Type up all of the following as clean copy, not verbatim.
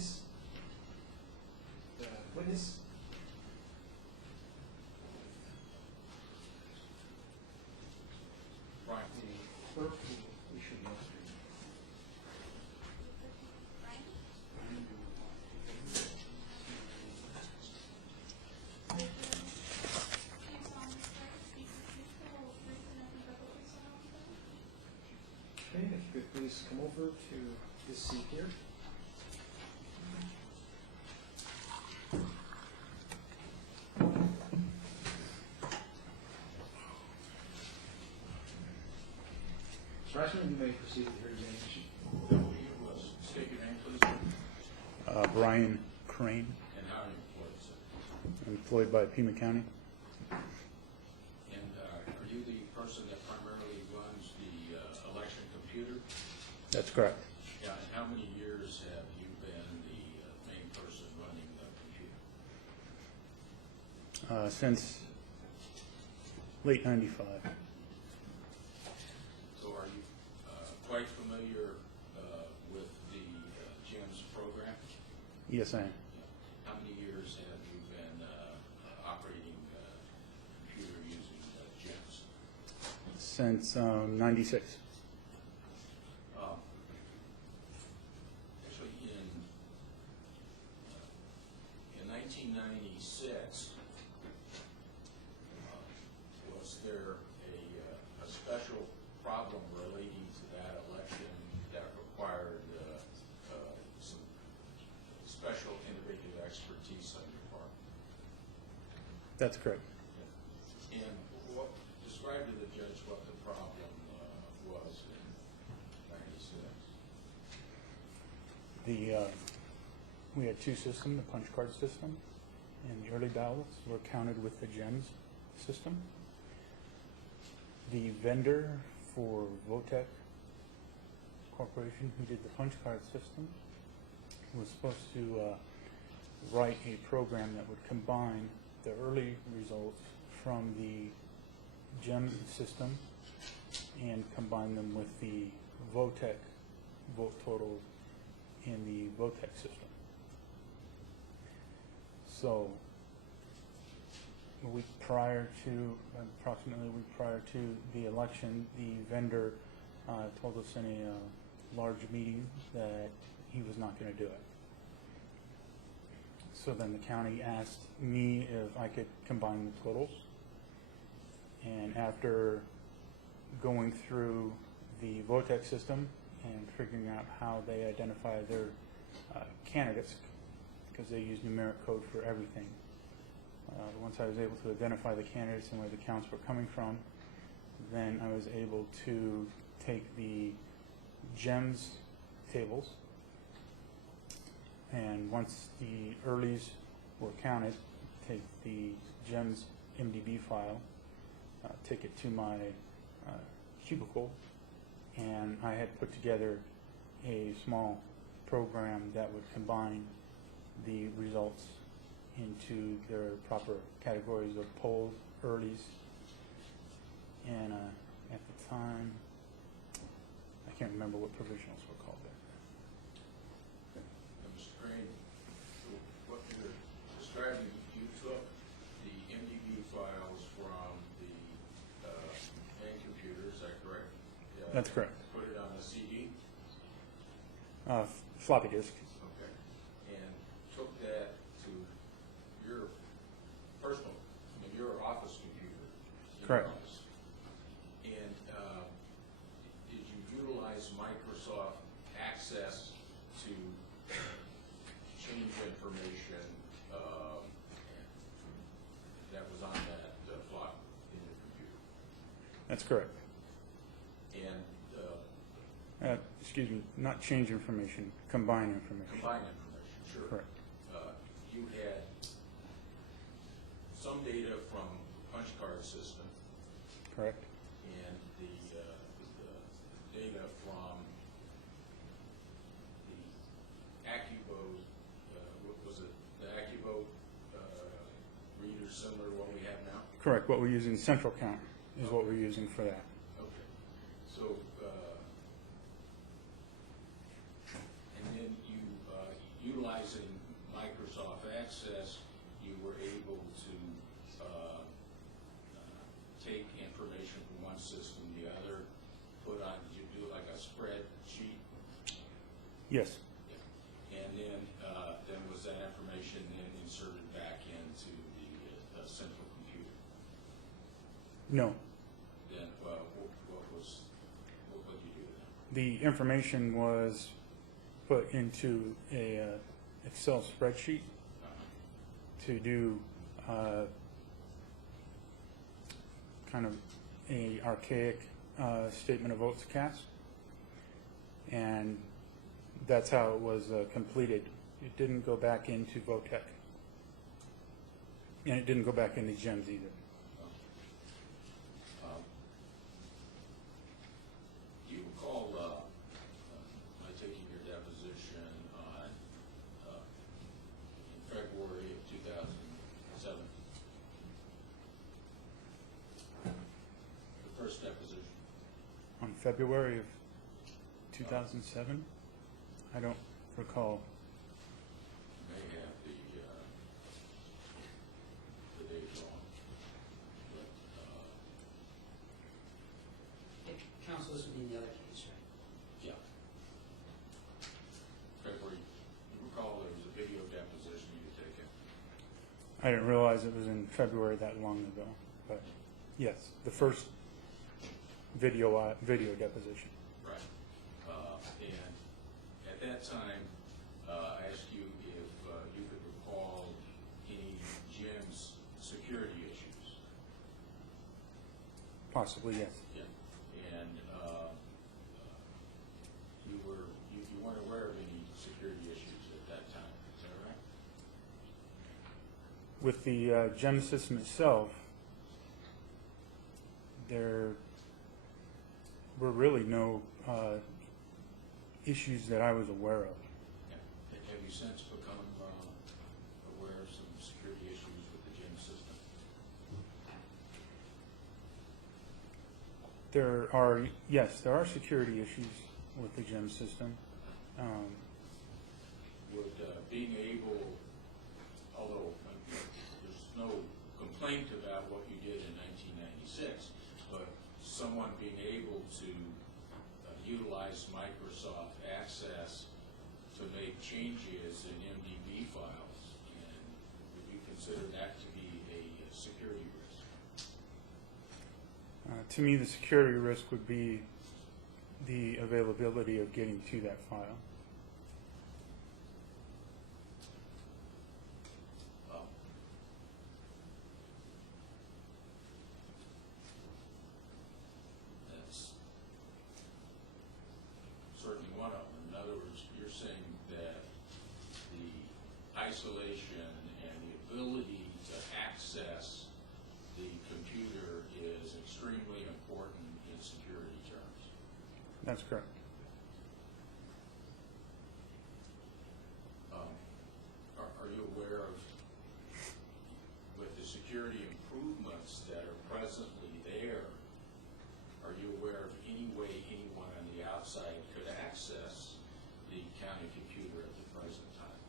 witness? Witness? Bryan. The clerk who issued yesterday. Okay, if you could please come over to this seat here. Mr. Reisman, you may proceed with your examination. State your name, please. Bryan Crane, And how are you employed, sir? employed by Pima County. And are you the person that primarily runs the election computer? That's correct. Yeah, and how many years have you been the main person running the computer? Since late '95. So are you quite familiar with the GEMS program? Yes, I am. How many years have you been operating computer using GEMS? Since '96. Actually, in 1996, was there a special problem relating to that election that required some special individual expertise on your part? That's correct. And describe to the judge what the problem was in 96. We had two systems, the punch card system, and the early ballots were counted with the GEMS system. The vendor for Votech Corporation, who did the punch card system, was supposed to write a program that would combine the early results from the GEMS system and combine them with the Votech vote totals in the Votech system. So approximately a week prior to the election, the vendor told us in a large meeting that he was not going to do it. So then the county asked me if I could combine the totals. And after going through the Votech system and figuring out how they identify their candidates, because they use numeric code for everything. Once I was able to identify the candidates and where the counts were coming from, then I was able to take the GEMS tables, and once the earlies were counted, take the GEMS MDB file, take it to my cubicle, and I had put together a small program that would combine the results into their proper categories of polls, earlies, and at the time, I can't remember what provisionals were called back then. Mr. Crane, what you're describing, you took the MDB files from the main computer, is that correct? Yeah. That's correct. Put it on a CD? Floppy disk. Okay. And took that to your personal, your office computer? Correct. Office. And did you utilize Microsoft Access to change information that was on that flop in your computer? That's correct. And Excuse me, not change information, combine information. combine information, sure. Correct. You had some data from the punch card system Correct. and the data from the AccuVote, what was it, the AccuVote reader similar to what we have now? Correct. What we're using, central count, is what we're using for that. Okay. So, and then you utilize access, you were able to take information from one system, the other, put on, did you do like a spreadsheet? Yes. And then was that information then inserted back into the central computer? No. Then what did you do then? The information was put into a Excel spreadsheet to do kind of a archaic statement of votes cast, and that's how it was completed. It didn't go back into VOTEC, and it didn't go back into GEMS either. Do you recall my taking your deposition on in February of 2007? The first deposition. On February of 2007? I don't recall. May have the date wrong, but Counsel, this would be in the other case, right? yeah. February, you recall there was a video deposition you had taken? I didn't realize it was in February that long ago, but yes, the first video deposition. Right. And at that time, I asked you if you could recall any GEMS security issues. Possibly, yes. Yeah. And you weren't aware of any security issues at that time. Is that right? With the GEM system itself, there were really no issues that I was aware of. Yeah. Have you since become aware of some security issues with the GEM system? There are security issues with the GEM system. Would being able, although there's no complaint about what you did in 1996, but someone being able to utilize Microsoft Access to make changes in MDB files, and would you consider that to be a security risk? To me, the security risk would be the availability of getting to that file. That's certainly one of them. In other words, you're saying that the isolation and the ability to access the computer is extremely important in security terms. That's correct. Are you aware of, with the security improvements that are presently there, are you aware of any way anyone on the outside could access the county computer at the present time?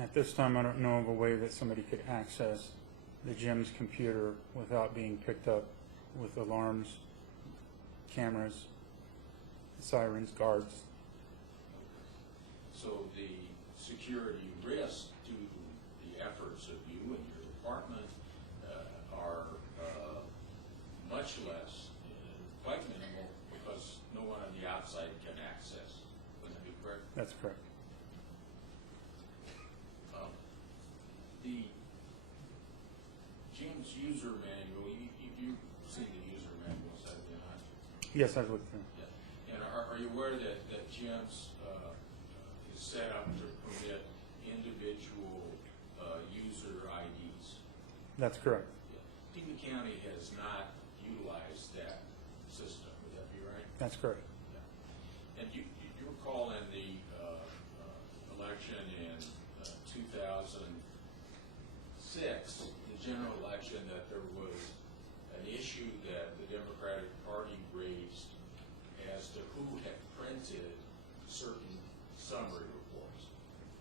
At this time, I don't know of a way that somebody could access the GEMS computer without being picked up with alarms, cameras, sirens, guards. So the security risk to the efforts of you and your department are much less, quite minimal, because no one on the outside can access. Wouldn't that be correct? That's correct. The GEMS user manual, you've seen the user manuals, have you not? Yes, I've looked through. Yeah. And are you aware that GEMS is set up to permit individual user IDs? That's correct. Yeah. Pima County has not utilized that system. Would that be right? That's correct. Yeah. And you recall in the election in 2006, the general election, that there was an issue that the Democratic Party raised as to who had printed certain summary reports.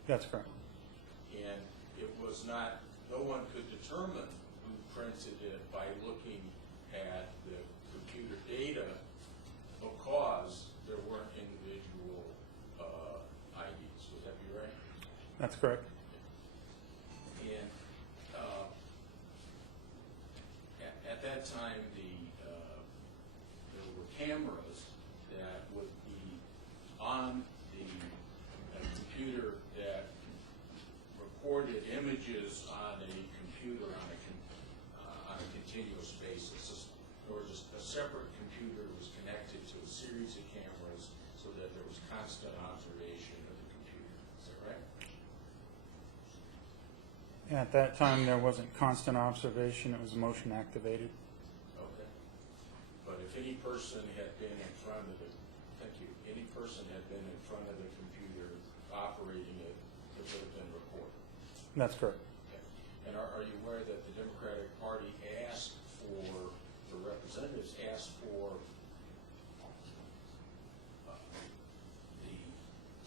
That's correct. and it was not, no one could determine who printed it by looking at the computer data because there weren't individual IDs. Would that be right? That's correct. And at that time, there were cameras that would be on the computer that recorded images on a computer on a continuous basis. There was a separate computer that was connected to a series of cameras so that there was constant observation of the computer. Is that right? At that time, there wasn't constant observation. It was motion activated. Okay. But if any person had been in front of the, thank you, any person had been in front of the computer operating it, it would have been recorded. That's correct. Okay. And are you aware that the Democratic Party asked for, the representatives asked for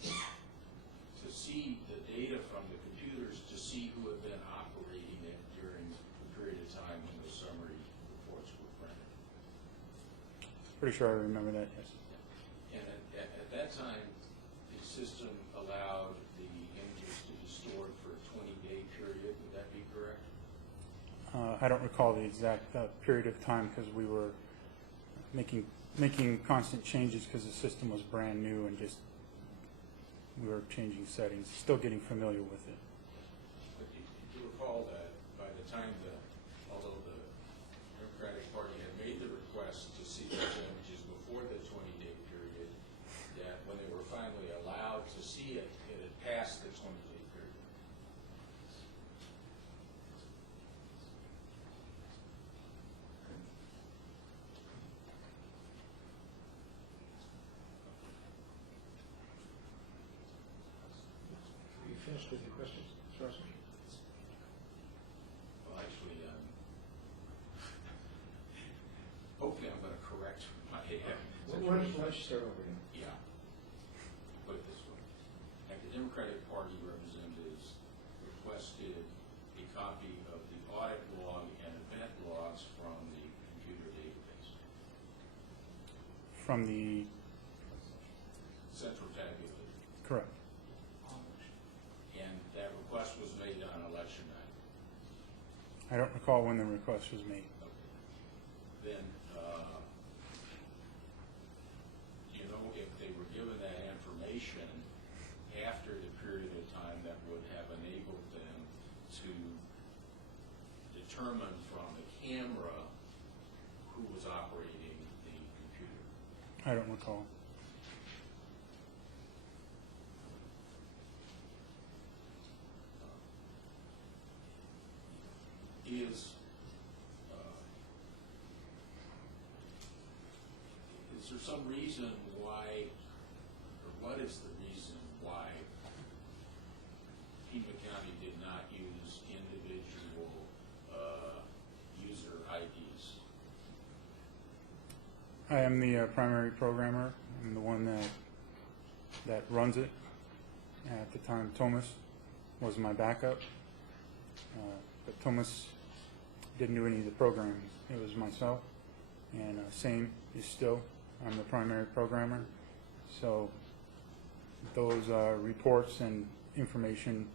to see the data from the computers to see who had been operating it during the period of time when the summary reports were printed? Pretty sure I remember that, yes. And at that time, the system allowed the images to be stored for a 20-day period. Would that be correct? I don't recall the exact period of time because we were making constant changes because the system was brand new and just we were changing settings, still getting familiar with it. But you recall that by the time although the Democratic Party had made the request to see those images before the 20-day period, that when they were finally allowed to see it, it had passed the 20-day period. Are you finished with your questions, Mr. Russell? Well, actually, hopefully I'm going to correct my Why don't you start over again? Yeah. Put it this way. Like the Democratic Party representatives requested a copy of the audit log and event logs from the computer database, From the, central tabulator. correct. And that request was made on election night. I don't recall when the request was made. Okay. Then, you know, if they were given that information after the period of time that would have enabled them to determine from the camera who was operating the computer. I don't recall. Is there some reason why, or what is the reason why Pima County did not use individual user IDs? I am the primary programmer. I'm the one that runs it. At the time, Thomas was my backup. But Thomas didn't do any of the programming. It was myself. And same is still. I'm the primary programmer. So those reports and information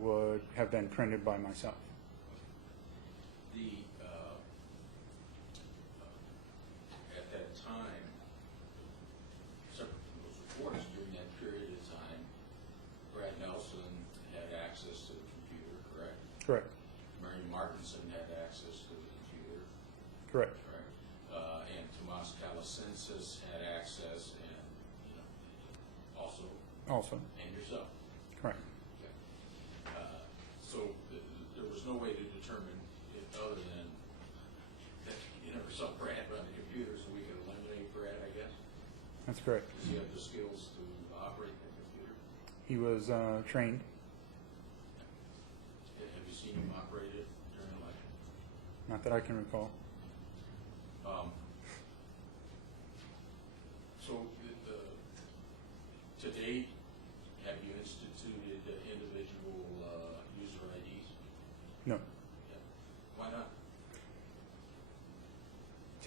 would have been printed by myself. At that time, separate from those reports, during that period of time, Brad Nelson had access to the computer, correct? Correct. Mary Martinson had access to the computer, Correct. correct? And Tomas Calasensis had access, and Also. and yourself. Correct. Okay. So there was no way to determine it other than that you never saw Brad run the computer, so we could eliminate Brad, I guess. That's correct. Does he have the skills to operate the computer? He was trained. Have you seen him operate it during the election? Not that I can recall. So to date, have you instituted individual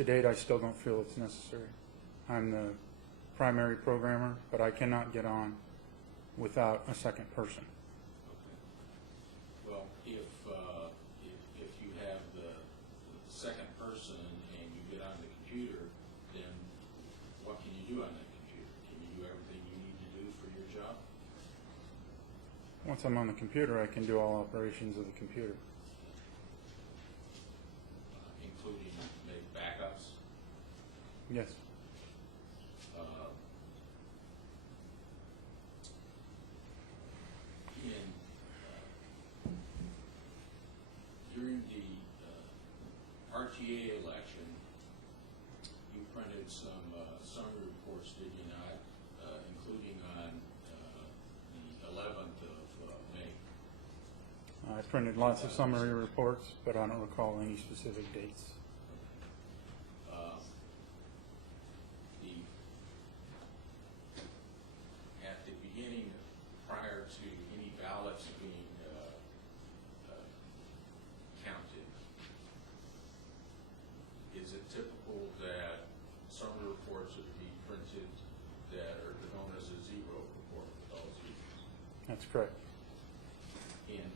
To date, I still don't feel it's necessary. I'm the primary programmer, but I cannot get on without a second person. Well, if you have the second person and you get on the computer, then what can you do on that computer? Can you do everything you need to do for your job? Once I'm on the computer, I can do all operations of the computer. Including make backups? Yes. During the RTA election, you printed some summary reports, did you not, including on the 11th of May? I printed lots of summary reports, but I don't recall any specific dates. At the beginning, prior to any ballots being counted, is it typical that summary reports are to be printed that are known as a zero report with all zeros? That's correct. And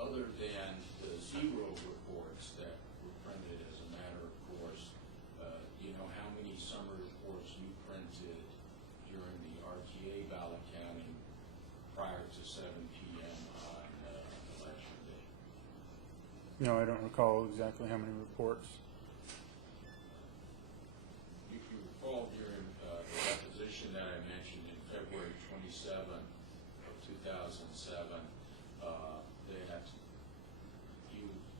other than the zero reports that were printed as a matter of course, do you know how many summary reports you printed during the RTA ballot counting prior to 7 p.m. on election day? No, I don't recall exactly how many reports. If you recall during the deposition that I mentioned in February 27 of 2007, that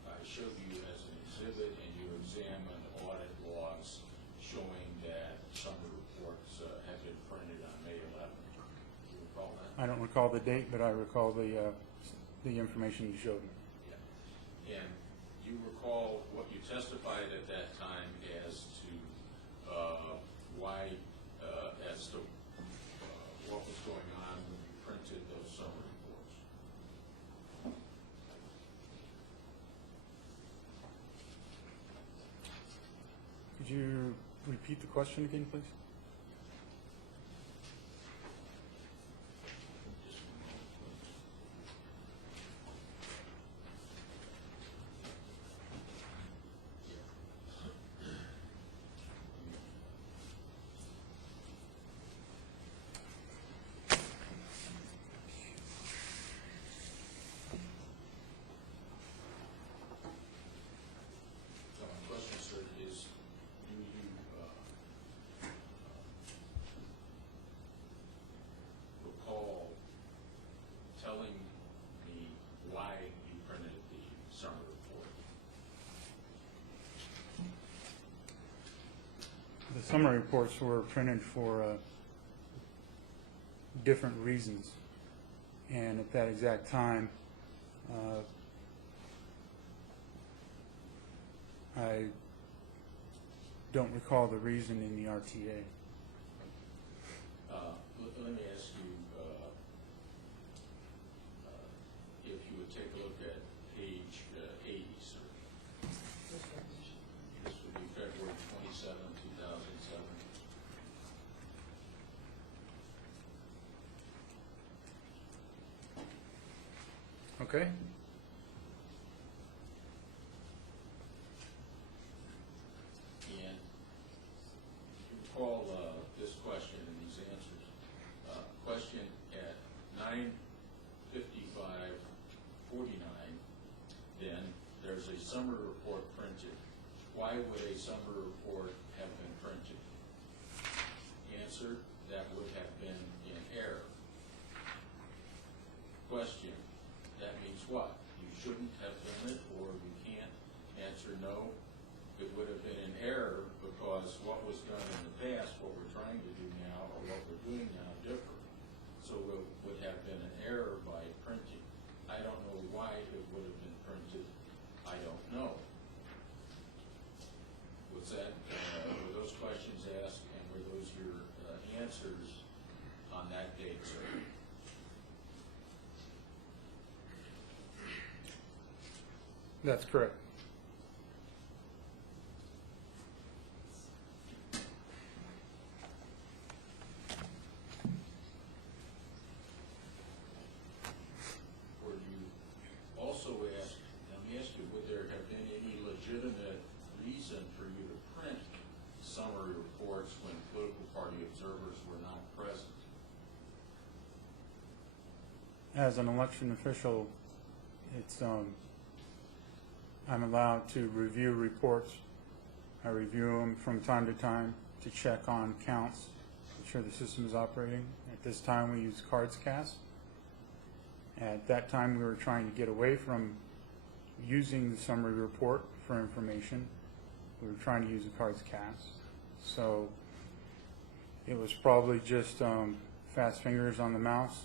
I showed you as an exhibit and you examined audit logs showing that summary reports had been printed on May 11th. Do you recall that? I don't recall the date, but I recall the information you showed me. Yeah. And you recall what you testified at that time as to why, as to what was going on when you printed those summary reports? Could you repeat the question again, please? Just one moment, please. So my question, sir, is do you recall telling me why you printed the summary report? The summary reports were printed for different reasons, and at that exact time, I don't recall the reason in the RTA. Let me ask you if you would take a look at page 80, sir. This would be February 27, 2007. Okay. And you recall this question and these answers. Question at 9:55:49, then there's a summary report printed. Why would a summary report have been printed? Answer, that would have been in error. Question, that means what? You shouldn't have done it, or you can't? Answer, no. It would have been an error because what was done in the past, what we're trying to do now, or what we're doing now, differ. So it would have been an error by printing. I don't know why it would have been printed. I don't know. Was that, were those questions asked, and were those your answers on that date, sir? That's correct. Were you also asked, let me ask you, would there have been any legitimate reason for you to print summary reports when political party observers were not present? As an election official, it's I'm allowed to review reports. I review them from time to time to check on counts, make sure the system is operating. At this time, we use cards cast. At that time, we were trying to get away from using the summary report for information. We were trying to use the cards cast. So it was probably just fast fingers on the mouse.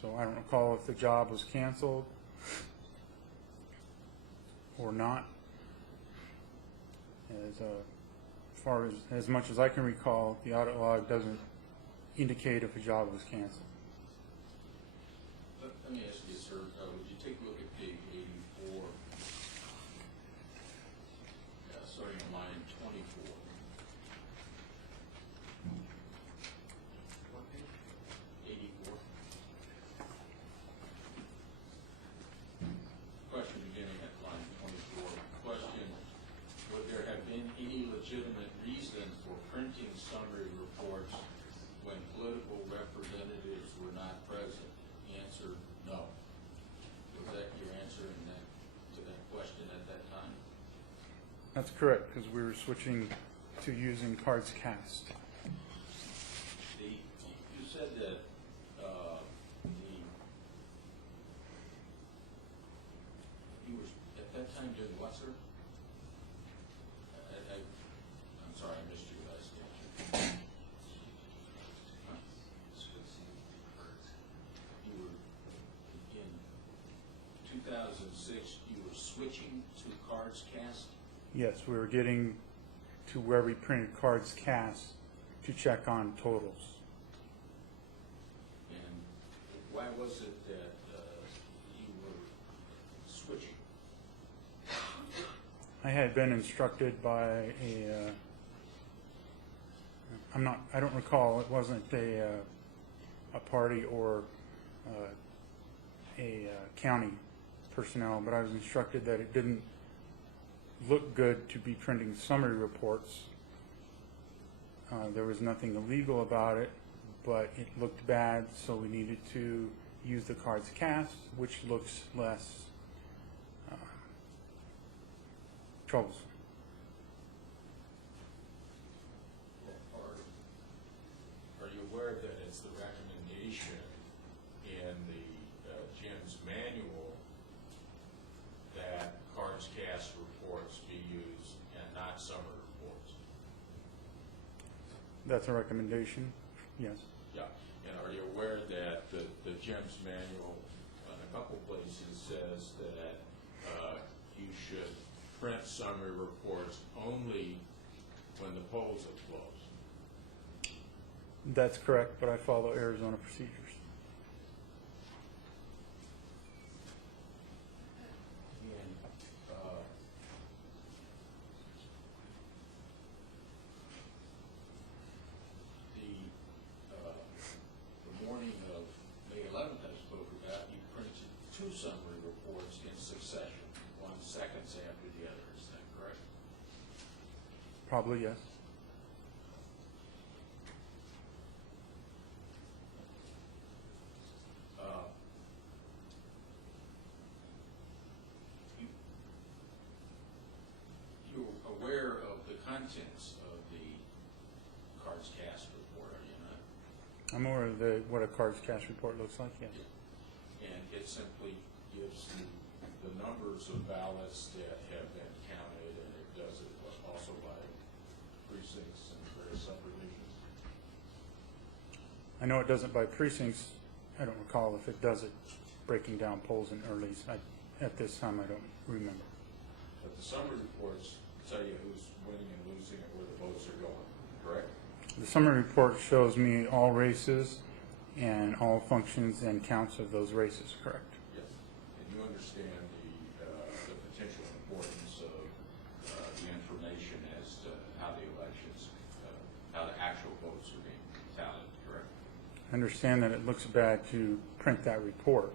So I don't recall if the job was canceled or not. As far as much as I can recall, the audit log doesn't indicate if a job was canceled. Let me ask you, sir, would you take a look at page 84, starting on line 24. What page? 84. Question beginning at line 24. Question, would there have been any legitimate reason for printing summary reports when political representatives were not present? The answer, no. Was that your answer to that question at that time? That's correct, because we were switching to using cards cast. You said that you were at that time doing what, sir? I'm sorry, I missed you last answer. Huh? You were in 2006. You were switching to cards cast. Yes, we were getting to where we printed cards cast to check on totals. And why was it that you were switching? I had been instructed by a, I don't recall, it wasn't a party or a county personnel, but I was instructed that it didn't look good to be printing summary reports. There was nothing illegal about it, but it looked bad, so we needed to use the cards cast, which looks less troublesome. Are you aware that it's the recommendation in the Jim's manual that cards cast reports be used and not summary reports? That's a recommendation, yes. Yeah, and are you aware that the Jim's manual in a couple places says that you should print summary reports only when the polls have closed? That's correct, but I follow Arizona procedures. And the morning of May 11th I spoke about, you printed 2 summary reports in succession, 1 seconds after the other. Is that correct? Probably, yes. You're aware of the contents of the cards cast report, are you not? I'm aware of what a cards cast report looks like, yes. And it simply gives the numbers of ballots that have been counted, and it does it also by precincts and various subdivisions. I know it does it by precincts. I don't recall if it does it breaking down polls and earlies. At this time, I don't remember. But the summary reports tell you who's winning and losing and where the votes are going, correct? The summary report shows me all races and all functions and counts of those races, correct? Yes. And you understand the potential importance of the information as to how the elections, how the actual votes are being tallied, correct? I understand that it looks bad to print that report.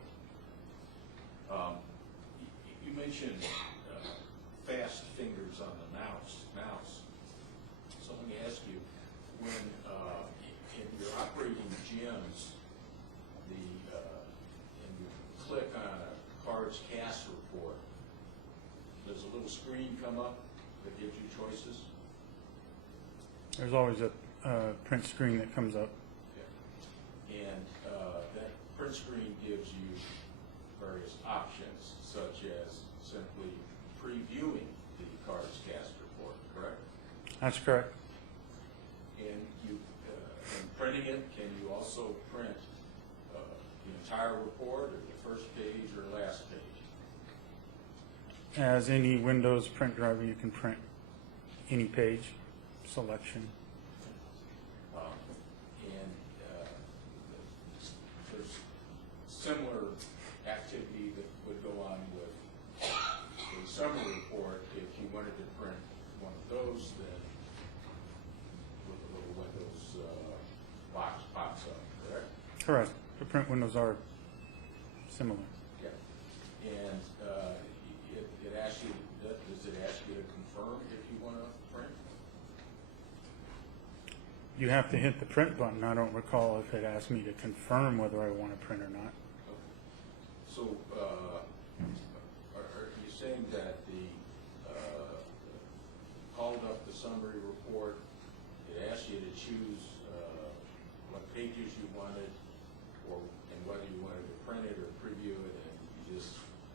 You mentioned fast fingers on the mouse. So let me ask you, when in your operating gyms, and you click on a cards cast report, does a little screen come up that gives you choices? There's always a print screen that comes up. Okay. And that print screen gives you various options, such as simply previewing the cards cast report, correct? That's correct. And you, in printing it, can you also print the entire report, or the first page, or last page? As any Windows print driver, you can print any page selection. There's similar activity that would go on with the summary report. If you wanted to print one of those, then with a little Windows box pops up, correct? Correct. The print windows are similar. Yeah. And it asks you, does it ask you to confirm if you want to print? You have to hit the print button. I don't recall if it asked me to confirm whether I want to print or not. So, are you saying that the called up the summary report, it asked you to choose what pages you wanted, and whether you wanted to print it or preview it, and you just,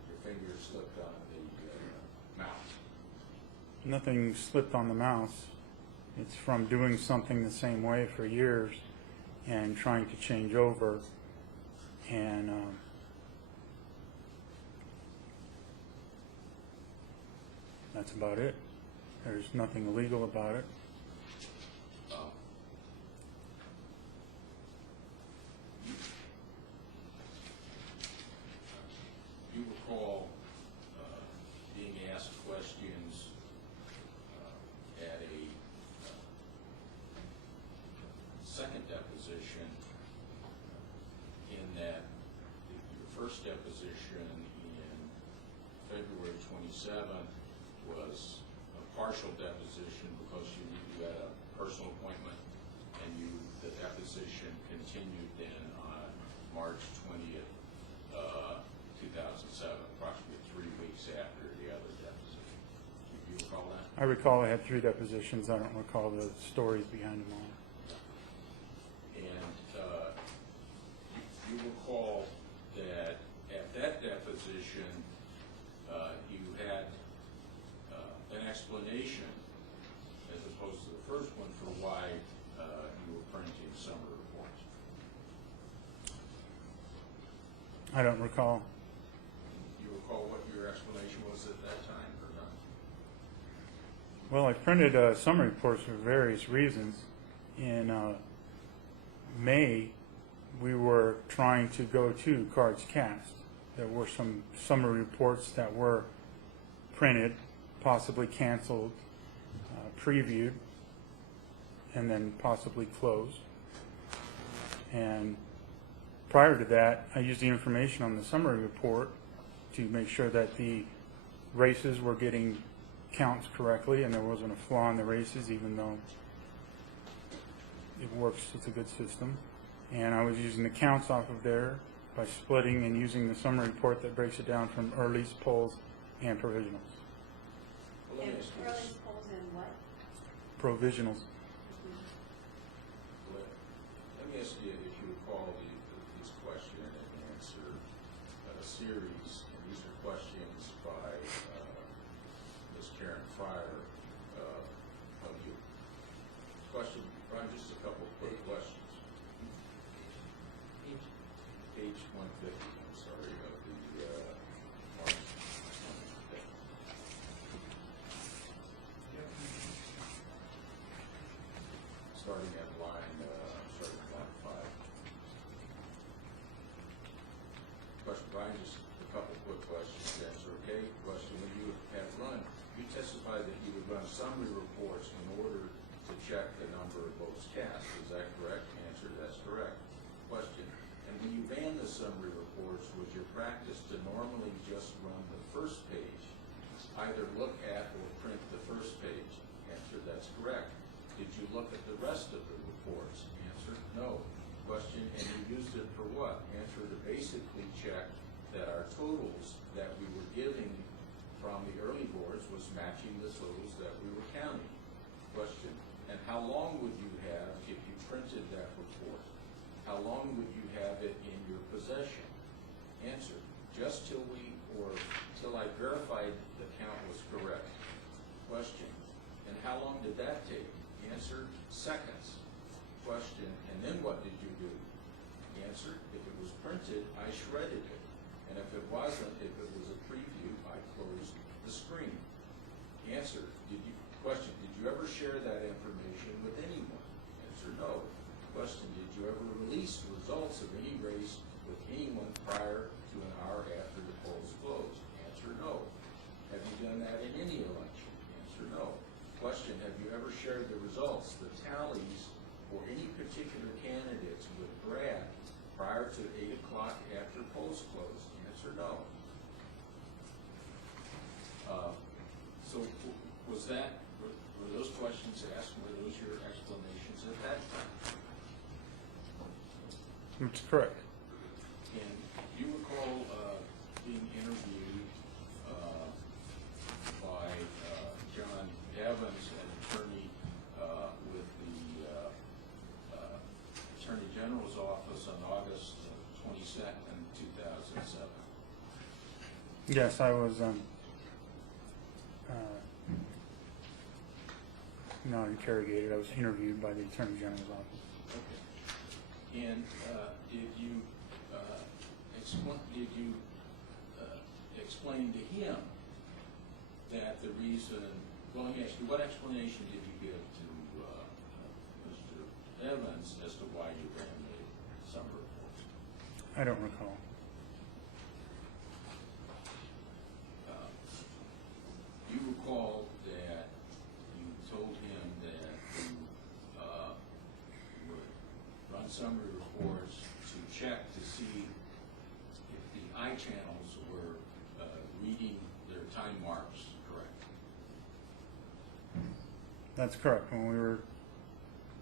your finger slipped on the mouse? Nothing slipped on the mouse. It's from doing something the same way for years and trying to change over, and that's about it. There's nothing illegal about it. You recall being asked questions at a second deposition, in that your first deposition in February 27th was a partial deposition because you had a personal appointment, and the deposition continued then on March 20th, 2007, approximately 3 weeks after the other deposition. Do you recall that? I recall I had 3 depositions. I don't recall the stories behind them all. And you recall that at that deposition, you had an explanation, as opposed to the first one, for why you were printing summary reports. I don't recall. You recall what your explanation was at that time, or not? Well, I printed summary reports for various reasons. In May, we were trying to go to cards cast. There were some summary reports that were printed, possibly canceled, previewed, and then possibly closed. And prior to that, I used the information on the summary report to make sure that the races were getting counts correctly and there wasn't a flaw in the races, even though it works. It's a good system. And I was using the counts off of there by splitting and using the summary report that breaks it down from earlies, polls, and provisionals. Well, let me ask you Early this. polls and what? Provisionals. Let me ask you if you recall this question and answer series. And these are questions by Ms. Karen Fryer of you. Question, Brian, just a couple of quick questions. Page 150, I'm sorry, of the March. Starting at line 5. Question, Brian, just a couple of quick questions, answer, okay? Question, when you have run, you testified that you would run summary reports in order to check the number of votes cast. Is that correct? Answer, that's correct. Question, and when you ran the summary reports, was your practice to normally just run the first page, either look at or print the first page? Answer, that's correct. Did you look at the rest of the reports? Answer, no. Question, and you used it for what? Answer, to basically check that our totals that we were giving from the early boards was matching the totals that we were counting. Question, and how long would you have if you printed that report? How long would you have it in your possession? Answer, just till I verified the count was correct. Question, and how long did that take? Answer, seconds. Question, and then what did you do? Answer, if it was printed, I shredded it. And if it wasn't, if it was a preview, I closed the screen. Answer, question, did you ever share that information with anyone? Answer, no. Question, did you ever release results of any race with anyone prior to an hour after the polls closed? Answer, no. Have you done that in any election? Answer, no. Question, have you ever shared the results, the tallies, for any particular candidates with Brad prior to 8 o'clock after polls closed? Answer, no. So were those questions asked, were those your explanations at that time? That's correct. And do you recall being interviewed by John Evans, an attorney with the Attorney General's office on August 22nd, 2007? Yes, I was not interrogated. I was interviewed by the Attorney General's office. Okay. And did you explain to him that the reason? Well, let me ask you, what explanation did you give to Mr. Evans as to why you ran the summer report? I don't recall. You recall that you told him that you would run summary reports to check to see if the I channels were reading their time marks correct. That's correct. When we were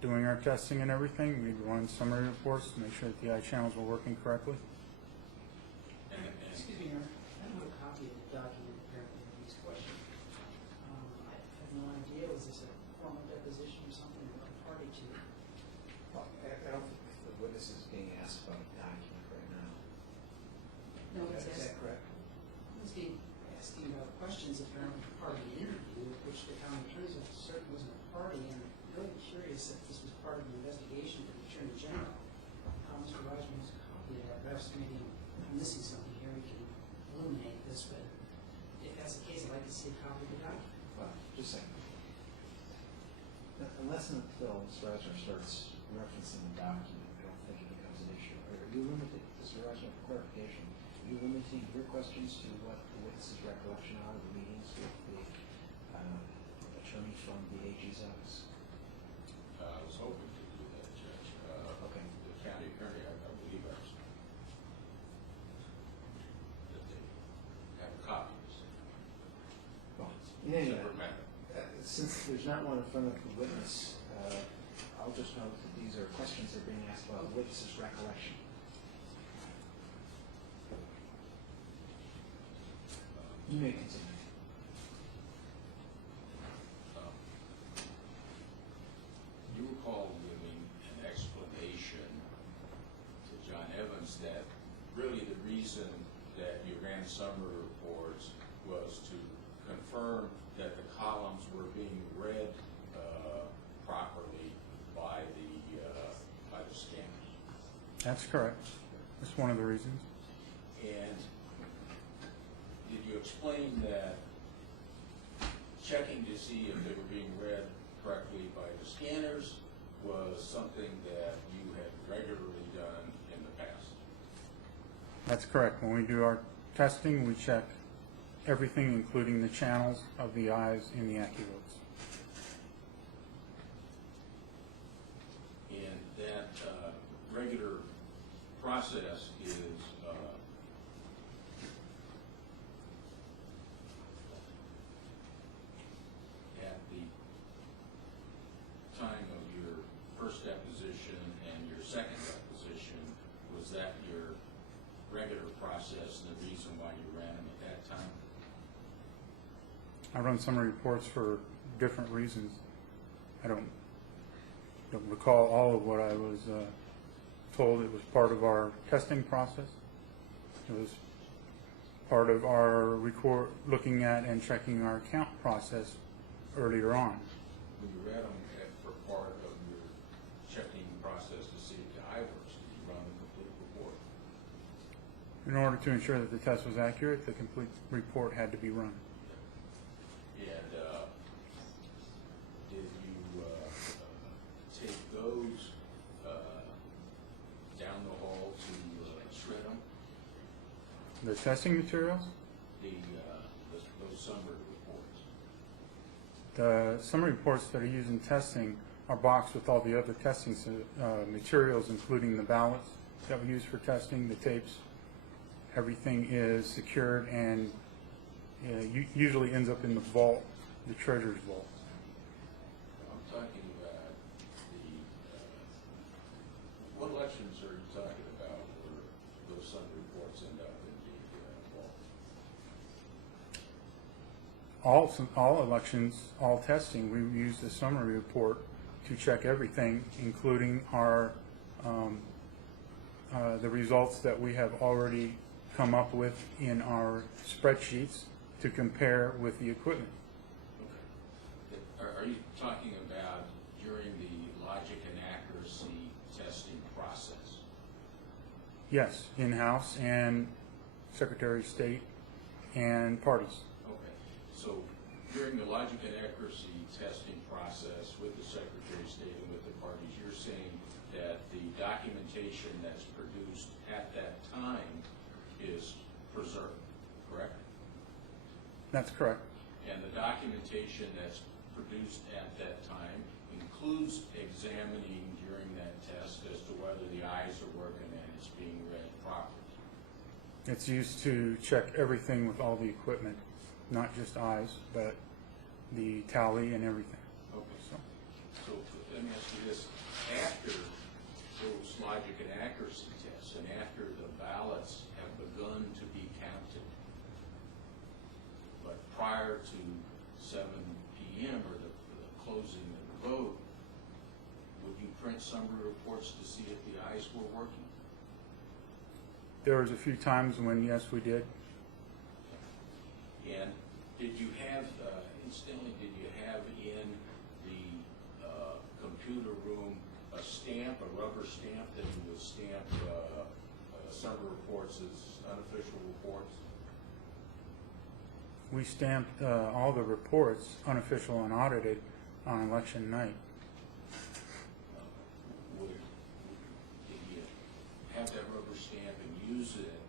doing our testing and everything, we'd run summary reports to make sure that the I channels were working correctly. Excuse me, Your Honor. I don't have a copy of the document apparently of these questions. I have no idea. Was this a formal deposition or something that I'm party to? Well, I don't think the witness is being asked about the document right now. No, it's Is that correct? It's being asking about questions apparently part of the interview, which the county attorney's office certainly wasn't a party, and I'm really curious if this was part of the investigation for the Attorney General. Mr. Rogers has a copy of that. Perhaps maybe I'm missing something here. We can illuminate this, but if that's the case, I'd like to see a copy of the document. Well, just a second. Unless and until Mr. Reisner starts referencing the document, I don't think it becomes an issue. Are you limited, Mr. Reisner, for clarification, are you limiting your questions to what the witness's recollection are of the meetings with the attorney from the AG's office? I was hoping to do that, Judge. Okay. The county attorney, I believe, that they have copies. Well, in any Separate event, matter. since there's not one in front of the witness, I'll just note that these are questions that are being asked about the witness's recollection. You may continue. You recall giving an explanation to John Evans that really the reason that you ran summary reports was to confirm that the columns were being read properly by the scanners. That's correct. That's one of the reasons. And did you explain that checking to see if they were being read correctly by the scanners was something that you had regularly done in the past? That's correct. When we do our testing, we check everything, including the channels of the eyes in the AccuLoads. And that regular process is at the time of your first deposition and your second deposition, was that your regular process and the reason why you ran them at that time? I run summary reports for different reasons. I don't recall all of what I was told. It was part of our testing process. It was part of our looking at and checking our account process earlier on. When you read them for part of your checking process to see if the eye works, did you run the complete report? In order to ensure that the test was accurate, the complete report had to be run. And did you take those down the hall to shred them? The testing materials? Those summary reports? The summary reports that are used in testing are boxed with all the other testing materials, including the ballots that we use for testing, the tapes. Everything is secured and usually ends up in the vault, the treasurer's vault. I'm talking about what elections are you talking about where those summary reports end up in the vault? All elections, all testing, we use the summary report to check everything, including our the results that we have already come up with in our spreadsheets to compare with the equipment. Okay. Are you talking about during the logic and accuracy testing process? Yes, in-house and Secretary of State and parties. Okay. So during the logic and accuracy testing process with the Secretary of State and with the parties, you're saying that the documentation that's produced at that time is preserved, correct? That's correct. And the documentation that's produced at that time includes examining during that test as to whether the eyes are working and it's being read properly. It's used to check everything with all the equipment, not just eyes, but the tally and everything. Okay. So let me ask you this. After those logic and accuracy tests and after the ballots have begun to be counted, but prior to 7 p.m. or the closing of the vote, would you print summary reports to see if the eyes were working? There was a few times when, yes, we did. And did you have, incidentally, did you have in the computer room a stamp, a rubber stamp that you would stamp summary reports as unofficial reports? We stamped all the reports, unofficial and audited, on election night. Did you have that rubber stamp and use it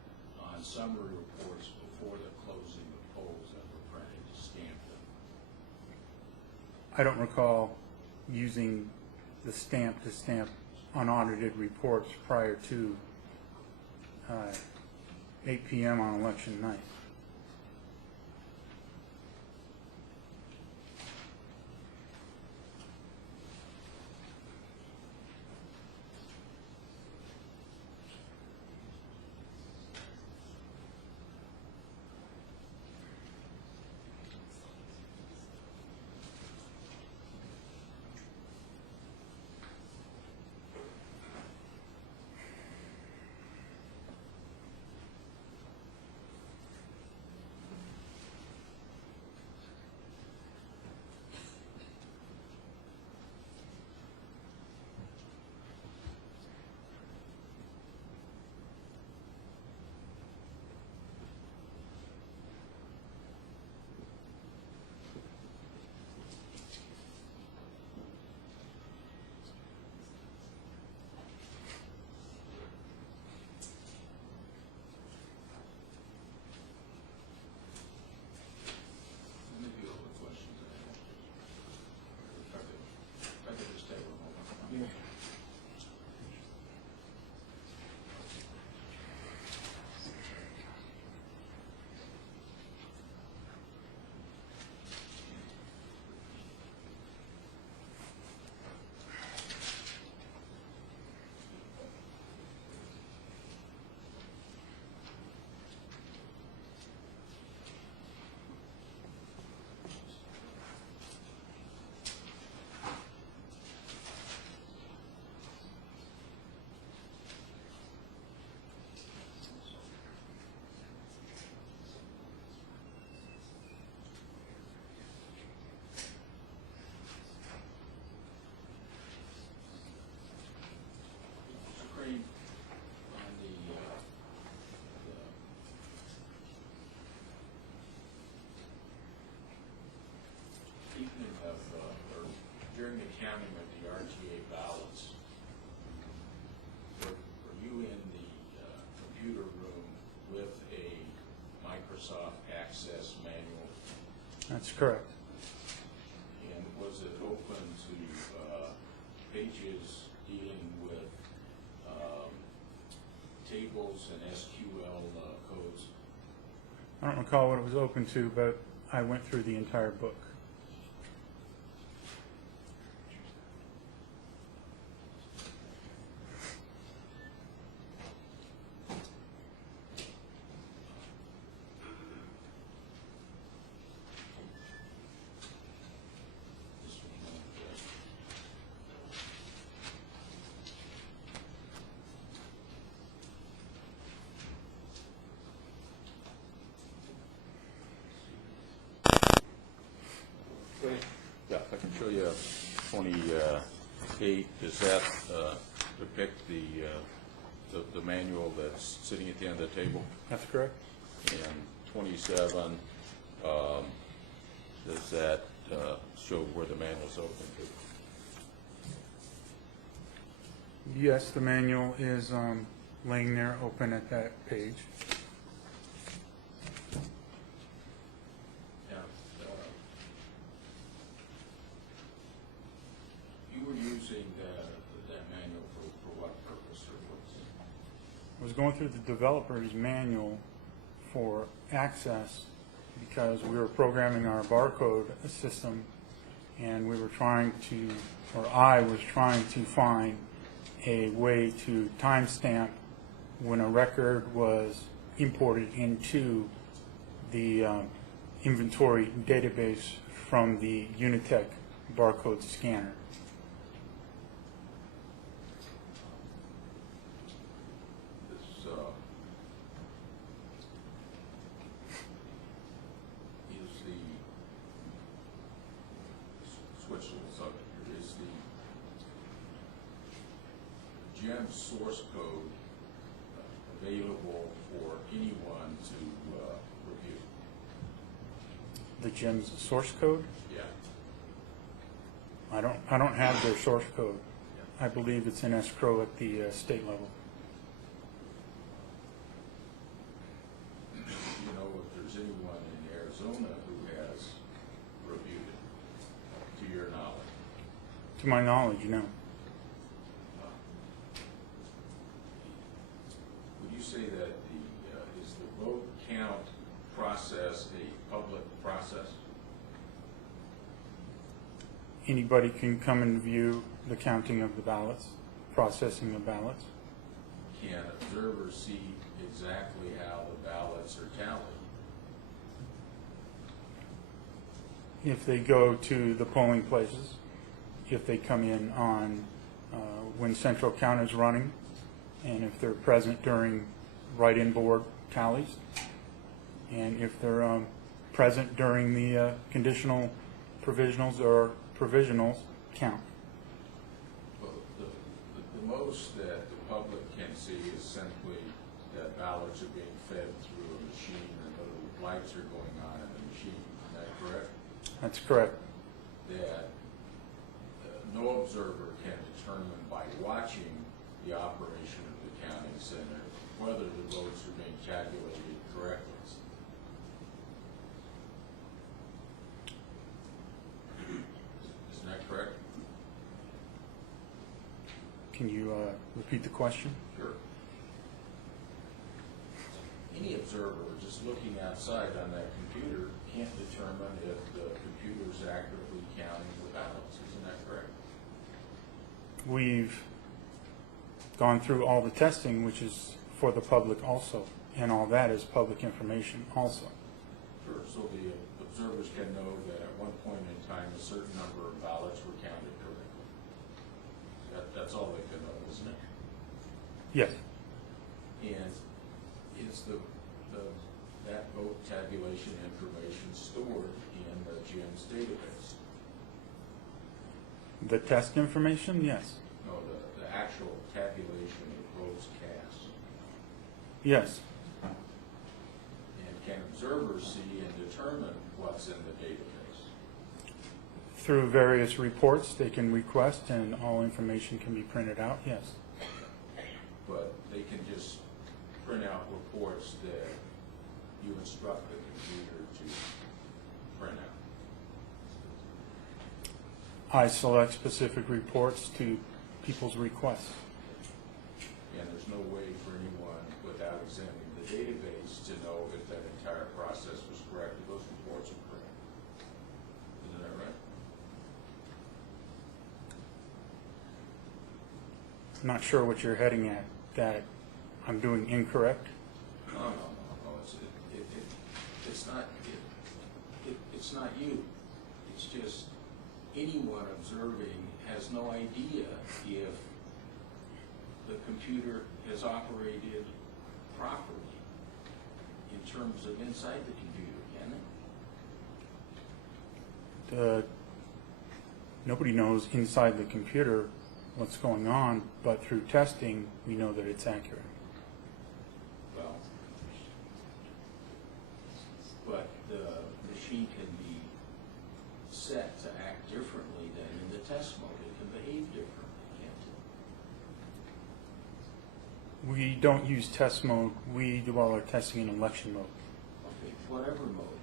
on summary reports before the closing of polls that were printed to stamp them? I don't recall using the stamp to stamp unaudited reports prior to 8 p.m. on election night. counting of the RTA ballots, were you in the computer room with a Microsoft Access manual? That's correct. And was it open to pages dealing with tables and SQL codes? I don't recall what it was open to, but I went through the entire book. Yeah, I can show you 28. Does that depict the manual that's sitting at the end of the table? That's correct. And 27, does that show where the manual's open to? Yes, the manual is laying there open at that page. Now, you were using that manual for what purpose or what's? I was going through the developer's manual for access because we were programming our barcode system, and we were trying to, or I was trying to find a way to timestamp when a record was imported into the inventory database from the Unitech barcode scanner. This is the switch to the subject here. Is the gem source code available for anyone to review? The GEM's source code, Yeah. I don't have their source code. I believe it's in escrow at the state level. Do you know if there's anyone in Arizona who has reviewed it, to your knowledge? To my knowledge, no. Would you say that is the vote count process a public process? Anybody can come and view the counting of the ballots, processing of ballots. Can observers see exactly how the ballots are tallied? If they go to the polling places, if they come in on when central count is running, and if they're present during write-in board tallies, and if they're present during the conditional provisionals or provisionals count. Well, the most that the public can see is simply that ballots are being fed through a machine and the lights are going on in the machine. Is that correct? That's correct. That no observer can determine by watching the operation of the counting center whether the votes are being calculated correctly. Isn't that correct? Can you repeat the question? Sure. Any observer just looking outside on that computer can't determine if the computer's accurately counting the ballots. Isn't that correct? We've gone through all the testing, which is for the public also, and all that is public information also. Sure. So the observers can know that at one point in time a certain number of ballots were counted correctly. That's all they can know, isn't it? Yes. And is that vote tabulation information stored in the GM's database? The test information, yes. No, the actual tabulation of votes cast. Yes. And can observers see and determine what's in the database? through various reports they can request, and all information can be printed out, yes. But they can just print out reports that you instruct the computer to print out. I select specific reports to people's requests. And there's no way for anyone, without examining the database, to know if that entire process was correct, if those reports are correct. Isn't that right? I'm not sure what you're heading at, that I'm doing incorrect. No, it's not you. It's just anyone observing has no idea if the computer has operated properly in terms of inside the computer, can it? Nobody knows inside the computer what's going on, but through testing, we know that it's accurate. Well, but the machine can be set to act differently than in the test mode. It can behave differently, can't it? We don't use test mode. We do all our testing in election mode. Okay, whatever mode.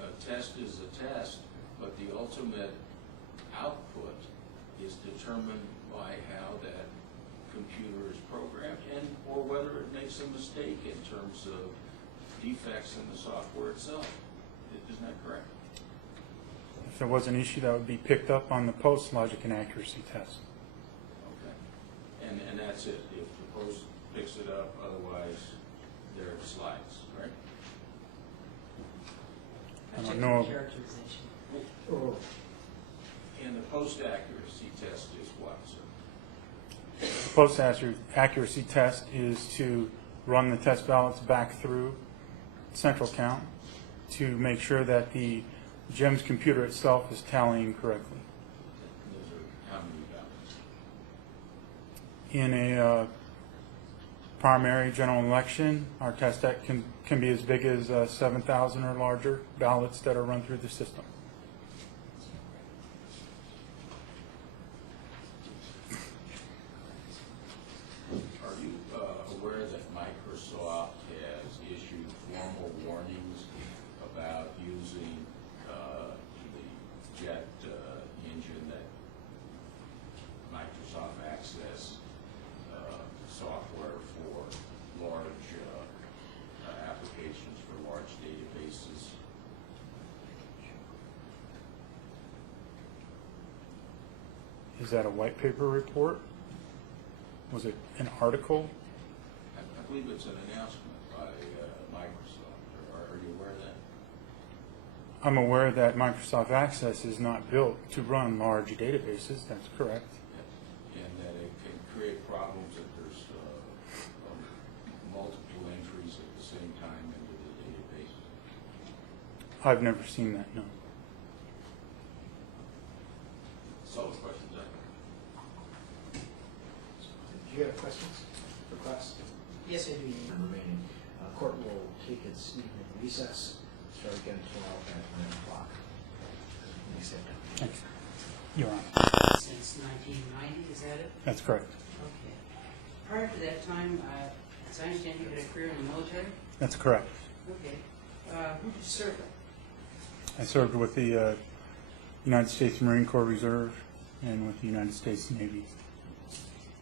A test is a test, but the ultimate output is determined by how that computer is programmed and or whether it makes a mistake in terms of defects in the software itself. Isn't that correct? If there was an issue, that would be picked up on the post logic and accuracy test. Okay. And that's it. If the post picks it up, otherwise there it slides, right? I don't know. Characterization. Oh, And the post accuracy test is what, sir? The post accuracy test is to run the test ballots back through central count to make sure that the GEMS computer itself is tallying correctly. And those are how many ballots? In a primary general election, our test deck can be as big as 7,000 or larger ballots that are run through the system. Are you aware that Microsoft has issued formal warnings about using the jet engine that Microsoft Access software for large applications for large databases? Is that a white paper report? Was it an article? I believe it's an announcement by Microsoft. Are you aware of that? I'm aware that Microsoft Access is not built to run large databases. That's correct. And that it can create problems if there's multiple entries at the same time into the database. I've never seen that, no. So the questions do you have questions for class? Yes, I do. And remaining. Court will take its evening recess, start again tomorrow at 9 o'clock. Please step down. Thanks. You're on. Since 1990, is that it? That's correct. Okay. Prior to that time, as I understand, you had a career in the military? That's correct. Okay. Who did you serve with? I served with the United States Marine Corps Reserve and with the United States Navy.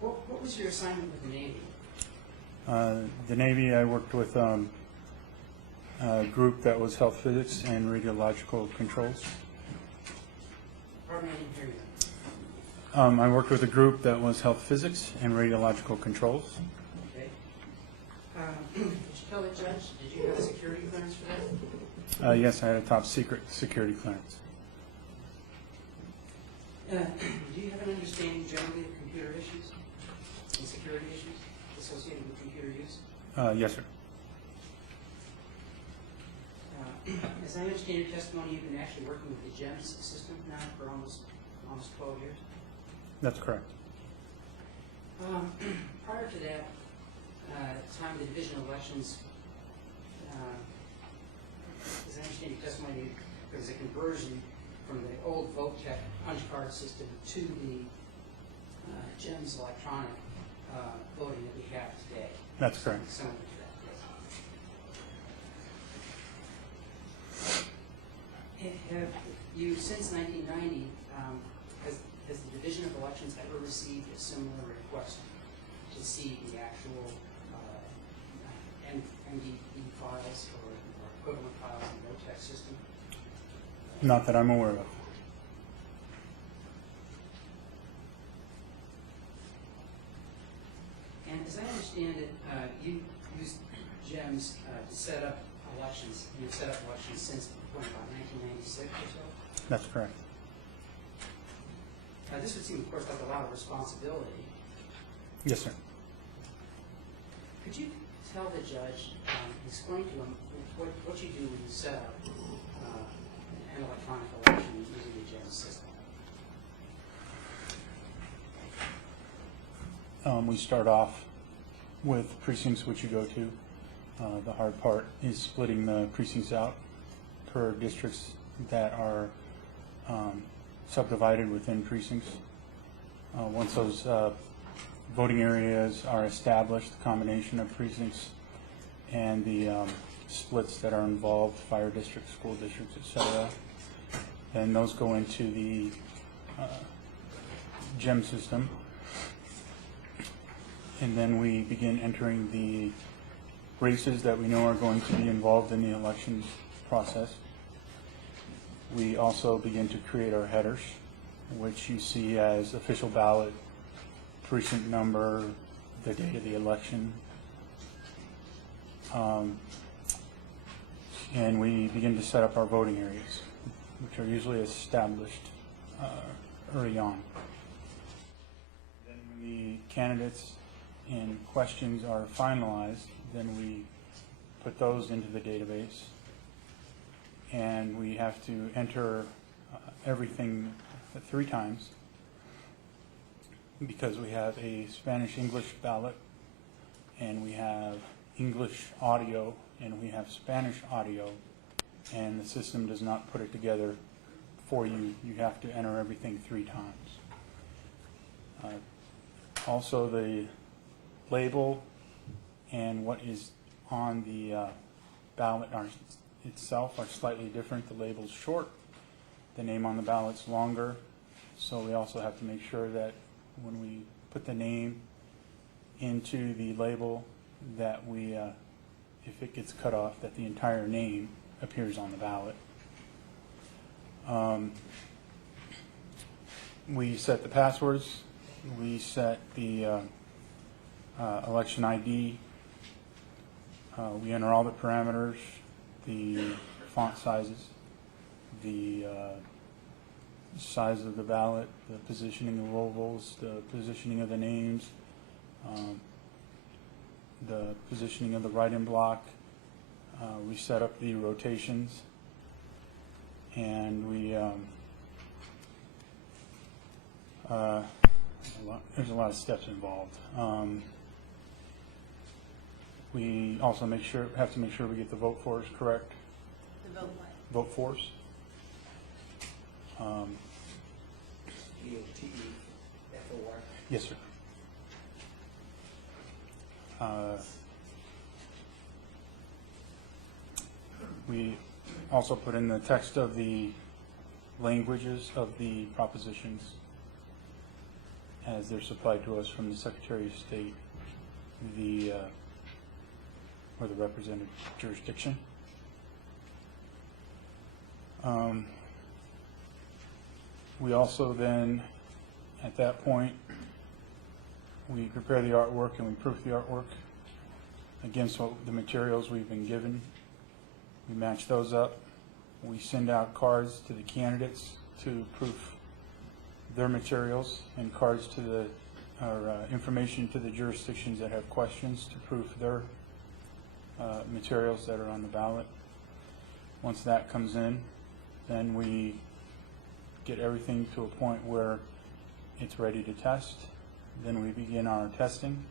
What was your assignment with the Navy? The Navy, I worked with a group that was health physics and radiological controls. Pardon me, I didn't hear you. I worked with a group that was health physics and radiological controls. Okay. Did you tell the judge, did you have a security clearance for that? Yes, I had a top secret security clearance. Do you have an understanding generally of computer issues and security issues associated with computer use? Yes, sir. As I understand your testimony, you've been actually working with the GEMS system now for almost 12 years. That's correct. Prior to that time of the division of elections, as I understand your testimony, there's a conversion from the old VoteTech punch card system to the GEMS electronic voting that we have today. That's correct. Similar to that, yes. Have you, since 1990, has the Division of Elections ever received a similar request to see the actual MDB files or equivalent files in the VoteTech system? Not that I'm aware of. And as I understand it, you used GEMS to set up elections, and you've set up elections since about 1996 or so? That's correct. This would seem, of course, like a lot of responsibility. Yes, sir. Could you tell the judge, explain to him what you do when you set up an electronic election using the GEMS system? We start off with precincts which you go to. The hard part is splitting the precincts out per districts that are subdivided within precincts. Once those voting areas are established, the combination of precincts and the splits that are involved, fire districts, school districts, etc., then those go into the GEM system. And then we begin entering the races that we know are going to be involved in the elections process. We also begin to create our headers, which you see as official ballot, precinct number, the date of the election. And we begin to set up our voting areas, which are usually established early on. Then when the candidates and questions are finalized, then we put those into the database, and we have to enter everything 3 times because we have a Spanish-English ballot, and we have English audio, and we have Spanish audio, and the system does not put it together for you. You have to enter everything 3 times. Also, the label and what is on the ballot itself are slightly different. The label's short, the name on the ballot's longer, so we also have to make sure that when we put the name into the label that we, if it gets cut off, that the entire name appears on the ballot. We set the passwords, we set the election ID. We enter all the parameters, the font sizes, the size of the ballot, the positioning of ovals, the positioning of the names, the positioning of the write-in block. We set up the rotations, and we there's a lot of steps involved. We also have to make sure we get the vote force correct. The vote what? Vote force. VOTEFOR. Yes, sir. We also put in the text of the languages of the propositions as they're supplied to us from the Secretary of State, or the representative jurisdiction. We also then, at that point, we prepare the artwork and we proof the artwork against the materials we've been given. We match those up. We send out cards to the candidates to proof their materials, and cards to information to the jurisdictions that have questions to proof their materials that are on the ballot. Once that comes in, then we get everything to a point where it's ready to test. Then we begin our testing.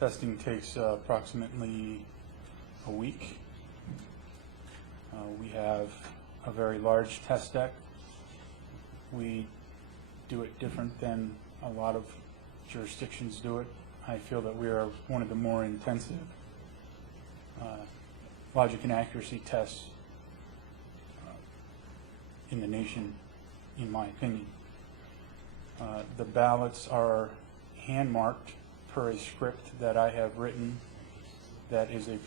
Testing takes approximately a week. We have a very large test deck. We do it different than a lot of jurisdictions do it. I feel that we are one of the more intensive logic and accuracy tests in the nation, in my opinion. The ballots are hand marked per a script that I have written that is a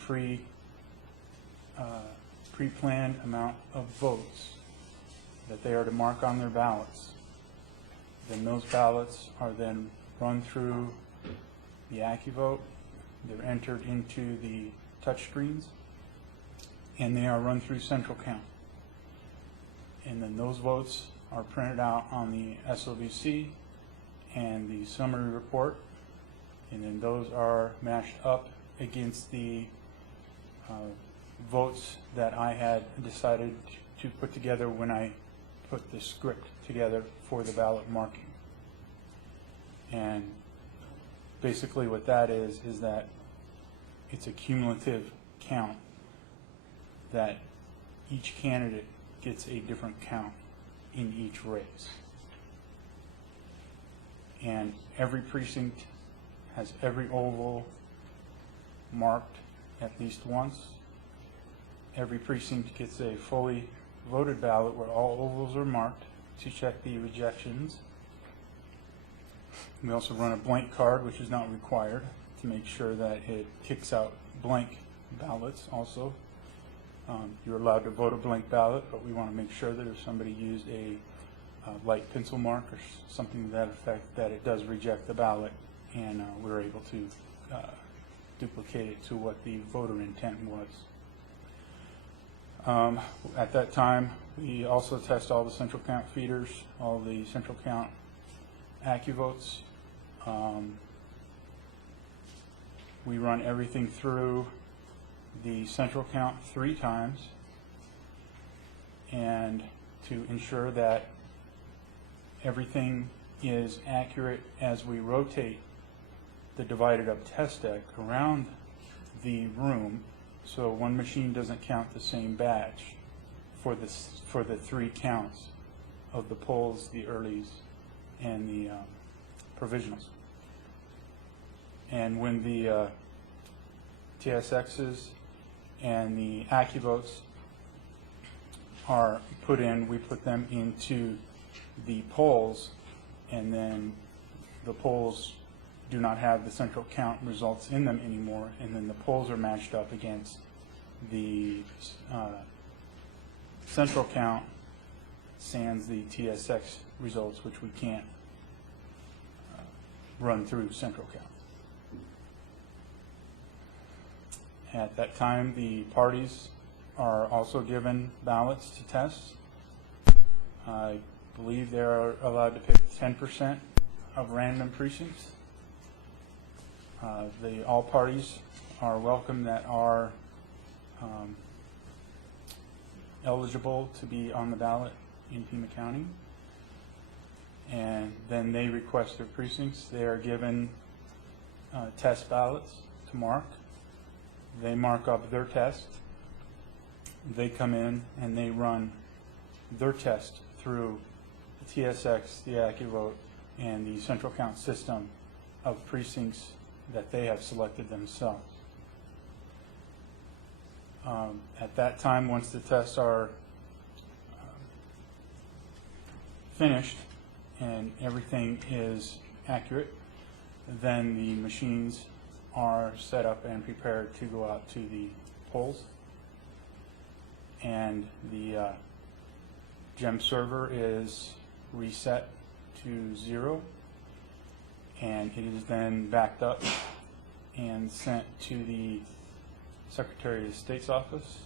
pre-planned amount of votes that they are to mark on their ballots. Then those ballots are then run through the AccuVote. They're entered into the touchscreens, and they are run through central count. And then those votes are printed out on the SOVC and the summary report, and then those are matched up against the votes that I had decided to put together when I put the script together for the ballot marking. And basically what that is that it's a cumulative count, that each candidate gets a different count in each race. And every precinct has every oval marked at least once. Every precinct gets a fully voted ballot where all ovals are marked to check the rejections. We also run a blank card, which is not required, to make sure that it kicks out blank ballots also. You're allowed to vote a blank ballot, but we want to make sure that if somebody used a light pencil mark or something to that effect, that it does reject the ballot, and we're able to duplicate it to what the voter intent was. At that time, we also test all the central count feeders, all the central count AccuVotes. We run everything through the central count 3 times, and to ensure that everything is accurate as we rotate the divided up test deck around the room, so one machine doesn't count the same batch for the 3 counts of the polls, the earlies, and the provisionals. And when the TSXs and the AccuVotes are put in, we put them into the polls, and then the polls do not have the central count results in them anymore, and then the polls are matched up against the central count sans the TSX results, which we can't run through central count. At that time, the parties are also given ballots to test. I believe they are allowed to pick 10% of random precincts. All parties are welcome that are eligible to be on the ballot in Pima County. And then they request their precincts. They are given test ballots to mark. They mark up their test. They come in and they run their test through the TSX, the AccuVote, and the central count system of precincts that they have selected themselves. At that time, once the tests are finished and everything is accurate, then the machines are set up and prepared to go out to the polls, and the GEM server is reset to 0, and it is then backed up and sent to the Secretary of State's office,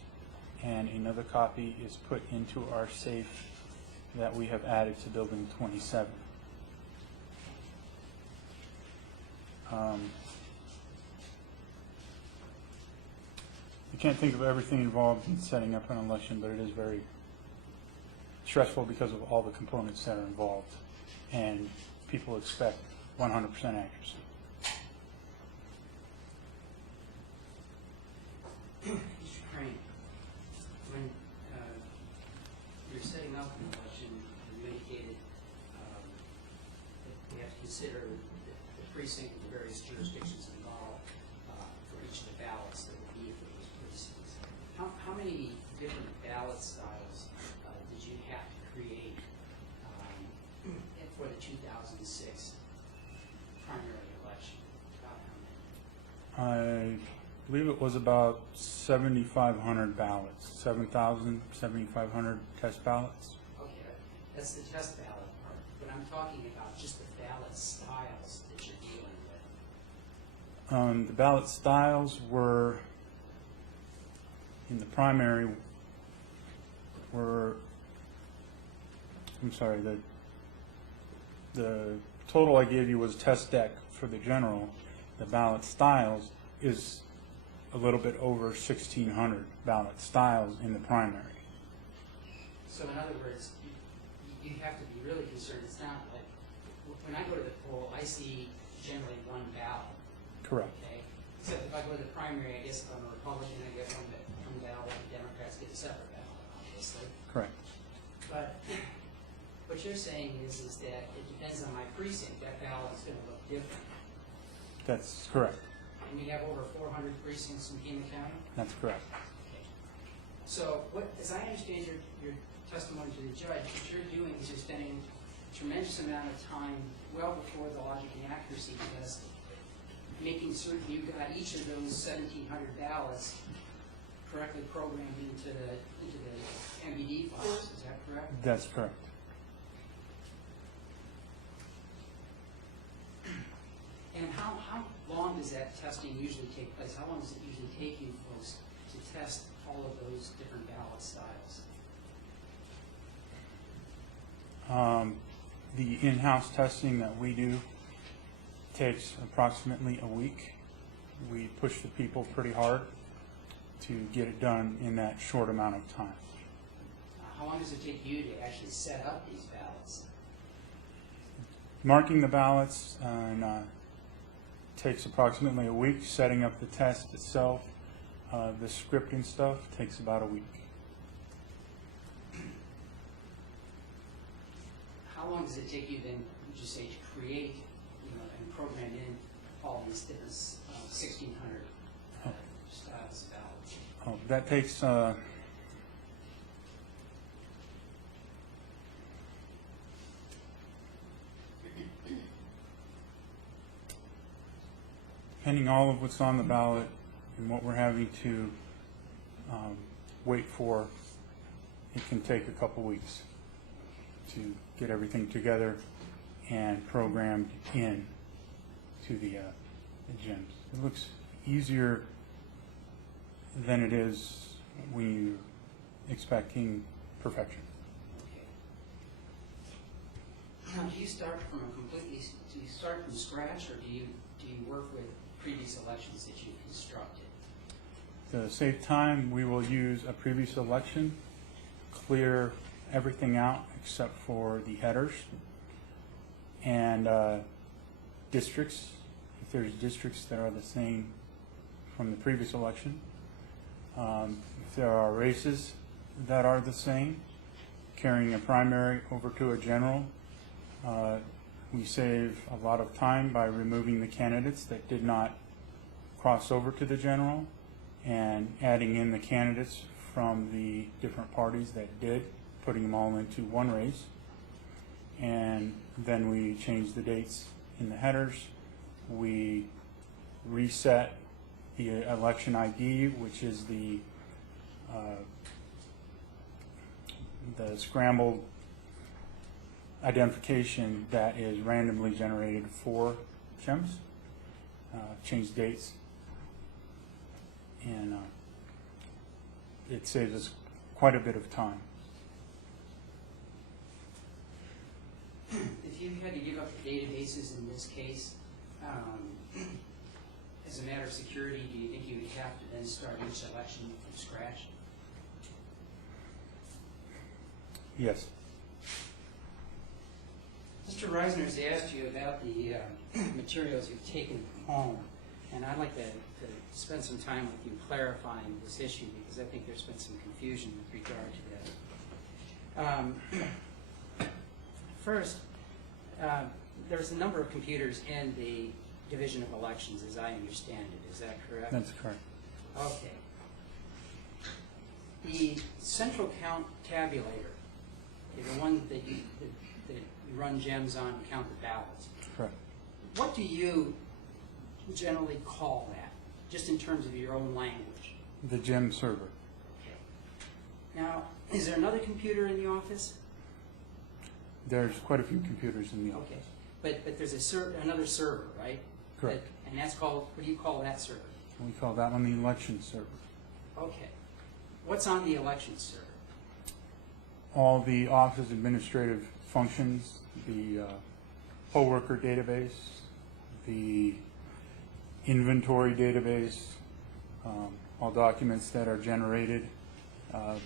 and another copy is put into our safe that we have added to building 27. You can't think of everything involved in setting up an election, but it is very stressful because of all the components that are involved, and people expect 100% accuracy. Mr. Crane, when consider the precinct, the various jurisdictions involved for each of the ballots that would be for those precincts. How many different ballot styles did you have to create for the 2006 primary election? About how many? I believe it was about 7,500 ballots, 7,000, 7,500 test ballots. Okay, that's the test ballot part, but I'm talking about just the ballot styles that you're dealing with. The ballot styles were, in the primary, the total I gave you was test deck for the general. The ballot styles is a little bit over 1,600 ballot styles in the primary. So in other words, you have to be really concerned. It's not like, when I go to the poll, I see generally one ballot. Correct. Okay? Except if I go to the primary, I guess if I'm a Republican, I get one ballot, and Democrats get a separate ballot, obviously. Correct. But what you're saying is that it depends on my precinct. That ballot is going to look different. That's correct. And we have over 400 precincts in Pima County? That's correct. Okay. So, as I understand your testimony to the judge, what you're doing is you're spending a tremendous amount of time well before the logic and accuracy test, making certain you got each of those 1,700 ballots correctly programmed into the MBD files. Is that correct? That's correct. And how long does that testing usually take place? How long does it usually take you folks to test all of those different ballot styles? The in-house testing that we do takes approximately a week. We push the people pretty hard to get it done in that short amount of time. How long does it take you to actually set up these ballots? Marking the ballots takes approximately a week. Setting up the test itself, the scripting stuff, takes about a week. How long does it take you then, would you say, to create, and program in all these different 1,600 styles of ballots? Oh, that takes depending all of what's on the ballot and what we're having to wait for, it can take a couple weeks to get everything together and programmed in to the gems. It looks easier than it is when you're expecting perfection. Okay. Now, do you start from scratch, or do you work with previous elections that you've constructed? To save time, we will use a previous election, clear everything out except for the headers and districts, if there's districts that are the same from the previous election. If there are races that are the same, carrying a primary over to a general, we save a lot of time by removing the candidates that did not cross over to the general and adding in the candidates from the different parties that did, putting them all into one race. And then we change the dates in the headers. We reset the election ID, which is the scrambled identification that is randomly generated for gems. Change dates, and it saves us quite a bit of time. If you had to give up the databases in this case, as a matter of security, do you think you would have to then start each election from scratch? Yes. Mr. Reisner has asked you about the materials you've taken home, and I'd like to spend some time with you clarifying this issue, because I think there's been some confusion with regard to that. First, there's a number of computers in the Division of Elections, as I understand it. Is that correct? That's correct. Okay. The central count tabulator, the one that you run gems on and count the ballots, Correct. what do you generally call that, just in terms of your own language? The gem server. Okay. Now, is there another computer in the office? There's quite a few computers in the office. Okay. But there's another server, right? Correct. And that's called, what do you call that server? We call that one the election server. Okay. What's on the election server? All the office administrative functions, the poll worker database, the inventory database, all documents that are generated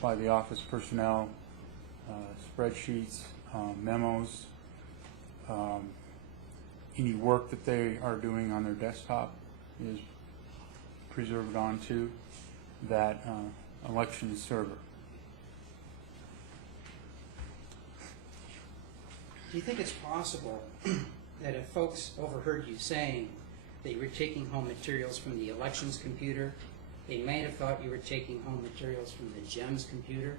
by the office personnel, spreadsheets, memos, any work that they are doing on their desktop is preserved onto that election server. Do you think it's possible that if folks overheard you saying that you were taking home materials from the elections computer, they might have thought you were taking home materials from the GEMS computer?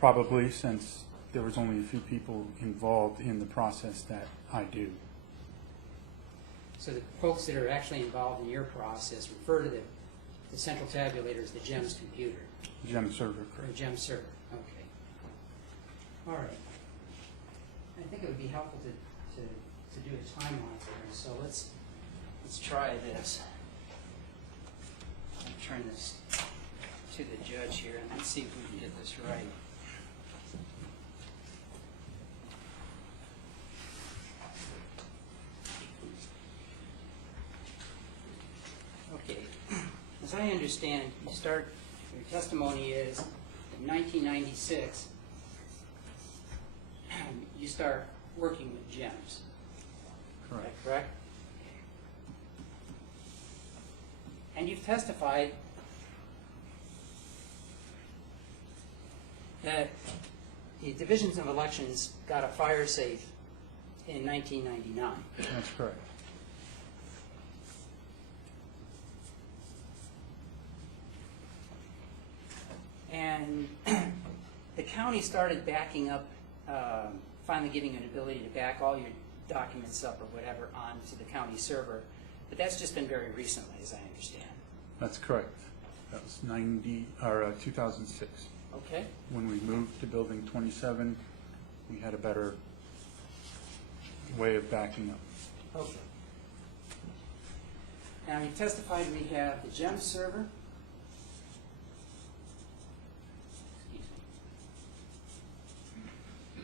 Probably, since there was only a few people involved in the process that I do. So the folks that are actually involved in your process refer to the central tabulator as the GEMS computer, Gem server, or correct. GEMS server. Okay. All right. I think it would be helpful to do a time monitor. So let's try this. I'll turn this to the judge here, and let's see if we can get this right. Okay. As I understand, your testimony is in 1996, you start working with GEMS. Is Correct. that correct? And you've testified that the divisions of elections got a fire safe in 1999. That's correct. And the county started backing up, finally giving an ability to back all your documents up or whatever onto the county server. But that's just been very recently, as I understand. That's correct. That was 2006. Okay? When we moved to building 27, we had a better way of backing up. Okay. Now, you testified we have the GEMS server. Excuse me.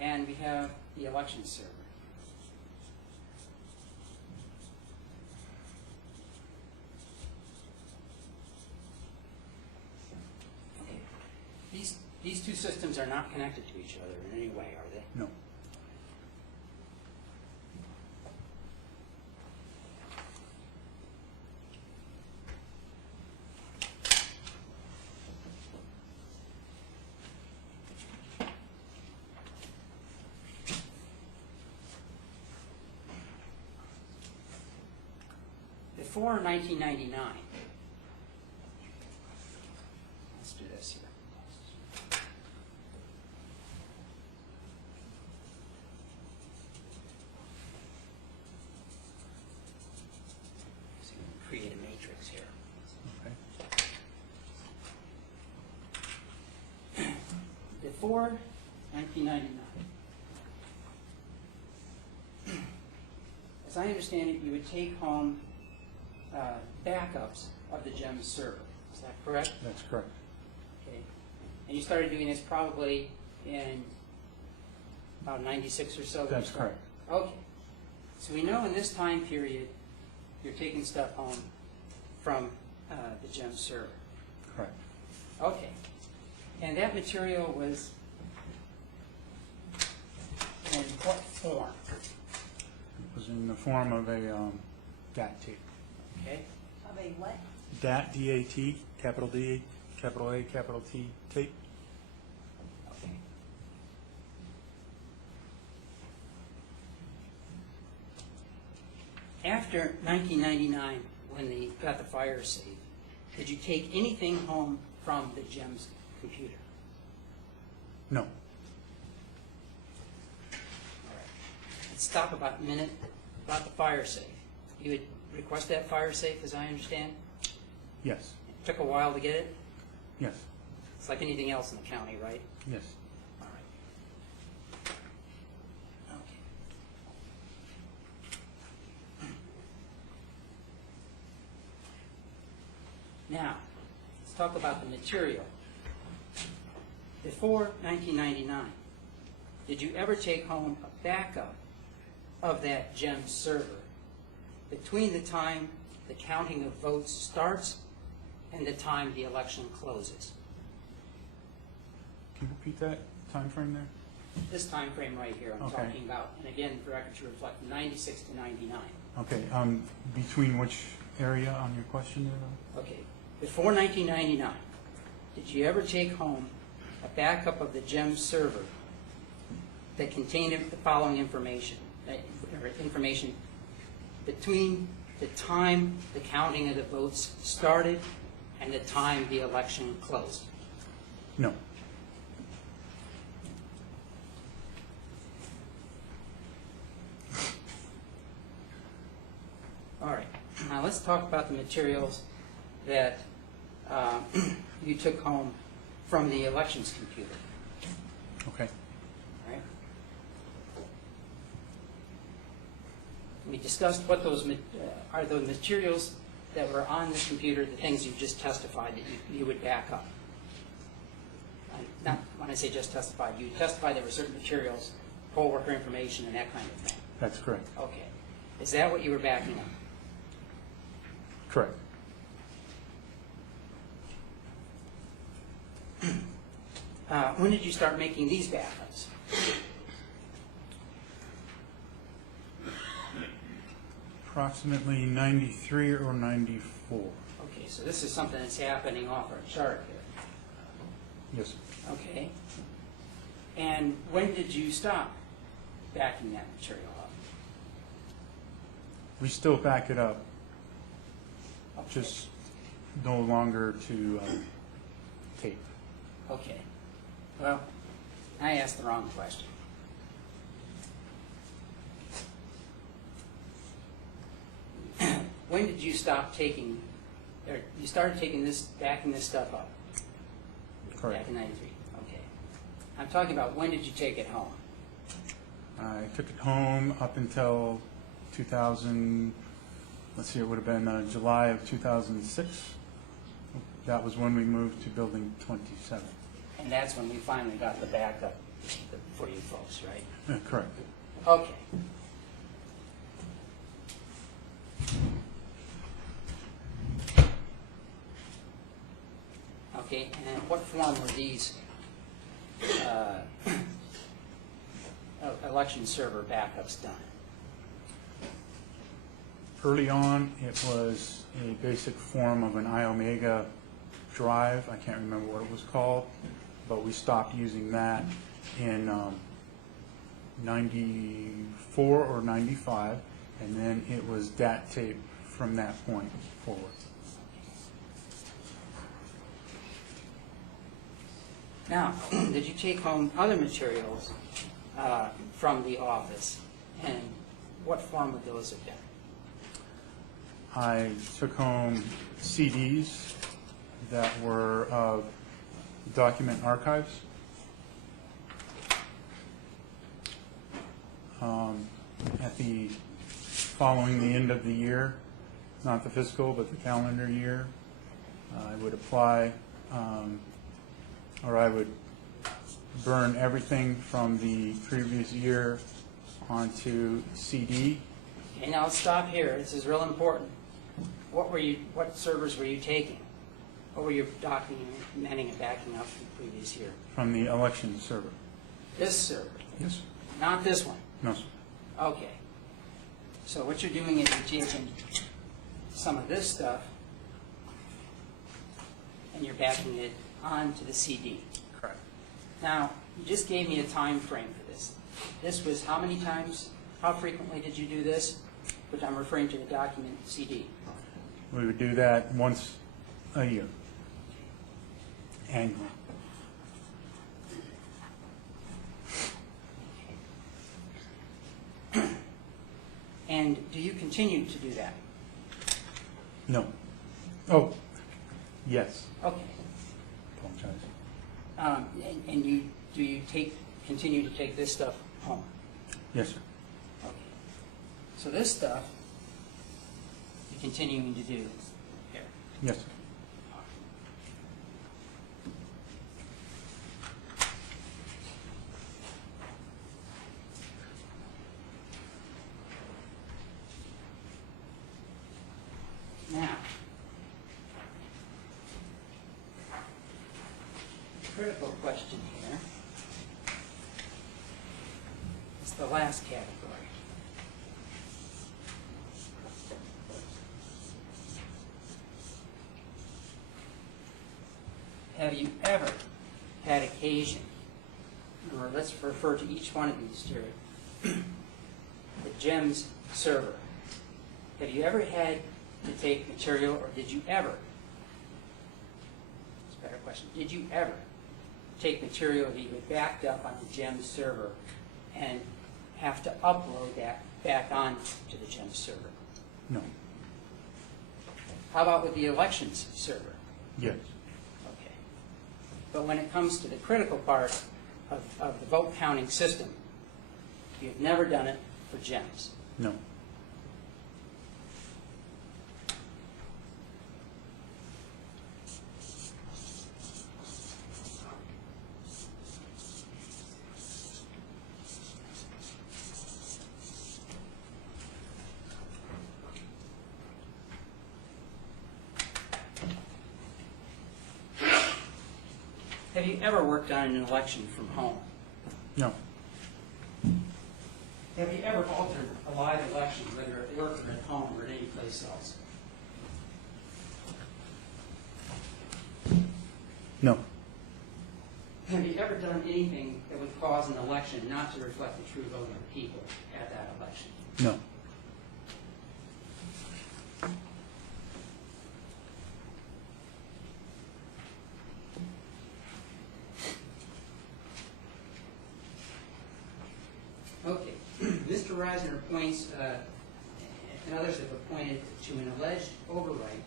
And we have the election server. These two systems are not connected to each other in any way, are they? No. Before 1999, let's do this here. So create a matrix here. Okay. Before 1999, as I understand it, you would take home backups of the GEMS server. Is that correct? That's correct. Okay. And you started doing this probably in about 96 or so? That's correct. Okay. So we know in this time period, you're taking stuff home from the GEMS server. Correct. Okay. And that material was in what form? It was in the form of a DAT tape. Okay. Of a what? DAT, D-A-T, capital D, capital A, capital T, tape. After 1999, when they got the fire safe, did you take anything home from the GEMS computer? No. All right. Let's stop about a minute about the fire safe. You would request that fire safe, as I understand? Yes. It took a while to get it? Yes. It's like anything else in the county, right? Yes. All right. Okay. Now, let's talk about the material. Before 1999, did you ever take home a backup of that GEMS server between the time the counting of votes starts and the time the election closes? Can you repeat that time frame there? This time frame right here I'm Okay. talking about, and again, for record to reflect, 96 to 99. Okay. Between which area on your question there? Though? Okay, before 1999, did you ever take home a backup of the GEMS server that contained the following information, or information between the time the counting of the votes started and the time the election closed? No. All right, now let's talk about the materials that you took home from the elections computer. Okay. All right. We discussed what those are the materials that were on the computer, the things you just testified that you would back up. Not when I say just testified, you testified there were certain materials, poll worker information, and that kind of thing. That's correct. Okay. Is that what you were backing up? Correct. When did you start making these backups? Approximately 93 or 94. Okay, so this is something that's happening off our chart here. Yes. Okay. And when did you stop backing that material up? We still back it up, Okay. just no longer to tape. Okay. Well, I asked the wrong question. When did you stop taking, or you started taking this, backing this stuff up? Correct. Back in 93. Okay. I'm talking about when did you take it home? I took it home up until 2000, let's see, it would have been July of 2006. That was when we moved to building 27. And that's when we finally got the backup for you folks, right? Correct. Okay. Okay, and what form were these election server backups done? Early on, it was a basic form of an iOmega drive. I can't remember what it was called, but we stopped using that in 94 or 95, and then it was DAT tape from that point forward. Now, did you take home other materials from the office, and what form would those have been? I took home CDs that were of document archives. Following the end of the year, not the fiscal, but the calendar year, I would apply, or I would burn everything from the previous year onto CD. Okay, now let's stop here. This is real important. What servers were you taking? What were you documenting and backing up from the previous year? From the election server. This server, Yes? not this one. No, sir. Okay. So what you're doing is you're taking some of this stuff and you're backing it onto the CD. Correct. Now, you just gave me a time frame for this. This was how many times? How frequently did you do this? which I'm referring to the document CD. We would do that once a year, annually. And do you continue to do that? No. Oh, yes. Okay. Apologize. And do you continue to take this stuff home? Yes, sir. Okay. So this stuff you're continuing to do here. Yes, sir. Now, critical question here is the last category. Have you ever had occasion, or let's refer to each one of these, Jerry, the GEMS server. Have you ever had to take material, or did you ever, it's a better question, did you ever take material that you had backed up on the GEMS server and have to upload that back on to the GEMS server? No. How about with the elections server? Yes. Okay. But when it comes to the critical part of the vote counting system, you've never done it for GEMS. No. Have you ever worked on an election from home? No. Have you ever altered a live election, whether at work or at home or at any place else? No. Have you ever done anything that would cause an election not to reflect the true vote of the people at that election? No. Okay. Mr. Reisner points, and others have pointed to an alleged overwrite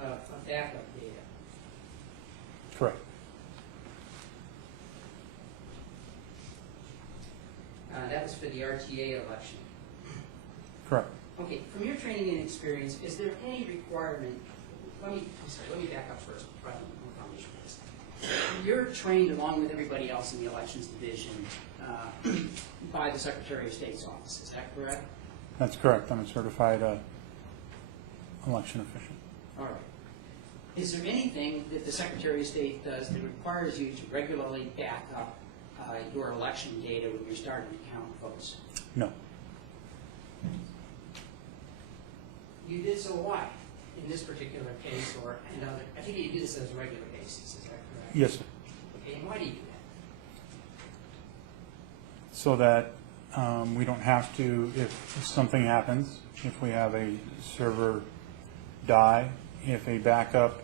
of backup data. Correct. That was for the RTA election. Correct. Okay, from your training and experience, is there any requirement, let me back up first, before I move on to this. You're trained along with everybody else in the elections division by the Secretary of State's office, is that correct? That's correct. I'm a certified election official. All right. Is there anything that the Secretary of State does that requires you to regularly back up your election data when you're starting to count votes? No. You did so why? In this particular case or another? I think you do this as a regular basis, is that correct? Yes, sir. Okay, and why do you do that? So that we don't have to, if something happens, if we have a server die, if a backup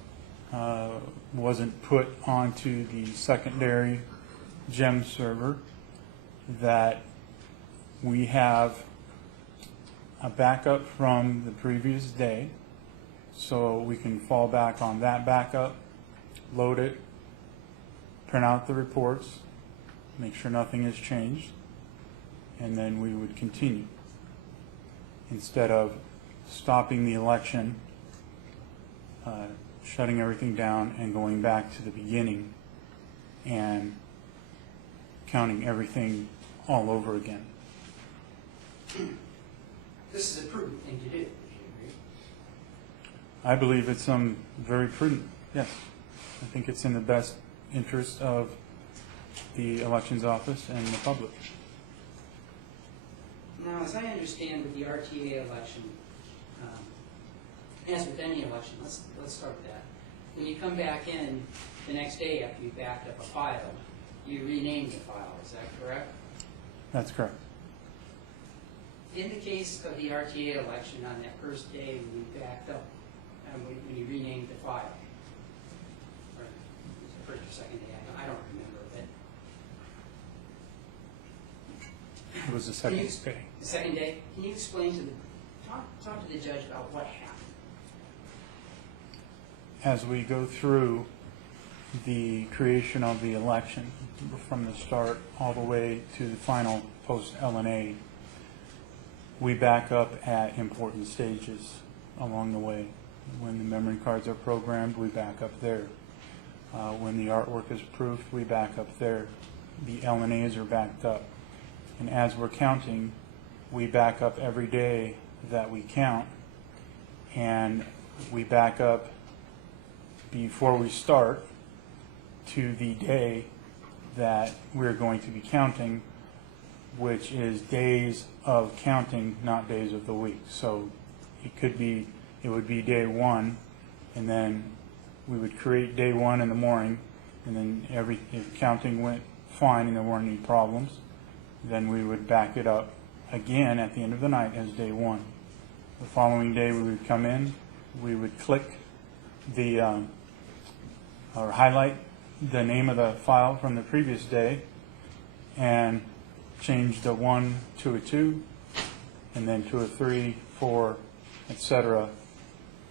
wasn't put onto the secondary GEM server, that we have a backup from the previous day, so we can fall back on that backup, load it, print out the reports, make sure nothing has changed, and then we would continue instead of stopping the election, shutting everything down and going back to the beginning and counting everything all over again. This is a prudent thing to do, would you agree? I believe it's very prudent, yes. I think it's in the best interest of the elections office and the public. Now, as I understand with the RTA election, as with any election, let's start with that. When you come back in the next day after you backed up a file, you rename the file, is that correct? That's correct. In the case of the RTA election on that first day, when we backed up, when you renamed the file, or was it the first or second day, I don't remember, but It was the second day. the second day, can you explain to the, talk to the judge about what happened? As we go through the creation of the election, from the start all the way to the final post-LNA, we back up at important stages along the way. When the memory cards are programmed, we back up there. When the artwork is proofed, we back up there. The LNAs are backed up. And as we're counting, we back up every day that we count, and we back up before we start to the day that we're going to be counting, which is days of counting, not days of the week. So it would be day one, and then we would create day one in the morning, and then if counting went fine and there weren't any problems, then we would back it up again at the end of the night as day one. The following day we would come in, we would click or highlight the name of the file from the previous day and change the 1 to a 2 and then to a 3, 4, etc.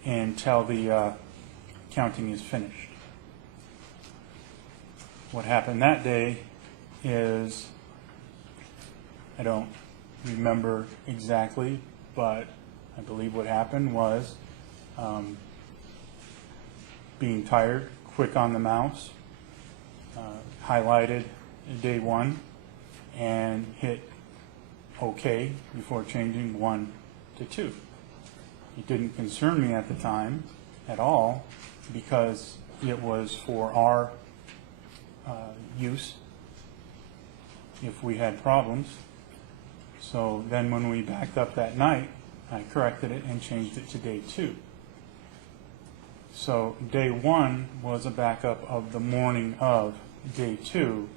until the counting is finished. What happened that day is, I don't remember exactly, but I believe what happened was being tired, quick on the mouse, highlighted day one, and hit OK before changing 1 to 2. It didn't concern me at the time at all because it was for our use if we had problems. So then when we backed up that night, I corrected it and changed it to day 2. So day 1 was a backup of the morning of day 2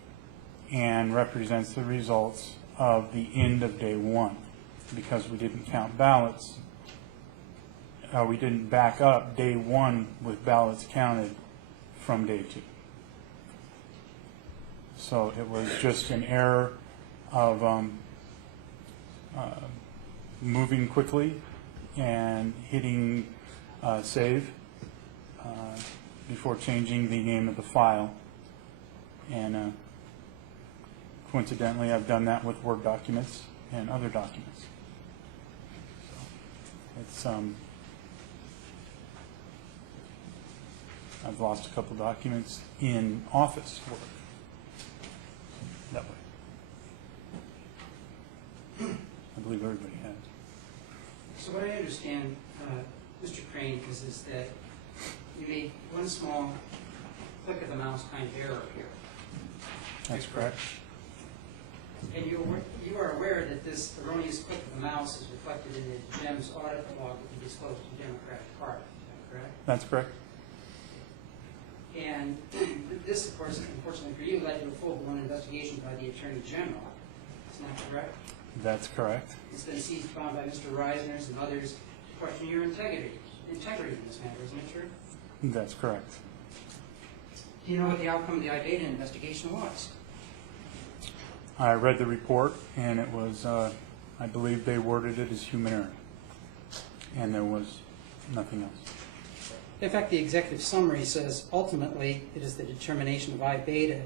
and represents the results of the end of day 1 because we didn't count ballots. We didn't back up day 1 with ballots counted from day 2. So it was just an error of moving quickly and hitting save before changing the name of the file. And coincidentally, I've done that with Word documents and other documents. So it's I've lost a couple documents in Office Word that way. I believe everybody has. So what I understand, Mr. Crane, is that you made one small click of the mouse kind of error here. That's correct. And you are aware that this erroneous click of the mouse is reflected in the GEMS audit log that you disclosed to the Democratic Party. Is that correct? That's correct. And this, of course, unfortunately for you, led to a full-blown investigation by the Attorney General. Isn't that correct? That's correct. It's been seized upon by Mr. Reisner's and others to question your integrity in this matter, isn't it true? That's correct. Do you know what the outcome of the AUDIT investigation was? I read the report, and it was, I believe they worded it as human error, and there was nothing else. In fact, the executive summary says, ultimately, it is the determination of I beta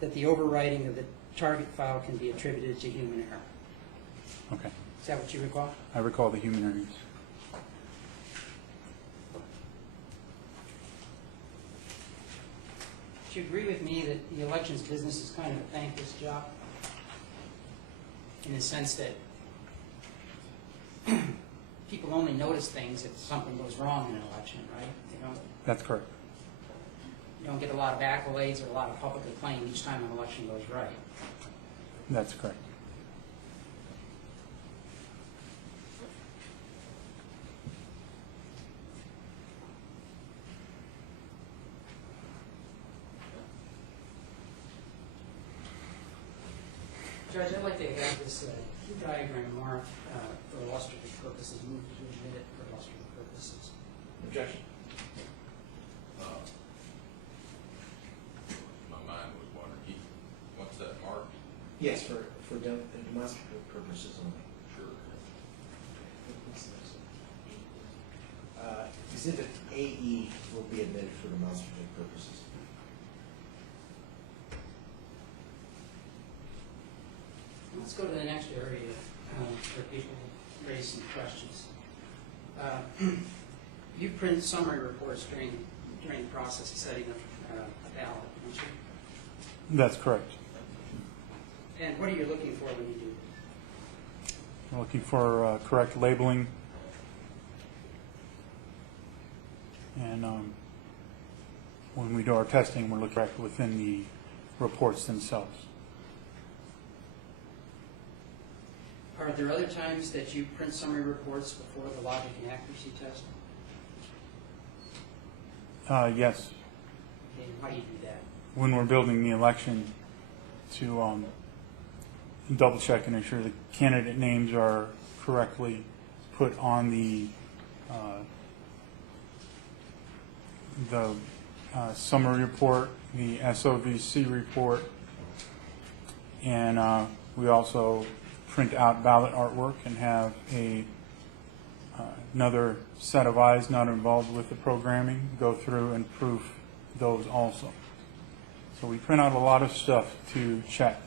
that the overwriting of the target file can be attributed to human error. Okay. Is that what you recall? I recall the human errors. Do you agree with me that the elections business is kind of a thankless job? In the sense that people only notice things if something goes wrong in an election, right? That's correct. You don't get a lot of accolades or a lot of public acclaim each time an election goes right. That's correct. Judge, I'd like to have this diagram marked for illustrative purposes, move to admit it for illustrative purposes. Objection. My mind was wondering, he wants that marked? Yes, for demonstrative purposes only. Sure. What's this? Exhibit AE will be admitted for demonstrative purposes. Let's go to the next area where people raise some questions. You print summary reports during the process of setting up a ballot, don't you? That's correct. And what are you looking for when you do that? We're looking for correct labeling and when we do our testing, we're looking correct within the reports themselves. Are there other times that you print summary reports before the logic and accuracy test? Yes, Okay, and why do you do that? when we're building the election to double check and ensure the candidate names are correctly put on the summary report, the SOVC report, and we also print out ballot artwork and have another set of eyes not involved with the programming go through and proof those also. So we print out a lot of stuff to check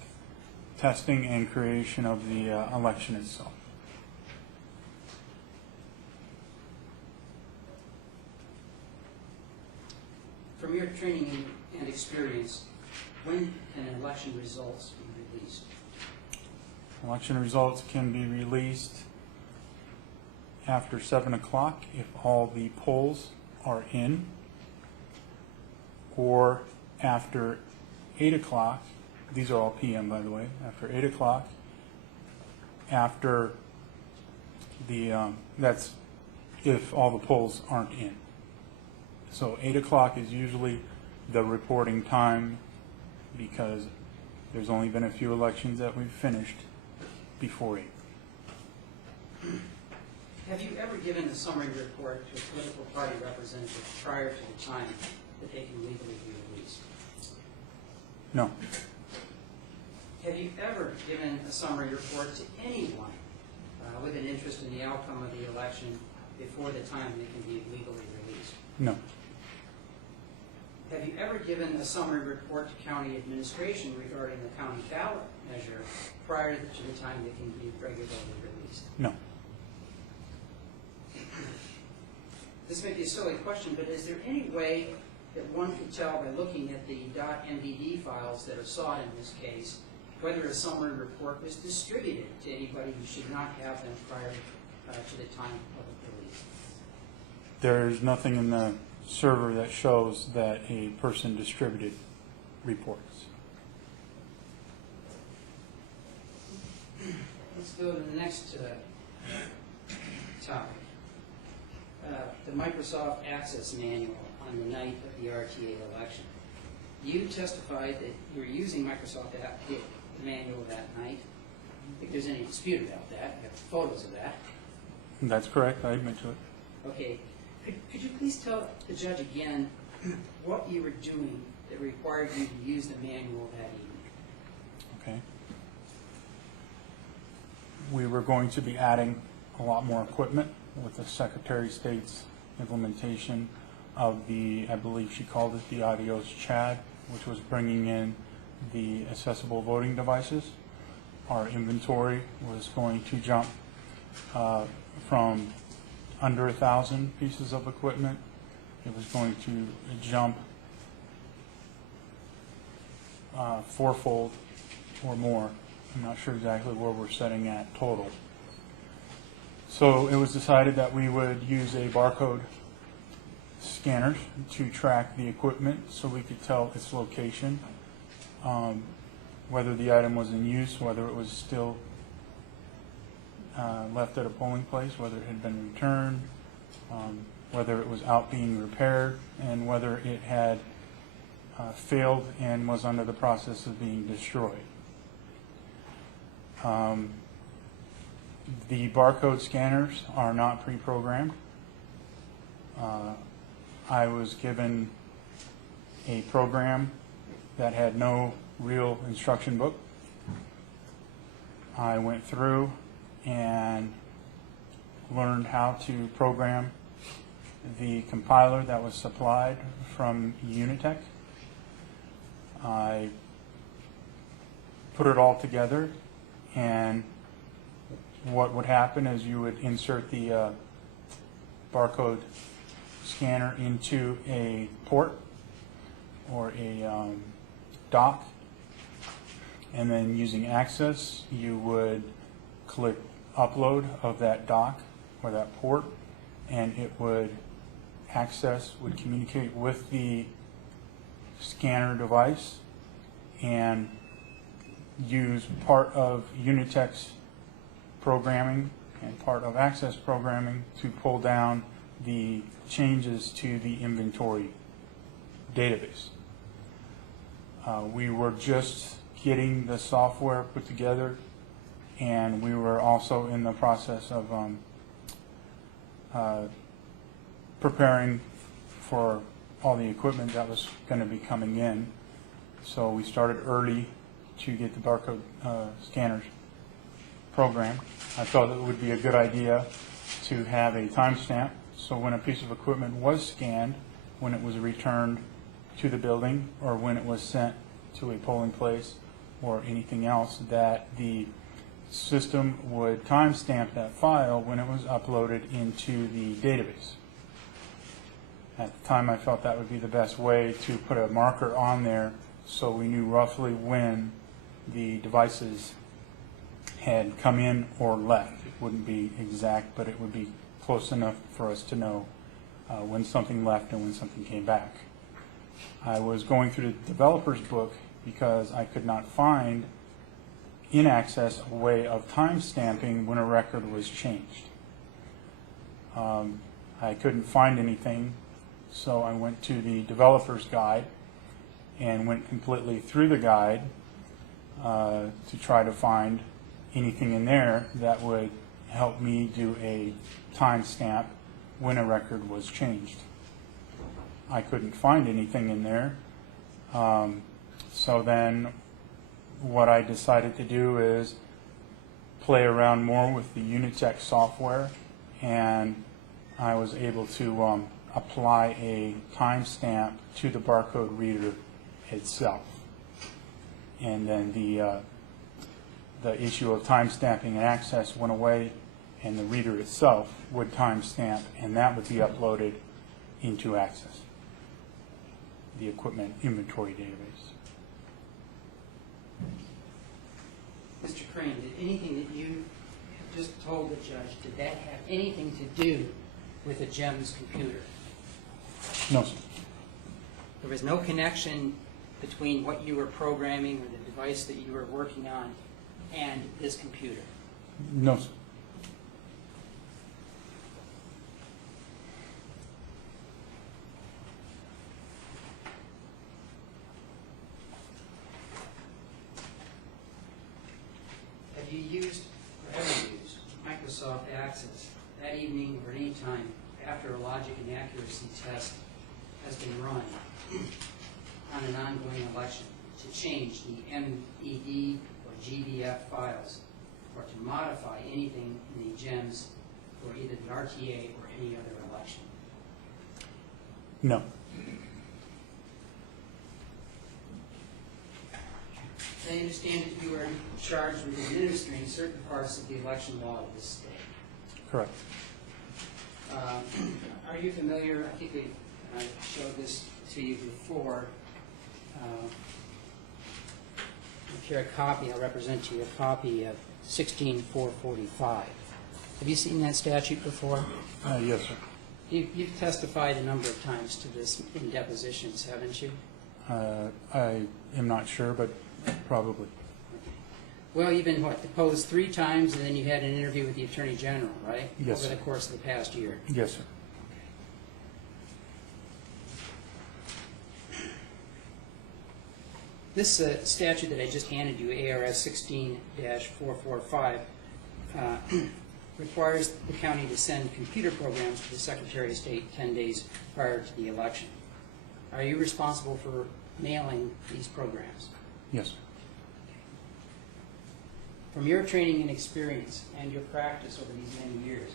testing and creation of the election itself. From your training and experience, when can election results be released? Election results can be released after 7 o'clock if all the polls are in, or after 8 o'clock. These are all PM, by the way. After 8 o'clock, after the that's if all the polls aren't in. So 8 o'clock is usually the reporting time because there's only been a few elections that we've finished before 8. Have you ever given a summary report to a political party representative prior to the time that they can legally be released? No. Have you ever given a summary report to anyone with an interest in the outcome of the election before the time they can be legally released? No. Have you ever given a summary report to county administration regarding the county ballot measure prior to the time they can be regularly released? No. This may be a silly question, but is there any way that one could tell by looking at the .mdd files that are sought in this case whether a summary report was distributed to anybody who should not have them prior to the time of the release? There's nothing in the server that shows that a person distributed reports. Let's go to the next topic. The Microsoft Access Manual on the night of the RTA election. You testified that you were using Microsoft Manual that night. I don't think there's any dispute about that. You have photos of that. That's correct. I admit to it. Okay. Could you please tell the judge again what you were doing that required you to use the manual that evening? Okay. We were going to be adding a lot more equipment with the Secretary of State's implementation of the, I believe she called it the AUDIT-AZ, which was bringing in the accessible voting devices. Our inventory was going to jump from under 1,000 pieces of equipment. It was going to jump fourfold or more. I'm not sure exactly where we're setting at total. So it was decided that we would use a barcode scanner to track the equipment so we could tell its location, whether the item was in use, whether it was still left at a polling place, whether it had been returned, whether it was out being repaired, and whether it had failed and was under the process of being destroyed. The barcode scanners are not pre-programmed. I was given a program that had no real instruction book. I went through and learned how to program the compiler that was supplied from Unitech. I put it all together, and what would happen is you would insert the barcode scanner into a port or a dock, and then using Access you would click upload of that dock or that port, and it would would communicate with the scanner device and use part of Unitech's programming and part of Access programming to pull down the changes to the inventory database. We were just getting the software put together, and we were also in the process of preparing for all the equipment that was going to be coming in. So we started early to get the barcode scanners programmed. I thought it would be a good idea to have a timestamp, so when a piece of equipment was scanned, when it was returned to the building, or when it was sent to a polling place or anything else, that the system would timestamp that file when it was uploaded into the database. At the time, I felt that would be the best way to put a marker on there so we knew roughly when the devices had come in or left. It wouldn't be exact, but it would be close enough for us to know when something left and when something came back. I was going through the developer's book because I could not find in Access a way of time stamping when a record was changed. I couldn't find anything, so I went to the developer's guide and went completely through the guide to try to find anything in there that would help me do a timestamp when a record was changed. I couldn't find anything in there, so then what I decided to do is play around more with the Unitech software, and I was able to apply a timestamp to the barcode reader itself. And then the issue of timestamping and Access went away, and the reader itself would timestamp, and that would be uploaded into Access, the equipment inventory database. Mr. Crane, did anything that you just told the judge, did that have anything to do with the GEMS computer? No, sir. There was no connection between what you were programming or the device that you were working on and this computer? No, sir. Have you used, or ever used, Microsoft Access that evening or any time after a logic and accuracy test has been run on an ongoing election to change the MED or GDF files or to modify anything in the GEMS for either the RTA or any other election? No. I understand that you are charged with administering certain parts of the election law of this state. Correct. Are you familiar, I think I showed this to you before, if you're a copy, I'll represent to you a copy of 16445. Have you seen that statute before? Yes, sir. You've testified a number of times to this in depositions, haven't you? I am not sure, but probably. Well, you've been, deposed 3 times, and then you had an interview with the Attorney General, right? Yes, Over sir. the course of the past year. Yes, sir. This statute that I just handed you, ARS 16-445, requires the county to send computer programs to the Secretary of State 10 days prior to the election. Are you responsible for mailing these programs? Yes, sir. From your training and experience and your practice over these many years,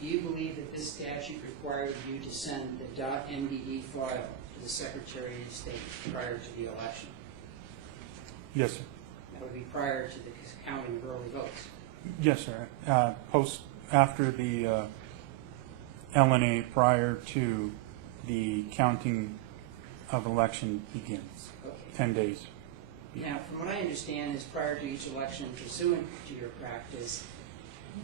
do you believe that this statute requires you to send the .mdd file to the Secretary of State prior to the election? Yes, sir. That would be prior to the counting of early votes. Yes, sir. After the LNA, prior to the counting of election begins, Okay. 10 days. Now, from what I understand is prior to each election, pursuant to your practice,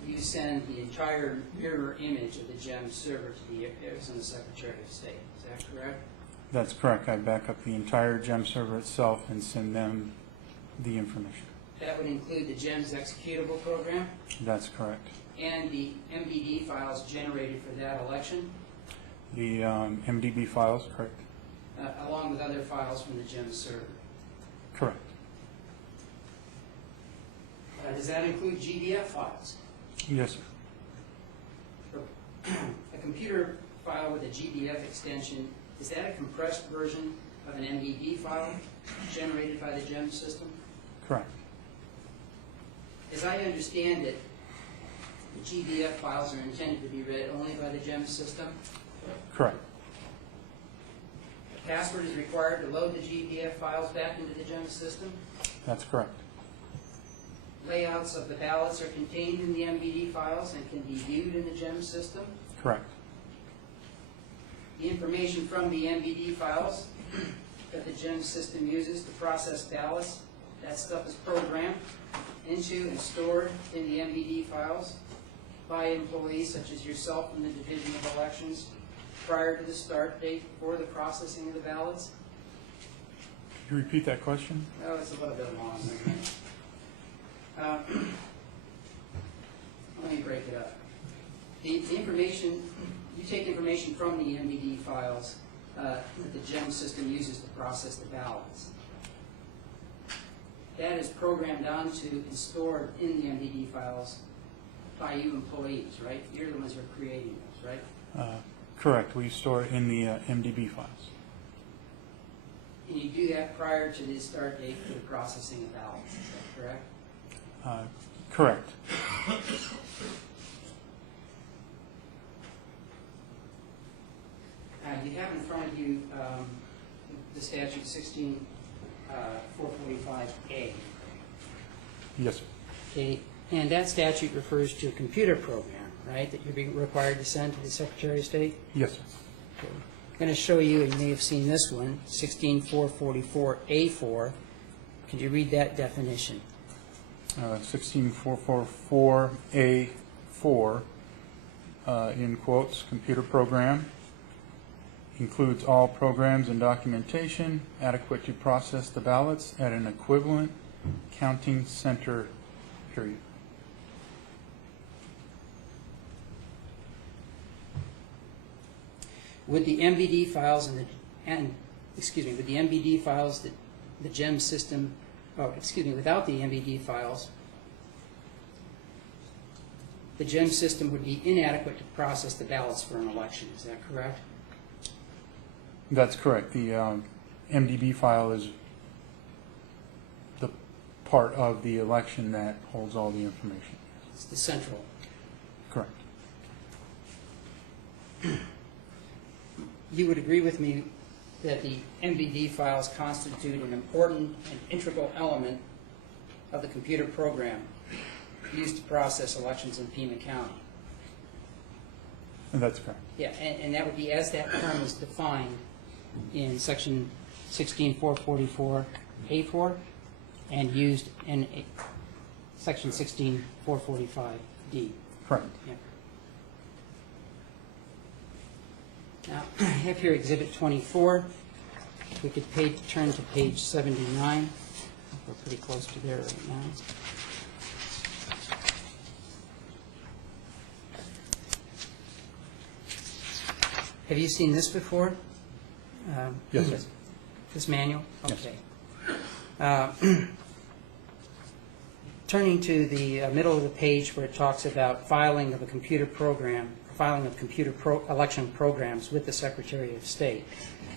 you send the entire mirror image of the GEM server to the Arizona Secretary of State. Is that correct? That's correct. I back up the entire GEM server itself and send them the information. That would include the GEM's executable program That's correct. and the MBD files generated for that election, The MDB files, correct? along with other files from the GEM server. Correct. Does that include GDF files? Yes, sir. A computer file with a GDF extension, is that a compressed version of an MBD file generated by the GEM system? Correct. As I understand it, the GDF files are intended to be read only by the GEM system. Correct. A password is required to load the GDF files back into the GEM system. That's correct. Layouts of the ballots are contained in the MBD files and can be viewed in the GEM system. Correct. The information from the MBD files that the GEM system uses to process ballots, that stuff is programmed into and stored in the MBD files by employees such as yourself in the Division of Elections prior to the start date for the processing of the ballots. Could you repeat that question? Oh, it's a little bit long. Let me break it up. The information, you take information from the MBD files that the GEM system uses to process the ballots. That is programmed onto and stored in the MBD files by you employees, right? You're the ones who are creating those, right? Correct. We store it in the MDB files. And you do that prior to the start date for the processing of ballots, is that correct? Correct. You have in front of you the statute 16-445A. Yes, sir. Okay, and that statute refers to a computer program, right, that you're being required to send to the Secretary of State? Yes, sir. Okay. I'm going to show you, and you may have seen this one, 16-444A4. Could you read that definition? 16444A4, in quotes, computer program, includes all programs and documentation adequate to process the ballots at an equivalent counting center, period. With the MBD files with the MBD files that the GEM system, without the MBD files, the GEM system would be inadequate to process the ballots for an election. Is that correct? That's correct. The MDB file is the part of the election that holds all the information. It's the central. Correct. You would agree with me that the MBD files constitute an important and integral element of the computer program used to process elections in Pima County. And that's correct. Yeah, and that would be as that term is defined in section 16-444A4 and used in section 16-445D. Correct. Yeah. Now, I have here Exhibit 24. We could turn to page 79. We're pretty close to there right now. Have you seen this before? Yes, sir. This manual? Yes. Okay. Turning to the middle of the page where it talks about filing of a computer program, filing of election programs with the Secretary of State.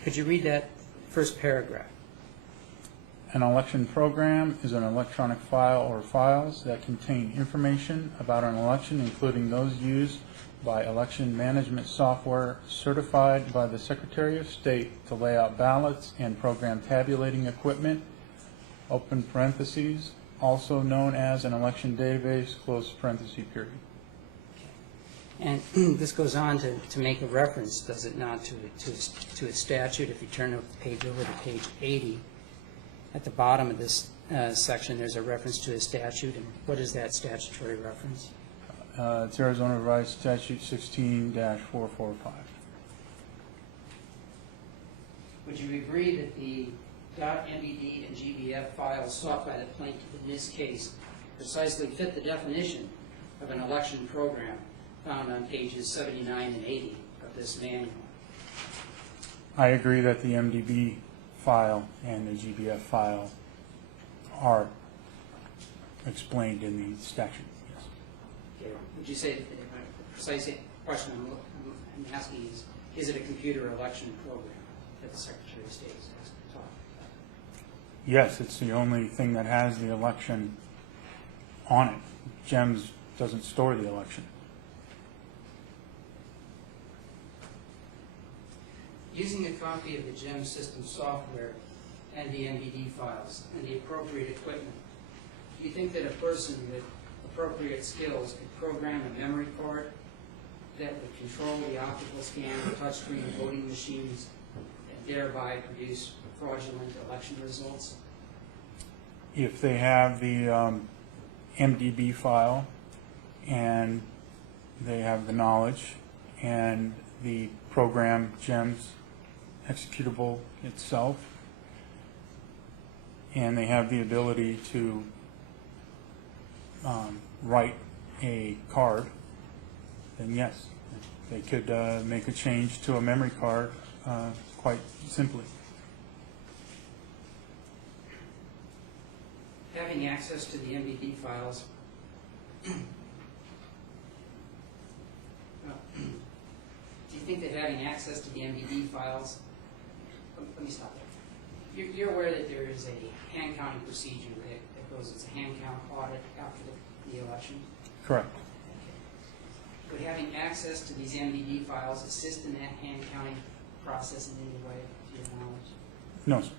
Could you read that first paragraph? An election program is an electronic file or files that contain information about an election, including those used by election management software certified by the Secretary of State to lay out ballots and program tabulating equipment, open parentheses, also known as an election database, close parenthesis period. And this goes on to make a reference, does it not, to a statute. If you turn the page over to page 80, at the bottom of this section, there's a reference to a statute. And what is that statutory reference? It's Arizona Revised Statute 16-445. Would you agree that the .mbd and GBF files sought by the plaintiff in this case precisely fit the definition of an election program found on pages 79 and 80 of this manual? I agree that the MDB file and the GBF file are explained in the statute. Yes. Okay. Would you say that the precise question I'm asking is it a computer election program that the Secretary of State is talking about? Yes, it's the only thing that has the election on it. GEMS doesn't store the election. Using a copy of the GEMS system software and the MBD files and the appropriate equipment, do you think that a person with appropriate skills could program a memory card that would control the optical scan of touchscreen voting machines and thereby produce fraudulent election results? If they have the MDB file and they have the knowledge and the program GEMS executable itself, and they have the ability to write a card, then yes, they could make a change to a memory card quite simply. Having access to the MBD files, do you think that having access to the MBD files, let me stop there. You're aware that there is a hand counting procedure that goes, it's a hand count audit after the election? Correct. Would having access to these MBD files assist in that hand counting process in any way, to your knowledge? No, sir.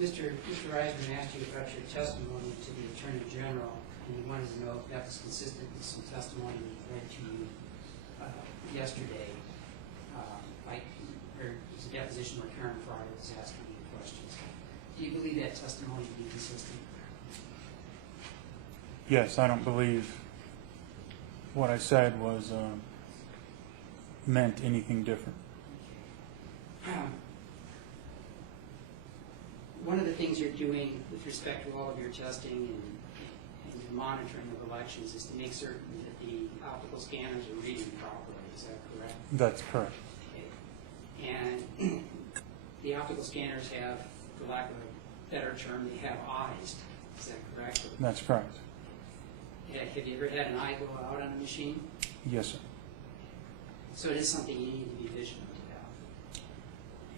Mr. Eisman asked you about your testimony to the Attorney General, and he wanted to know if that was consistent with some testimony he read to you yesterday. It was a deposition where Karen Fryer was asking you questions. Do you believe that testimony to be consistent? Yes, I don't believe what I said was meant anything different. One of the things you're doing with respect to all of your testing and your monitoring of elections is to make certain that the optical scanners are reading properly. Is that correct? That's correct. Okay. And the optical scanners have, for lack of a better term, they have eyes. Is that correct? That's correct. Have you ever had an eye go out on a machine? Yes, sir. So it is something you need to be vigilant about.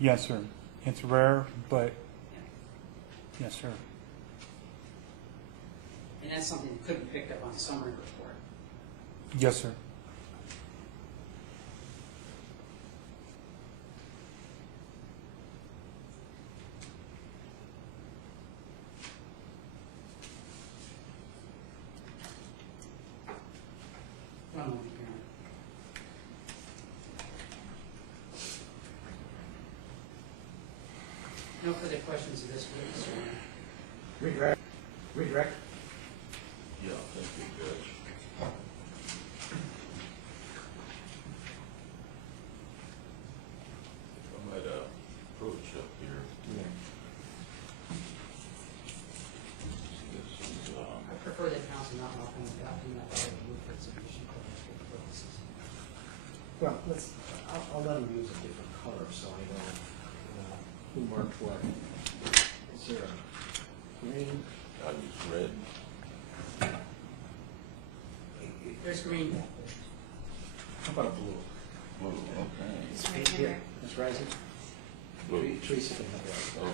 Yes, sir. It's rare, but yes, sir. And that's something that could be picked up on a summary report. Yes, sir. One moment, Karen. No further questions of this witness, Your Honor. Redirect. Yeah, thank you, Judge. I might approach up here. prefer that council not often adopting that by the move for its submission for purposes. Well, I'll let him use a different color so I know who marked what. Is there a green? I use red. There's green back there. How about a blue? Blue, okay. It's right Here, here. Ms. Rising? Blue. Teresa can have that. Okay.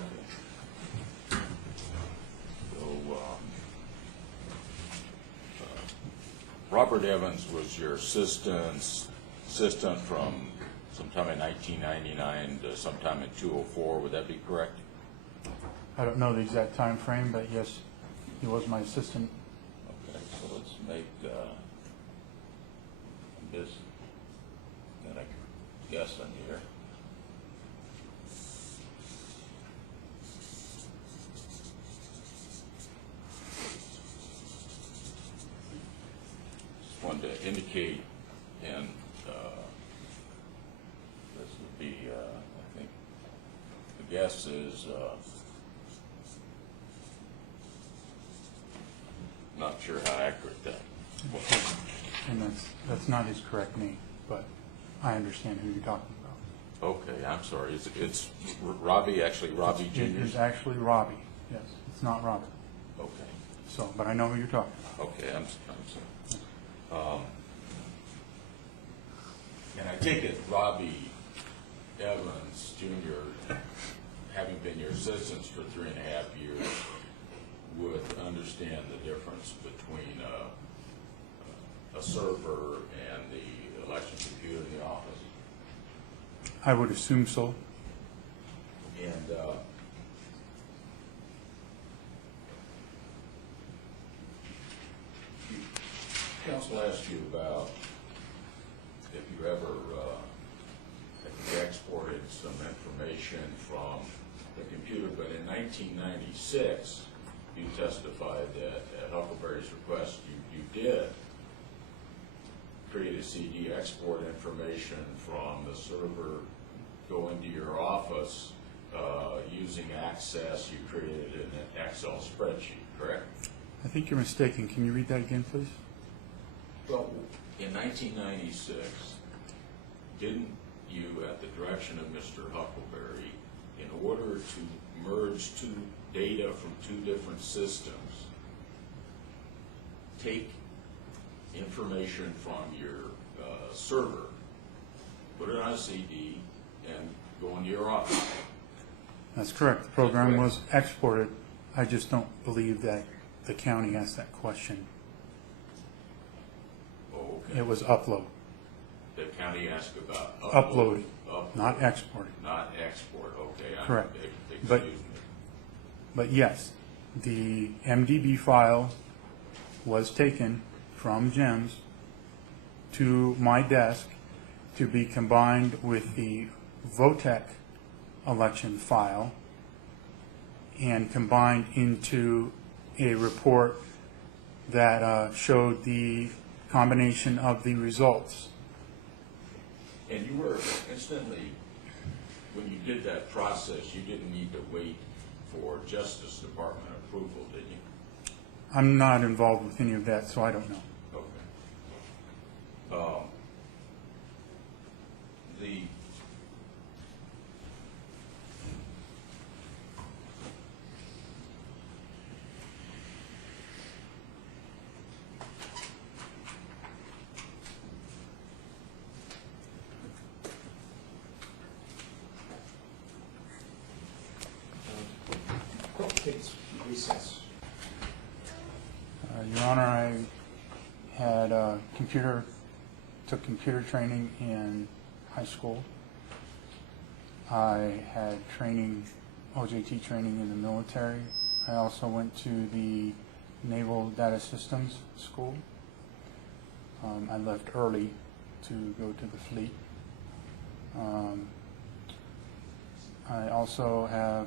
So, Robert Evans was your assistant from sometime in 1999 to sometime in 2004. Would that be correct? I don't know the exact time frame, but yes, he was my assistant. Okay, so let's make this, and I guess in here. Just wanted to indicate, and this would be, I think, the guess is, not sure how accurate that was. And that's not his correct name, but I understand who you're talking about. Okay, I'm sorry. It's Robbie, actually Robbie It Jr.? is actually Robbie, yes. It's not Robert. Okay, So, but I know who you're talking about. okay, I'm sorry. And I take it Robbie Evans Jr., having been your assistant for 3.5 years, would understand the difference between a server and the election computer in the office. I would assume so. And council asked you about if you ever if you exported some information from the computer, but in 1996, you testified that at Huckleberry's request, you did create a CD, export information from the server, go into your office, using Access, you created an Excel spreadsheet, correct? I think you're mistaken. Can you read that again, please? Well, in 1996, didn't you, at the direction of Mr. Huckleberry, in order to merge two data from two different systems, take information from your server, put it on a CD, and go into your office? That's correct. The program was exported. I just don't believe that the county asked that question. Oh, okay. It was upload. The county asked about Uploading, upload, not exporting. not export, okay. Correct. Excuse But- me. But yes, the MDB file was taken from GEMS to my desk to be combined with the VOTEC election file and combined into a report that showed the combination of the results. And you were instantly, when you did that process, you didn't need to wait for Justice Department approval, did you? I'm not involved with any of that, so I don't know. Okay. The Kids recess. Your Honor, I had took computer training in high school. I had training, OJT training in the military. I also went to the Naval Data Systems School. I left early to go to the fleet. I also have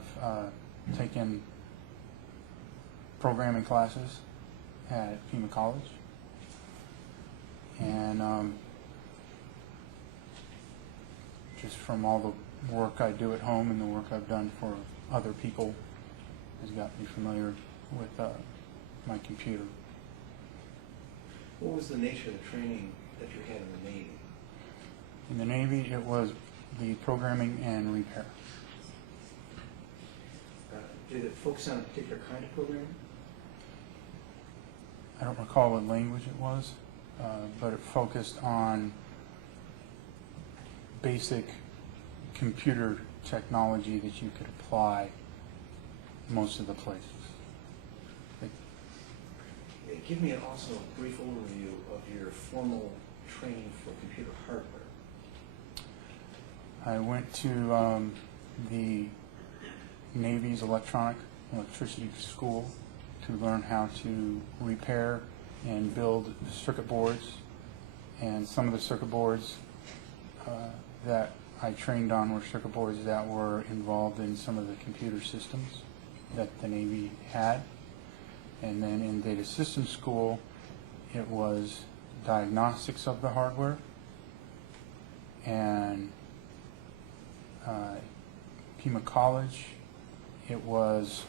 taken programming classes at Pima College. And just from all the work I do at home and the work I've done for other people has got me familiar with my computer. What was the nature of the training that you had in the Navy? In the Navy, it was the programming and repair. Did it focus on a particular kind of programming? I don't recall what language it was, but it focused on basic computer technology that you could apply most of the places. Give me also a brief overview of your formal training for computer hardware. I went to the Navy's electricity school to learn how to repair and build circuit boards. And some of the circuit boards that I trained on were circuit boards that were involved in some of the computer systems that the Navy had. And then in data systems school, it was diagnostics of the hardware, and Pima College, it was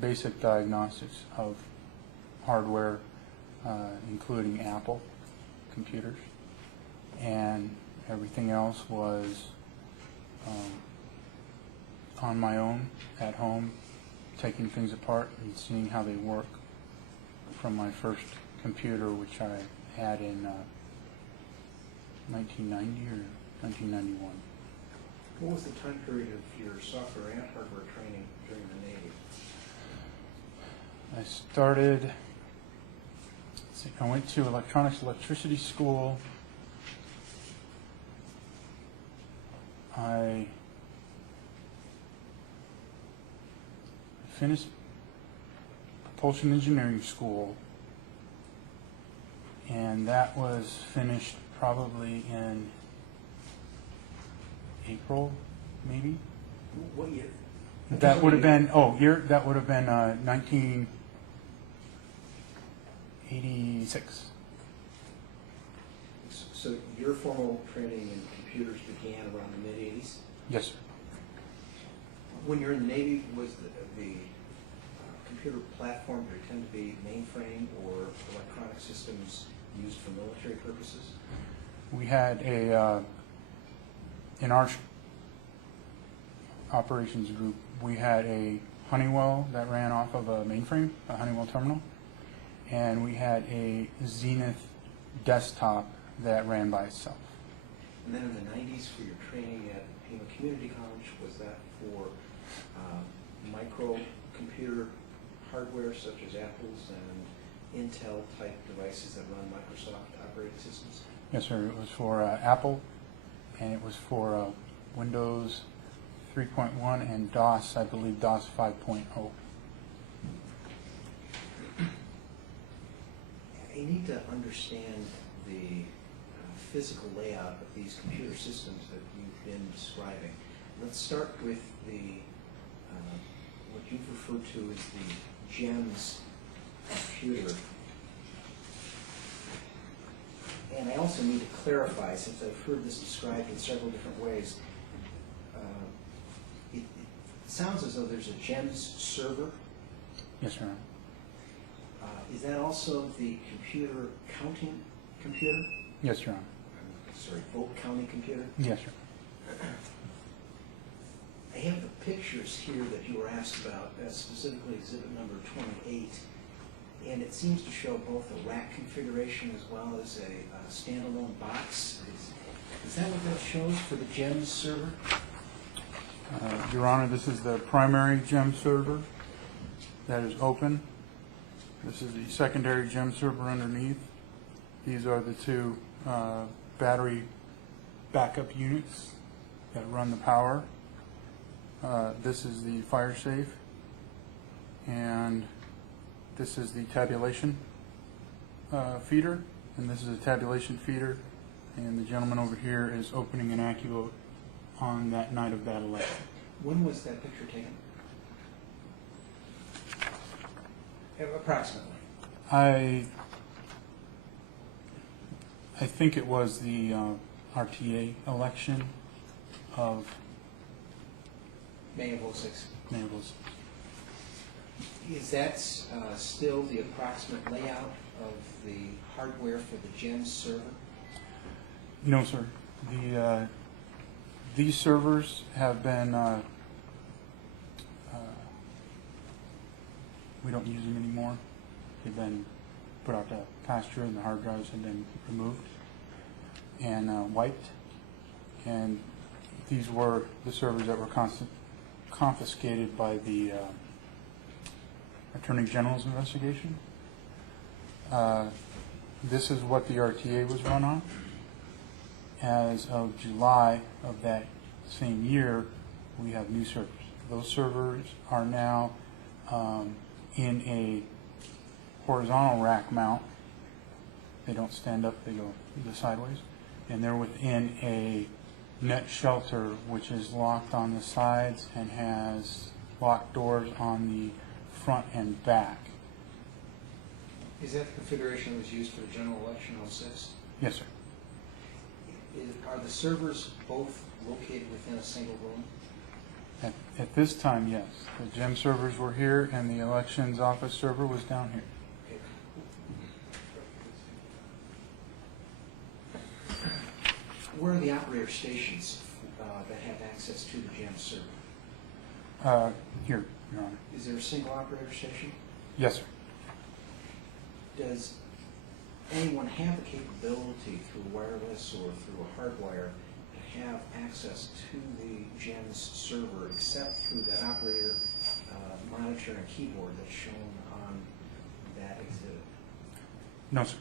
basic diagnostics of hardware, including Apple computers, and everything else was on my own at home, taking things apart and seeing how they work from my first computer, which I had in 1990 or 1991. What was the time period of your software and hardware training during the Navy? I started, let's see, I went to electricity school. I finished propulsion engineering school, and that was finished probably in April, maybe. What year? That would have been, that would have been 1986. So your formal training in computers began around the mid-'80s? Yes, sir. When you're in the Navy, was the computer platform pretend to be mainframe or electronic systems used for military purposes? We had in our operations group, we had a Honeywell that ran off of a mainframe, a Honeywell terminal, and we had a Zenith desktop that ran by itself. And then in the 90s, for your training at Pima Community College, was that for microcomputer hardware such as Apple's and Intel-type devices that run Microsoft operating systems? Yes, sir. It was for Apple, and it was for Windows 3.1 and DOS, I believe DOS 5.0. I need to understand the physical layout of these computer systems that you've been describing. Let's start with the what you've referred to as the GEMS computer. And I also need to clarify, since I've heard this described in several different ways, it sounds as though there's a GEMS server. Yes, sir. Is that also the computer counting computer? Yes, sir. Sorry, vote counting computer? Yes, sir. I have the pictures here that you were asked about, specifically exhibit number 28, and it seems to show both a rack configuration as well as a standalone box. Is that what that shows for the GEMS server? Your Honor, this is the primary GEMS server that is open. This is the secondary GEMS server underneath. These are the two battery backup units that run the power. This is the fire safe, and this is the tabulation feeder, and this is a tabulation feeder, and the gentleman over here is opening an AccuVote on that night of that election. When was that picture taken? Approximately. I think it was the RTA election of May of '06. May of 06. Is that still the approximate layout of the hardware for the GEMS server? No, sir. These servers have been, we don't use them anymore. They've been put out to pasture and the hard drives have been removed and wiped. And these were the servers that were confiscated by the Attorney General's investigation. This is what the RTA was run on. As of July of that same year, we have new servers. Those servers are now in a horizontal rack mount. They don't stand up, they go sideways. And they're within a net shelter, which is locked on the sides and has locked doors on the front and back. Is that the configuration that was used for the general election on 6? Yes, sir. Are the servers both located within a single room? At this time, yes. The GEM servers were here and the elections office server was down here. Where are the operator stations that have access to the GEM server? Here, Your Honor. Is there a single operator station? Yes, sir. Does anyone have the capability through wireless or through a hardwire to have access to the GEMS server except through that operator monitor and keyboard that's shown on that exhibit? No, sir.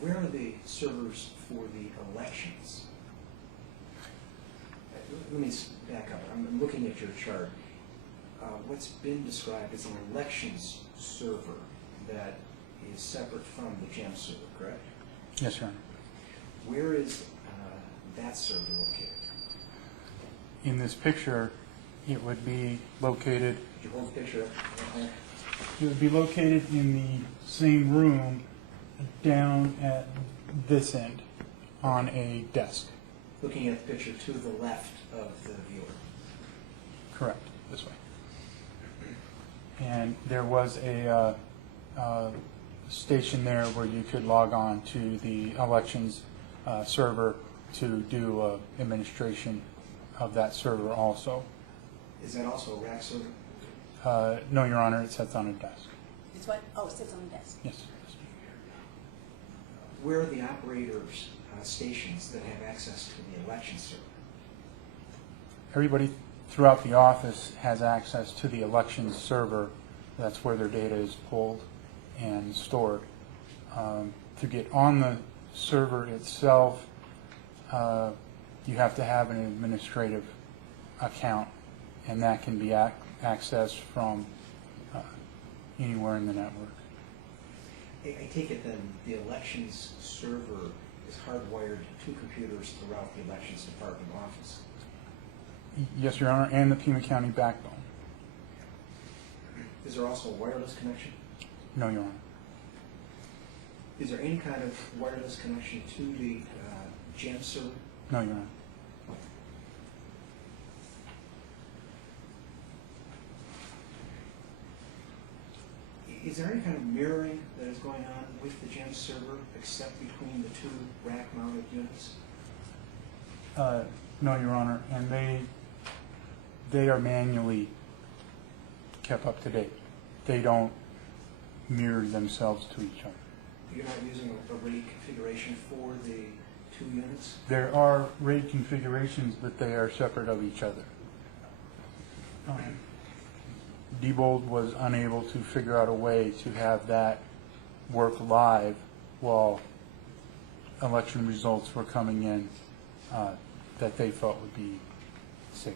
Where are the servers for the elections? Let me back up. I'm looking at your chart. What's been described as an elections server that is separate from the GEM server, correct? Yes, Your Honor. Where is that server located? In this picture, it would be located. Could you hold the picture up? It would be located in the same room down at this end on a desk. Looking at the picture to the left of the viewer. Correct, this way. And there was a station there where you could log on to the elections server to do administration of that server also. Is that also a rack server? No, Your Honor, it sits on a desk. It's what? Oh, it sits on the desk. Yes. Where are the operators' stations that have access to the election server? Everybody throughout the office has access to the elections server. That's where their data is pulled and stored. To get on the server itself, you have to have an administrative account, and that can be accessed from anywhere in the network. I take it then the elections server is hardwired to computers throughout the elections department office. Yes, Your Honor, and the Pima County backbone. Is there also a wireless connection? No, Your Honor. Is there any kind of wireless connection to the GEMS server? No, Your Honor. Is there any kind of mirroring that is going on with the GEMS server except between the two rack-mounted units? No, Your Honor, and they are manually kept up to date. They don't mirror themselves to each other. You're not using a RAID configuration for the two units? There are RAID configurations, but they are separate of each other. Diebold was unable to figure out a way to have that work live while election results were coming in that they felt would be safe.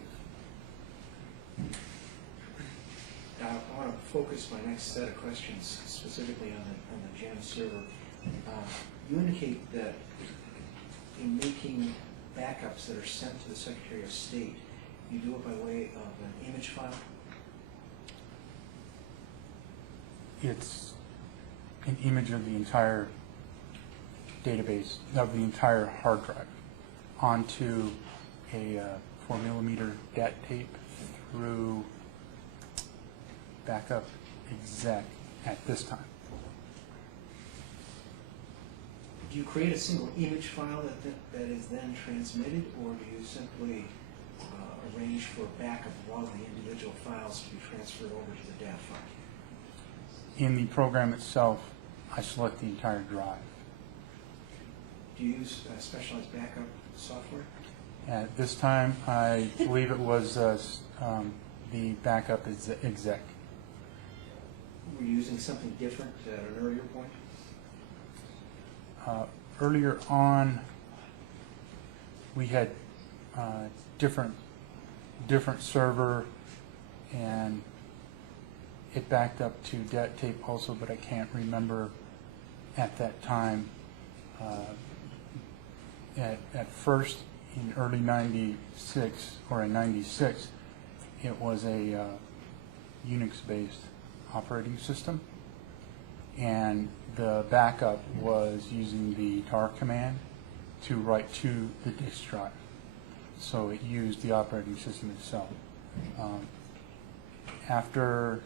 Now, I want to focus my next set of questions specifically on the GEMS server. You indicate that in making backups that are sent to the Secretary of State, you do it by way of an image file? It's an image of the entire database, of the entire hard drive, onto a 4mm DAT tape through backup exec at this time. Do you create a single image file that is then transmitted, or do you simply arrange for backup of all the individual files to be transferred over to the DAV file? In the program itself, I select the entire drive. Do you use specialized backup software? At this time, I believe it was the backup exec. Were you using something different at an earlier point? Earlier on, we had different server, and it backed up to DAT tape also, but I can't remember at that time. At first, in early 96 or in 96, it was a Unix-based operating system, and the backup was using the tar command to write to the disk drive. So it used the operating system itself. After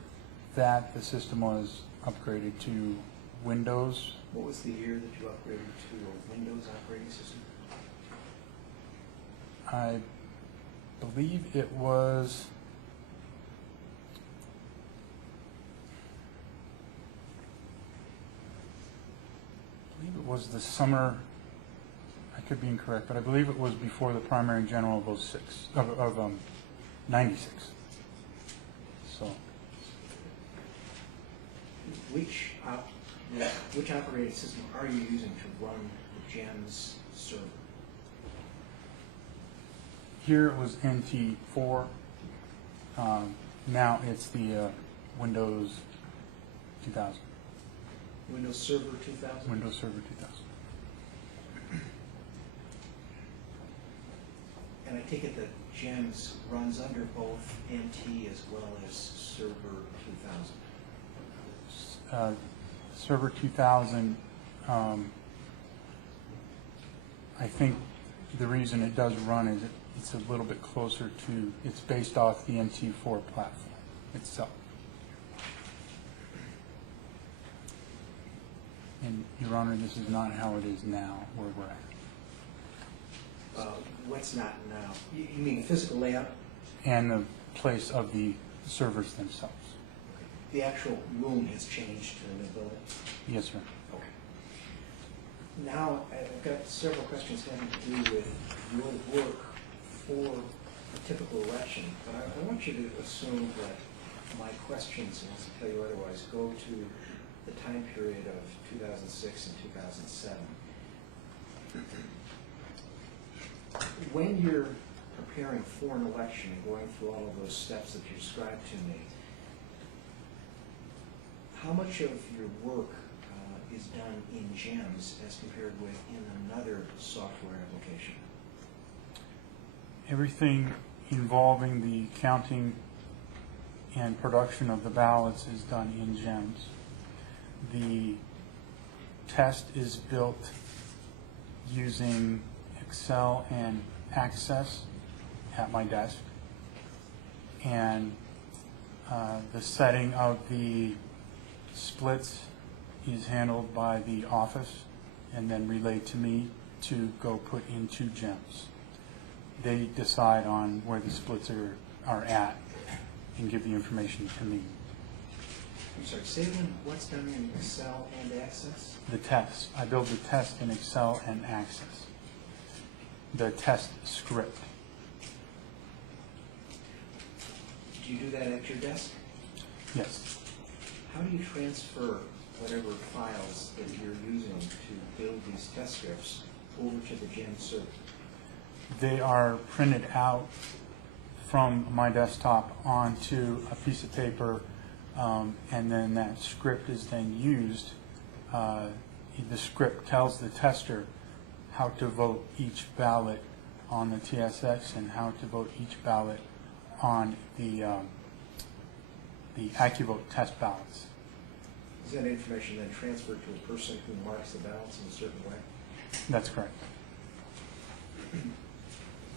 that, the system was upgraded to Windows. What was the year that you upgraded to a Windows operating system? I believe it was the summer. I could be incorrect, but I believe it was before the primary and general of 96. So Which operating system are you using to run the GEMS server? here it was NT4. Now it's the Windows 2000. Windows Server 2000? Windows Server 2000. And I take it that GEMS runs under both NT as well as Server 2000? Server 2000, I think the reason it does run is it's a little bit closer to, it's based off the NT4 platform itself. And Your Honor, this is not how it is now where we're at. What's not now? You mean the physical layout? And the place of the servers themselves. Okay. The actual room has changed to the new building? Yes, sir. Okay. Now, I've got several questions having to do with your work for a typical election, but I want you to assume that my questions, unless I tell you otherwise, go to the time period of 2006 and 2007. When you're preparing for an election and going through all of those steps that you described to me, how much of your work is done in GEMS as compared with in another software application? Everything involving the counting and production of the ballots is done in GEMS. The test is built using Excel and Access at my desk, and the setting of the splits is handled by the office and then relayed to me to go put into GEMS. They decide on where the splits are at and give the information to me. I'm sorry, say again, what's done in Excel and Access? The test. I build the test in Excel and Access. The test script. Do you do that at your desk? Yes. How do you transfer whatever files that you're using to build these test scripts over to the GEMS server? They are printed out from my desktop onto a piece of paper, and then that script is then used. The script tells the tester how to vote each ballot on the TSX and how to vote each ballot on the AccuVote test ballots. Is that information then transferred to a person who marks the ballots in a certain way? That's correct.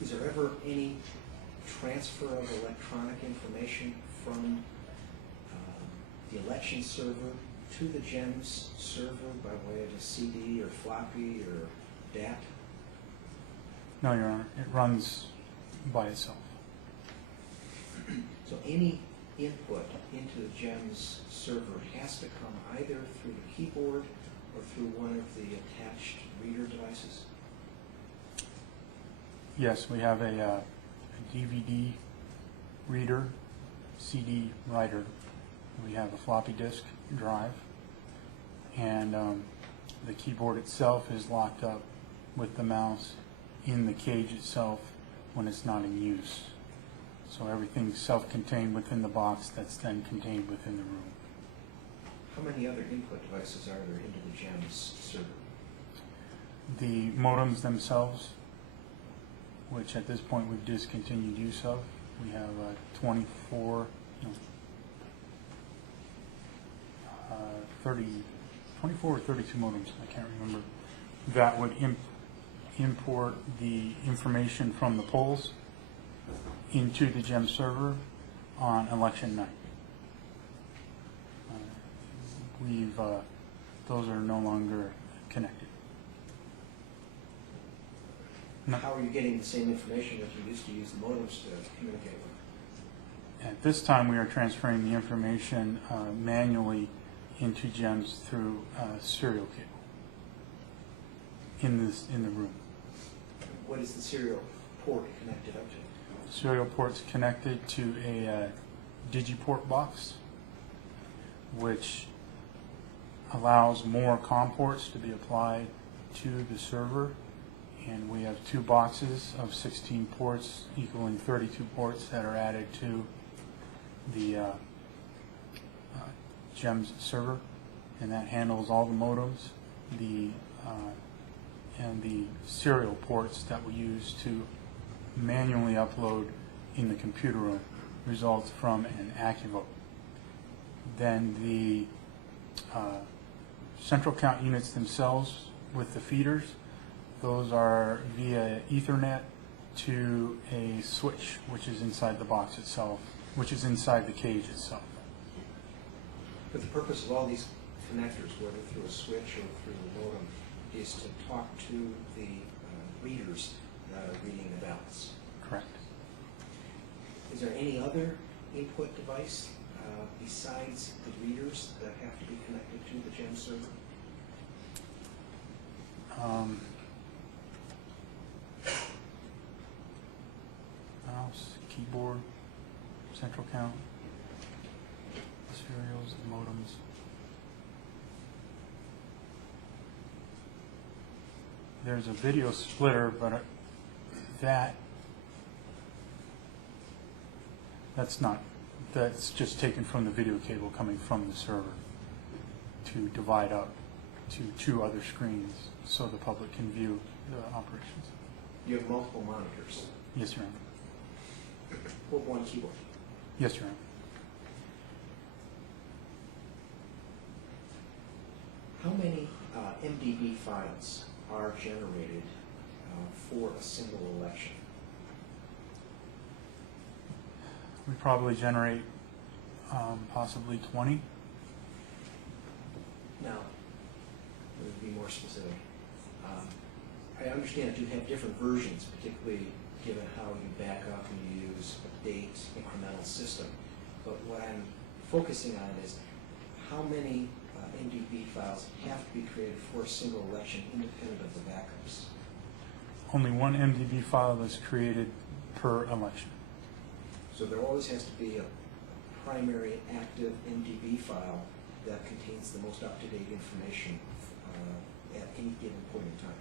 Is there ever any transfer of electronic information from the election server to the GEMS server by way of a CD or floppy or DAP? No, Your Honor, it runs by itself. So any input into the GEMS server has to come either through the keyboard or through one of the attached reader devices? Yes, we have a DVD reader, CD writer. We have a floppy disk drive, and the keyboard itself is locked up with the mouse in the cage itself when it's not in use. So everything's self-contained within the box that's then contained within the room. How many other input devices are there into the GEMS server? The modems themselves, which at this point we've discontinued use of, we have 24 or 32 modems, I can't remember, that would import the information from the polls into the GEM server on election night. Those are no longer connected. No. How are you getting the same information that you used to use the modems to communicate with? At this time, we are transferring the information manually into GEMS through serial cable in the room. What is the serial port connected up to? Serial port's connected to a digiport box, which allows more COM ports to be applied to the server, and we have two boxes of 16 ports equaling 32 ports that are added to the GEMS server, and that handles all the modems, and the serial ports that we use to manually upload in the computer room results from an AccuVote. Then the central count units themselves with the feeders, those are via Ethernet to a switch which is inside the box itself, which is inside the cage itself. But the purpose of all these connectors, whether through a switch or through the modem, is to talk to the readers that are reading the ballots. Correct. Is there any other input device besides the readers that have to be connected to the GEM server? Mouse, keyboard, central count, serials, and modems. There's a video splitter, but that's just taken from the video cable coming from the server to divide up to two other screens so the public can view the operations. You have multiple monitors. Yes, Your Honor. Or one keyboard. Yes, Your Honor. How many MDB files are generated for a single election? We probably generate possibly 20. Now, to be more specific, I understand that you have different versions, particularly given how you back up and you use a date incremental system. But what I'm focusing on is how many MDB files have to be created for a single election independent of the backups? Only one MDB file is created per election. So there always has to be a primary active MDB file that contains the most up-to-date information at any given point in time.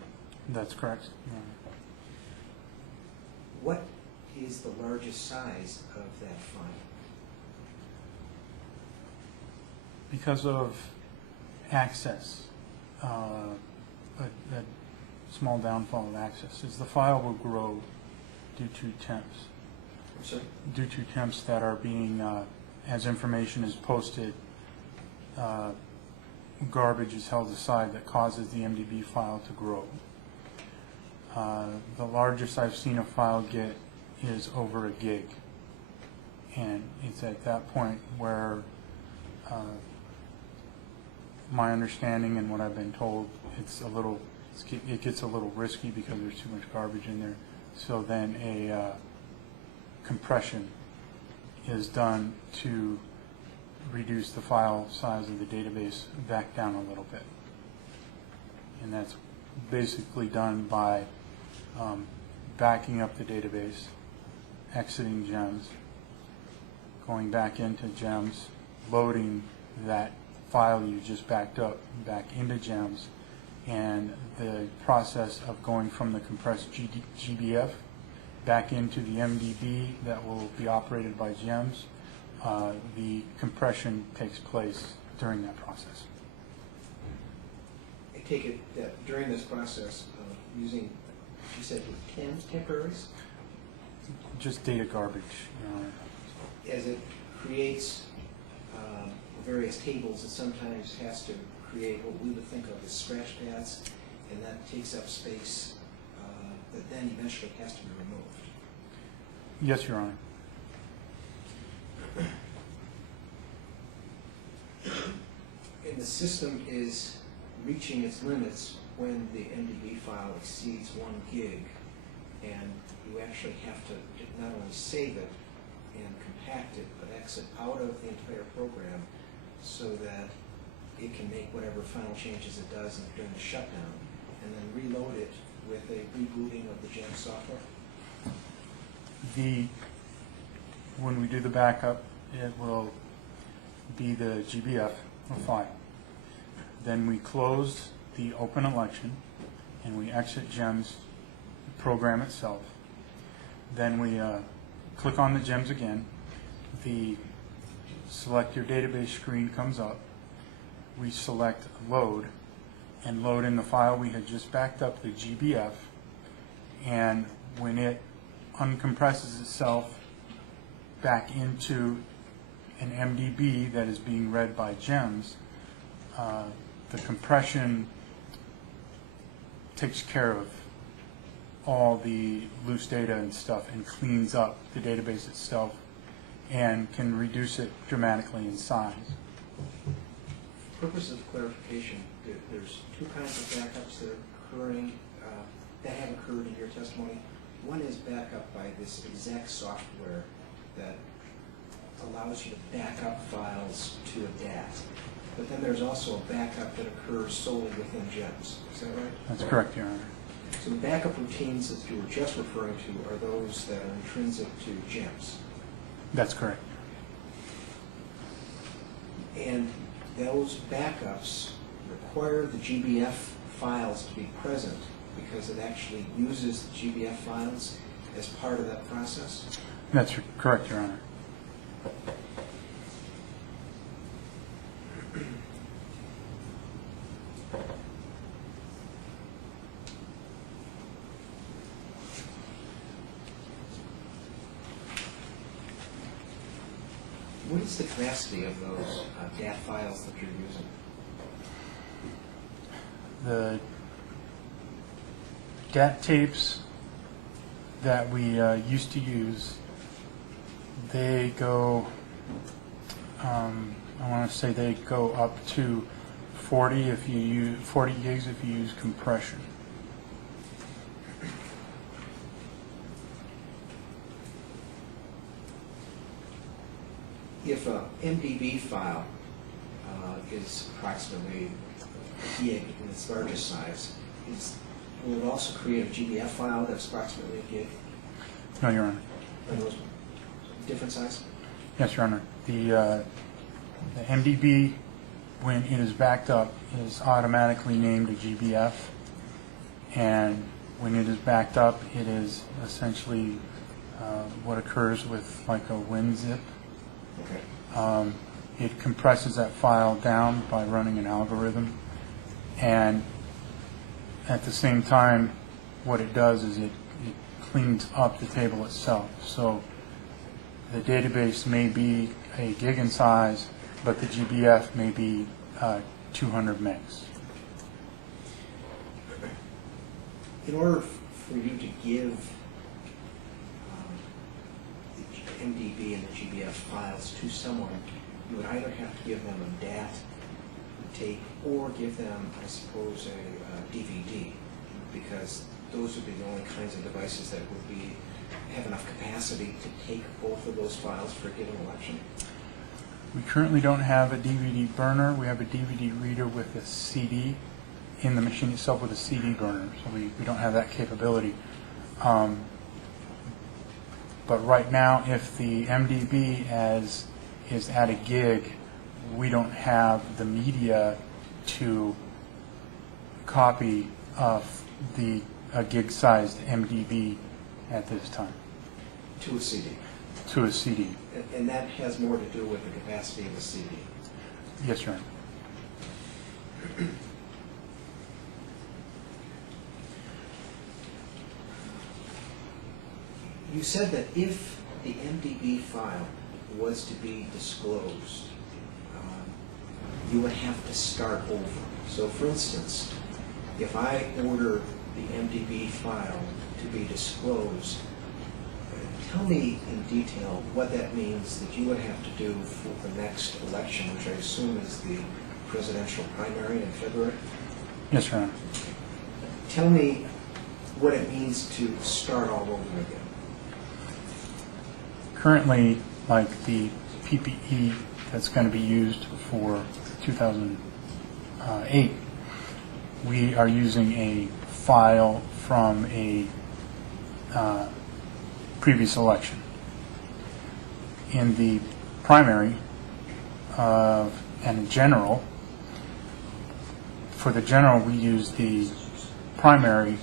That's correct. What is the largest size of that file? Because of access, a small downfall of access is the file will grow due to temps. Sorry? Due to temps that are being, as information is posted, garbage is held aside that causes the MDB file to grow. The largest I've seen a file get is over a gig. And it's at that point where My understanding and what I've been told, it gets a little risky because there's too much garbage in there. So then a compression is done to reduce the file size of the database back down a little bit. And that's basically done by backing up the database, exiting GEMS, going back into GEMS, loading that file you just backed up back into GEMS, and the process of going from the compressed GBF back into the MDB that will be operated by GEMS. The compression takes place during that process. I take it that during this process of using, you said 10 temporaries? Just data garbage. As it creates various tables, it sometimes has to create what we would think of as scratch pads, and that takes up space that then eventually has to be removed. Yes, Your Honor. And the system is reaching its limits when the MDB file exceeds 1 gig, and you actually have to not only save it and compact it, but exit out of the entire program so that it can make whatever final changes it does during the shutdown, and then reload it with a rebooting of the GEMS software. When we do the backup, it will be the GBF file. Then we close the open election and we exit GEMS program itself. Then we click on the GEMS again. The select your database screen comes up. We select load and load in the file we had just backed up, the GBF, and when it uncompresses itself back into an MDB that is being read by GEMS, the compression takes care of all the loose data and stuff and cleans up the database itself and can reduce it dramatically in size. For purposes of clarification, there's two kinds of backups that are occurring, that have occurred in your testimony. One is backup by this exact software that allows you to back up files to a DAT. But then there's also a backup that occurs solely within GEMS. Is that right? That's correct, Your Honor. So the backup routines that you were just referring to are those that are intrinsic to GEMS. That's correct. And those backups require the GBF files to be present because it actually uses the GBF files as part of that process? That's correct, Your Honor. What is the capacity of those DAT files that you're using? The DAT tapes that we used to use, they go, I want to say they go up to 40 if you use 40 gigs if you use compression. If a MDB file is approximately a gig in its largest size, will it also create a GBF file that's approximately a gig? No, Your Honor. Are those different size? Yes, Your Honor. The MDB, when it is backed up, is automatically named a GBF, and when it is backed up, it is essentially what occurs with like a WinZip. Okay. It compresses that file down by running an algorithm, and at the same time, what it does is it cleans up the table itself. So the database may be a gig in size, but the GBF may be 200 megs. In order for you to give the MDB and the GBF files to someone, you would either have to give them a DAT tape or give them, I suppose, a DVD, because those would be the only kinds of devices that would have enough capacity to take both of those files for a given election. We currently don't have a DVD burner. We have a DVD reader with a CD in the machine itself with a CD burner, so we don't have that capability. But right now, if the MDB is at a gig, we don't have the media to copy a gig-sized MDB at this time. To a CD. To a CD. And that has more to do with the capacity of the CD. Yes, Your Honor. You said that if the MDB file was to be disclosed, you would have to start over. So for instance, if I order the MDB file to be disclosed, tell me in detail what that means that you would have to do for the next election, which I assume is the presidential primary in February. Yes, Your Honor. Tell me what it means to start all over again. Currently, like the PPE that's going to be used for 2008, we are using a file from a previous election. In the primary and in general, for the general, we use the primary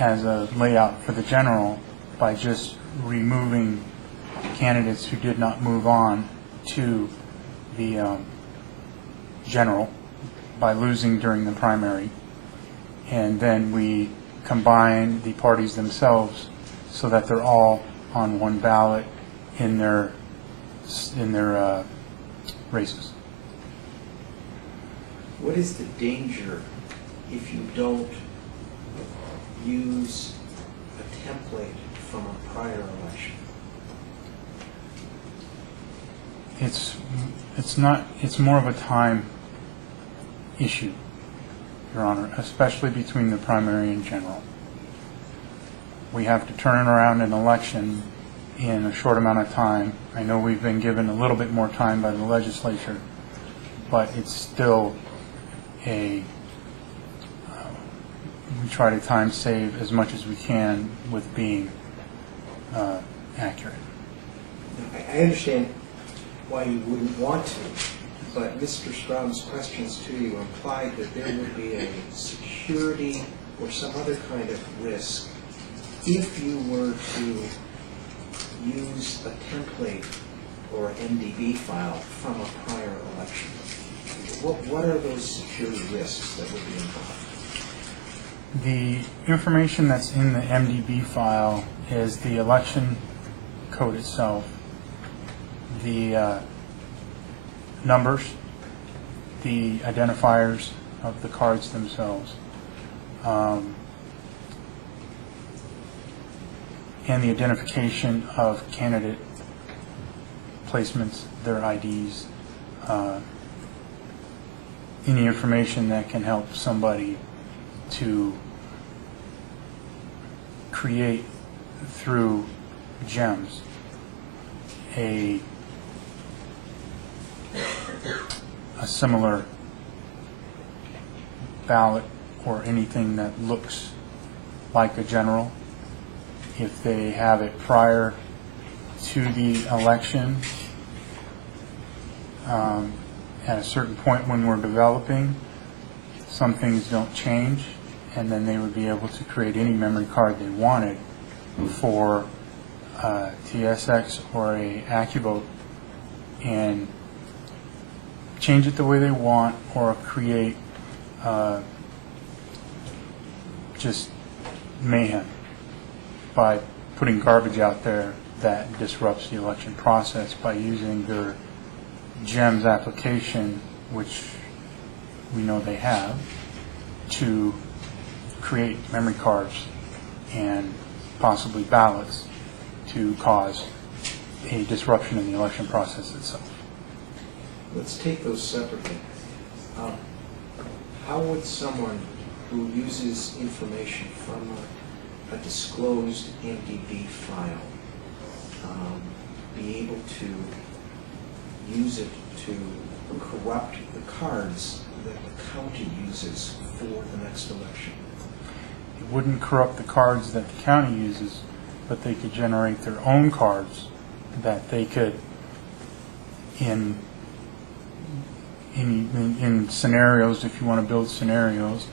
as a layout for the general by just removing candidates who did not move on to the general by losing during the primary, and then we combine the parties themselves so that they're all on one ballot in their races. What is the danger if you don't use a template from a prior election? It's more of a time issue, Your Honor, especially between the primary and general. We have to turn around an election in a short amount of time. I know we've been given a little bit more time by the legislature, but it's still we try to time save as much as we can with being accurate. I understand why you wouldn't want to, but Mr. Strom's questions to you implied that there would be a security or some other kind of risk if you were to use a template or MDB file from a prior election. What are those security risks that would be involved? The information that's in the MDB file is the election code itself, the numbers, the identifiers of the cards themselves, and the identification of candidate placements, their IDs, any information that can help somebody to create through GEMS a similar ballot or anything that looks like a general. If they have it prior to the election, at a certain point when we're developing, some things don't change, and then they would be able to create any memory card they wanted for TSX or a AccuVote and change it the way they want, or create just mayhem by putting garbage out there that disrupts the election process by using their GEMS application, which we know they have, to create memory cards and possibly ballots to cause a disruption in the election process itself. let's take those separately. How would someone who uses information from a disclosed MDB file be able to use it to corrupt the cards that the county uses for the next election? It wouldn't corrupt the cards that the county uses, but they could generate their own cards that they could, in scenarios, if you want to build scenarios,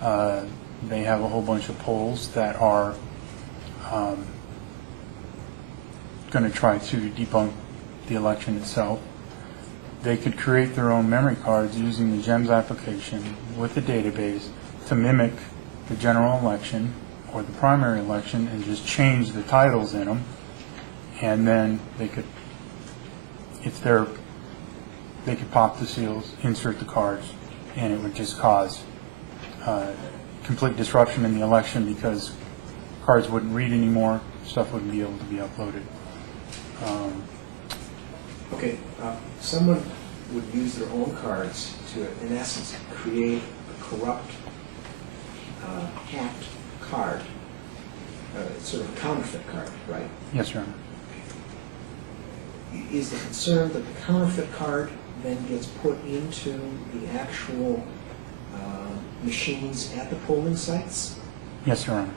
they have a whole bunch of polls that are going to try to debunk the election itself. They could create their own memory cards using the GEMS application with the database to mimic the general election or the primary election and just change the titles in them. And then they could, they could pop the seals, insert the cards, and it would just cause complete disruption in the election because cards wouldn't read anymore, stuff wouldn't be able to be uploaded. Okay, someone would use their own cards to, in essence, create a corrupt, hacked card, sort of a counterfeit card, right? Yes, Your Honor. Is the concern that the counterfeit card then gets put into the actual machines at the polling sites? Yes, Your Honor.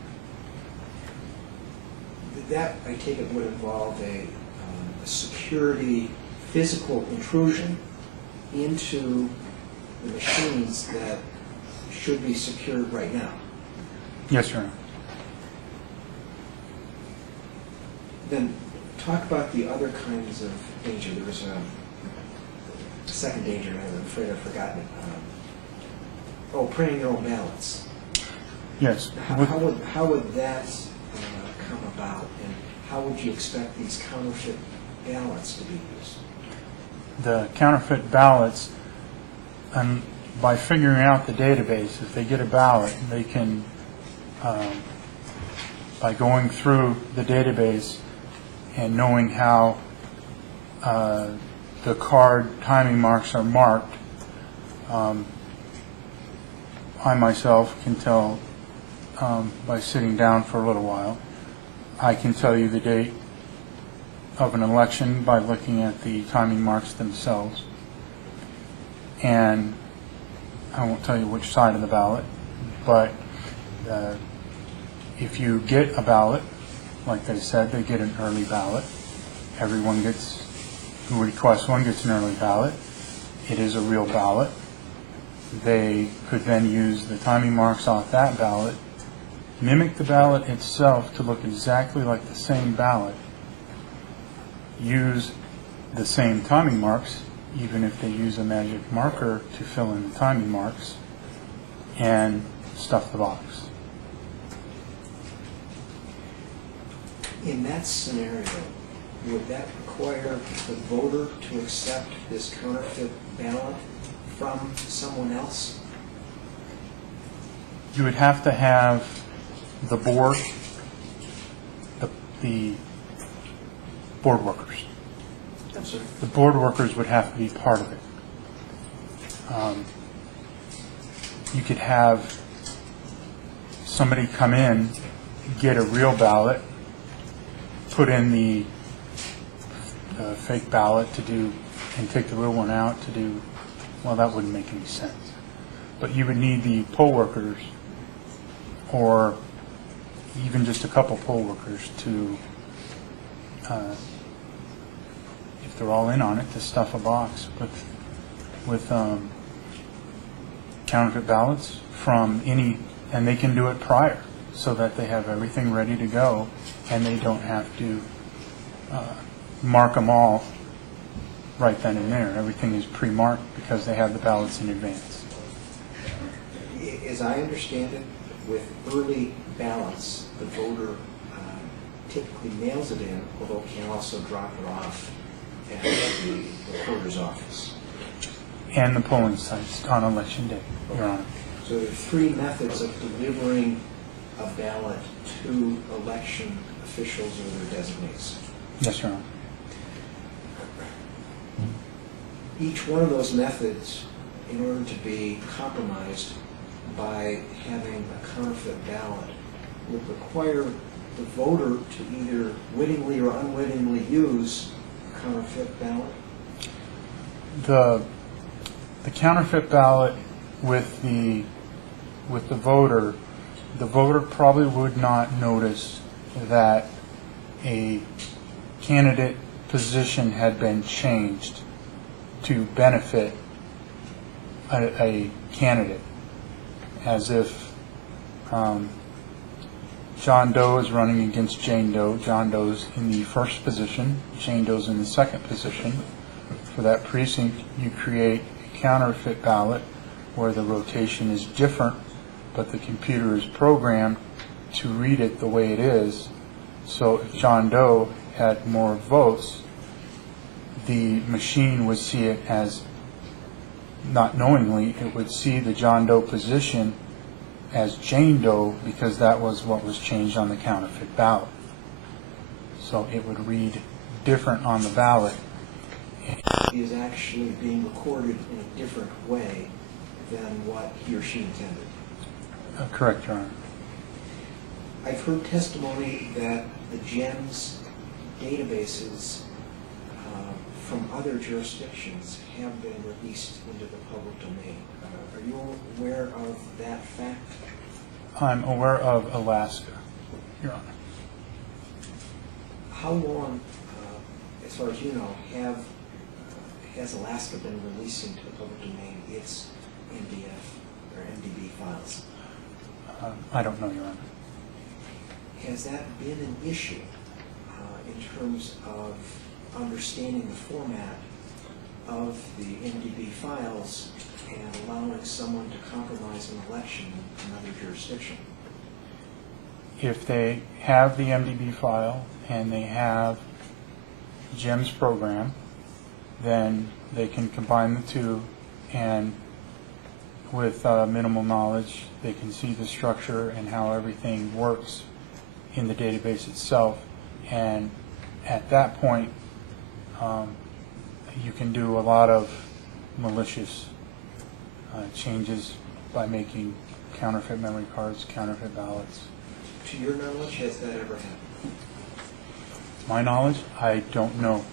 That, I take it, would involve a security, physical intrusion into the machines that should be secured right now. Yes, Your Honor. Then talk about the other kinds of danger. There was a second danger, I'm afraid I've forgotten it. Printing your own ballots. Yes. How would that come about, and how would you expect these counterfeit ballots to be used? The counterfeit ballots, by figuring out the database, if they get a ballot, they can, by going through the database and knowing how the card timing marks are marked, I myself can tell by sitting down for a little while. I can tell you the date of an election by looking at the timing marks themselves. And I won't tell you which side of the ballot, but if you get a ballot, like they said, they get an early ballot. Everyone who requests one gets an early ballot. It is a real ballot. They could then use the timing marks off that ballot, mimic the ballot itself to look exactly like the same ballot, use the same timing marks, even if they use a magic marker to fill in the timing marks, and stuff the box. In that scenario, would that require the voter to accept this counterfeit ballot from someone else? You would have to have the board, the board workers. I'm sorry? The board workers would have to be part of it. You could have somebody come in, get a real ballot, put in the fake ballot to do, and take the real one out to do, well, that wouldn't make any sense. But you would need the poll workers, or even just a couple poll workers to, if they're all in on it, to stuff a box with counterfeit ballots from any, and they can do it prior so that they have everything ready to go and they don't have to mark them all right then and there. Everything is pre-marked because they have the ballots in advance. As I understand it, with early ballots, the voter typically mails it in, although can also drop it off at the recorder's office. And the polling sites on election day, Your Honor. So there are three methods of delivering a ballot to election officials or their designees. Yes, Your Honor. each one of those methods, in order to be compromised by having a counterfeit ballot, would require the voter to either wittingly or unwittingly use a counterfeit ballot? The counterfeit ballot with the voter probably would not notice that a candidate position had been changed to benefit a candidate, as if John Doe is running against Jane Doe. John Doe's in the first position, Jane Doe's in the second position. For that precinct, you create a counterfeit ballot where the rotation is different, but the computer is programmed to read it the way it is. So if John Doe had more votes, the machine would see it as, not knowingly, it would see the John Doe position as Jane Doe because that was what was changed on the counterfeit ballot. So it would read different on the ballot. Is actually being recorded in a different way than what he or she intended. Correct, Your Honor. I've heard testimony that the GEMS databases from other jurisdictions have been released into the public domain. Are you aware of that fact? I'm aware of Alaska, Your Honor. How long, as far as you know, has Alaska been releasing to the public domain its MDF or MDB files? I don't know, Your Honor. Has that been an issue in terms of understanding the format of the MDB files and allowing someone to compromise an election in another jurisdiction? If they have the MDB file and they have GEMS program, then they can combine the two, and with minimal knowledge, they can see the structure and how everything works in the database itself. And at that point, you can do a lot of malicious changes by making counterfeit memory cards, counterfeit ballots. To your knowledge, has that ever happened? My knowledge, I don't know.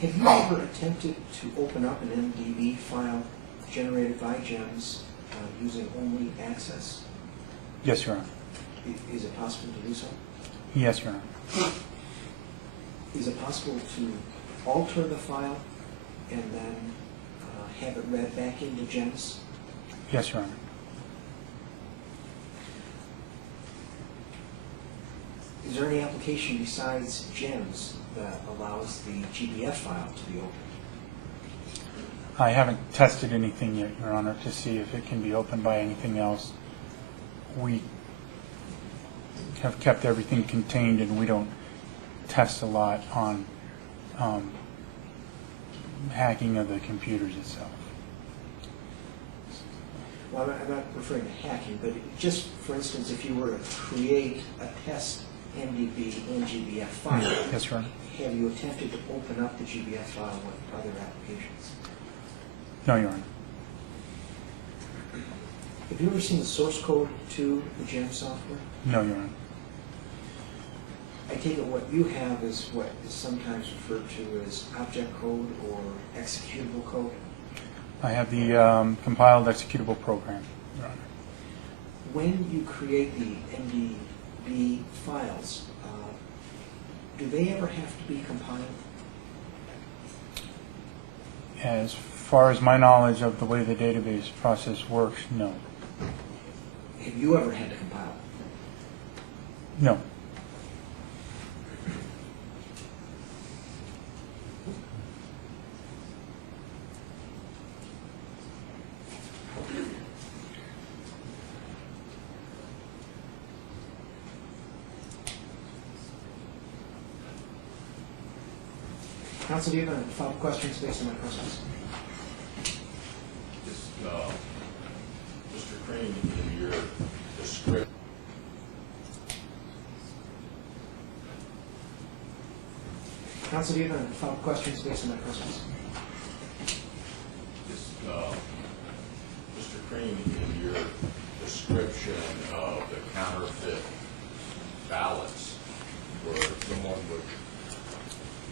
Have you ever attempted to open up an MDB file generated by GEMS using only access? Yes, Your Honor. Is it possible to do so? Yes, Your Honor. Is it possible to alter the file and then have it read back into GEMS? Yes, Your Honor. Is there any application besides GEMS that allows the GBF file to be opened? I haven't tested anything yet, Your Honor, to see if it can be opened by anything else. We have kept everything contained, and we don't test a lot on hacking of the computers itself. Well, I'm not referring to hacking, but just, for instance, if you were to create a test MDB and GBF file, Yes, Your Honor. have you attempted to open up the GBF file with other applications? No, Your Honor. Have you ever seen the source code to the GEMS software? No, Your Honor. I take it what you have is what is sometimes referred to as object code or executable code. I have the compiled executable program, Your Honor. When you create the MDB files, do they ever have to be compiled? As far as my knowledge of the way the database process works, no. Have you ever had to compile? No. Counsel, do you have any follow-up questions based on my questions? Mr. Crane, in your description, Council, do you have any follow-up questions based on my questions? Just, Mr. Crean, in your description of the counterfeit ballots, where someone would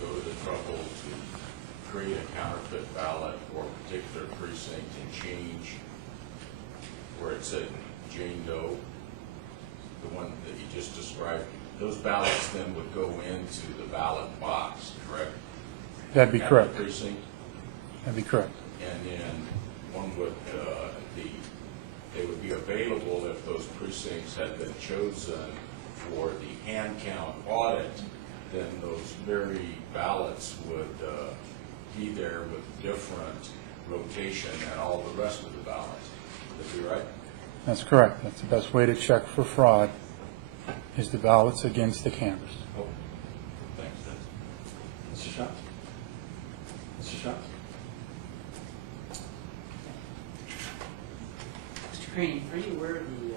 go to the trouble to create a counterfeit ballot for a particular precinct and change where it said Jane Doe, the one that you just described, those ballots then would go into the ballot box, correct? That'd be At the correct. precinct? That'd be correct. And then one would, they would be available if those precincts had been chosen for the hand count audit, then those very ballots would be there with different rotation than all the rest of the ballots. Would that be right? That's correct. That's the best way to check for fraud, is the ballots against the canvas. Oh, thanks. Mr. Schott? Mr. Schott? Mr. Crane, are you aware of the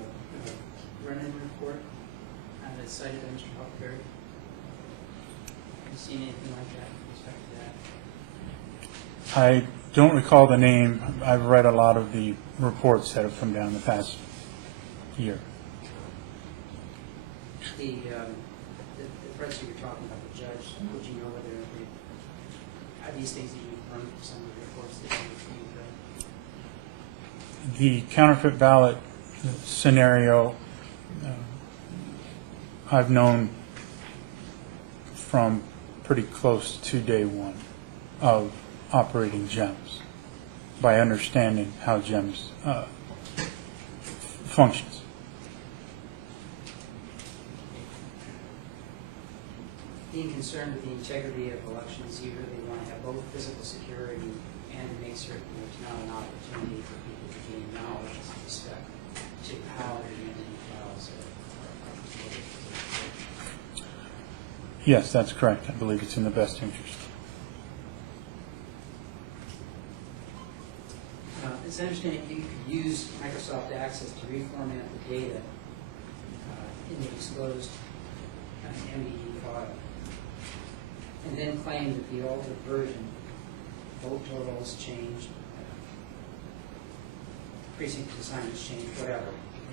run-in report that's cited by Mr. Huckberry? Have you seen anything like that with respect to that? I don't recall the name. I've read a lot of the reports that have come down the past year. The threats you were talking about, the judge, would you know whether are these things that you've run from some of the reports that you've read? The counterfeit ballot scenario, I've known from pretty close to day one of operating GEMS, by understanding how GEMS functions. Being concerned with the integrity of elections, you really want to have both physical security and to make certain there's not an opportunity for people to gain knowledge with respect to how the identity files are created. Yes, that's correct. I believe it's in the best interest. It's interesting you could use Microsoft Access to reformat the data in the disclosed MBE file, and then claim that the altered version, vote totals changed, precinct assignments changed, whatever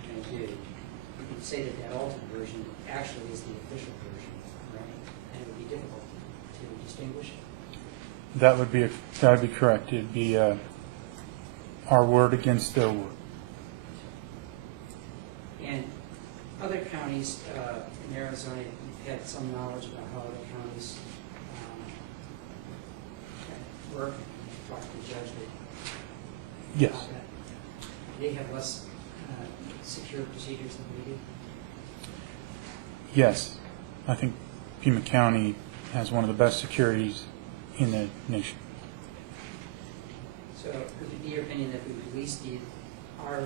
you're going to do. You could say that that altered version actually is the official version, right? And it would be difficult to distinguish. That would be correct. It'd be our word against their word. And other counties in Arizona, you've had some knowledge about how other counties work. Talk to the judge. Yes. About that. They have less secure procedures than we do. Yes. I think Pima County has one of the best securities in the nation. So would it be your opinion that we release our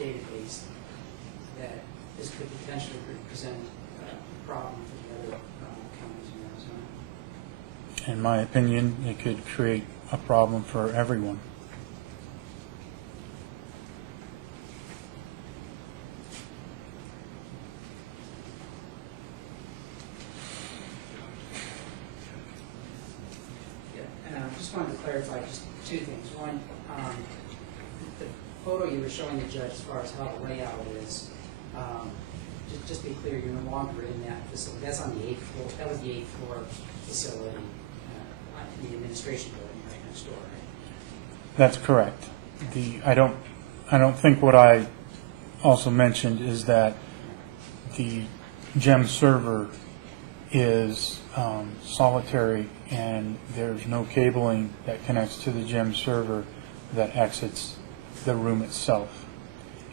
database, that this could potentially present a problem for the other counties in Arizona? In my opinion, it could create a problem for everyone. Yeah, and I just wanted to clarify just two things. One, the photo you were showing the judge as far as how the layout is, just be clear, you're no longer in that facility. That's on the 8th floor. That was the 8th floor facility in the administration building right next door, right? That's correct. I don't think what I also mentioned is that the GEM server is solitary, and there's no cabling that connects to the GEM server that exits the room itself.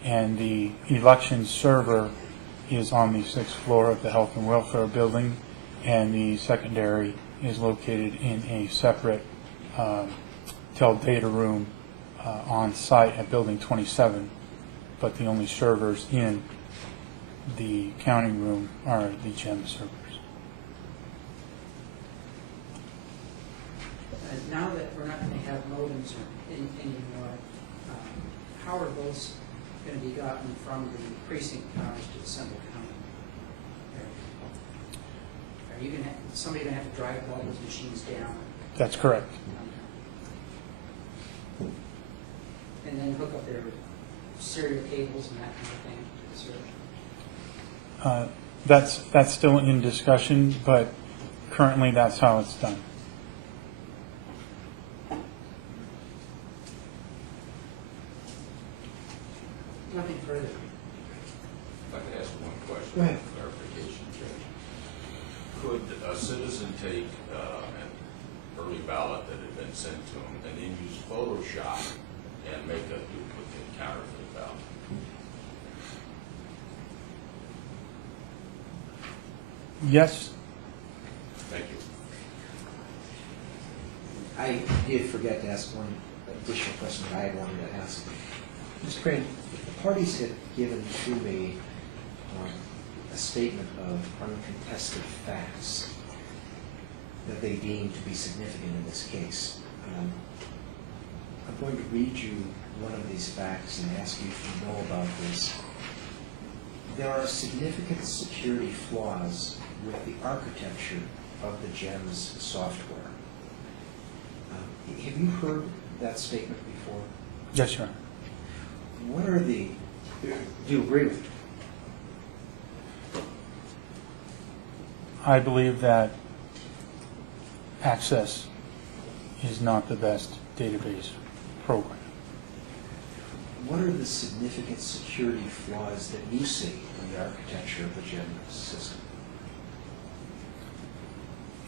And the election server is on the 6th floor of the Health and Welfare building, and the secondary is located in a separate tel data room on site at Building 27, but the only servers in the counting room are the GEM servers. Now that we're not going to have modems anymore, how are those going to be gotten from the precinct counters to the central county? Are you going to somebody gonna have to drive all those machines down. That's correct. And then hook up their serial cables and that kind of thing to the server. That's still in discussion, but currently that's how it's done. Nothing further. If I could ask one question. Go ahead. Clarification, Judge. Could a citizen take an early ballot that had been sent to him and then use Photoshop and make a duplicate counterfeit ballot? Yes, Thank you. I did forget to ask one additional question that I had wanted to ask. Mr. Crane, the parties had given to me a statement of uncontested facts that they deemed to be significant in this case. I'm going to read you one of these facts and ask you if you know about this. There are significant security flaws with the architecture of the GEMS software. Have you heard that statement before? yes, Your Honor. What are the, do you agree with it? I believe that Access is not the best database program. What are the significant security flaws that you see in the architecture of the GEMS system?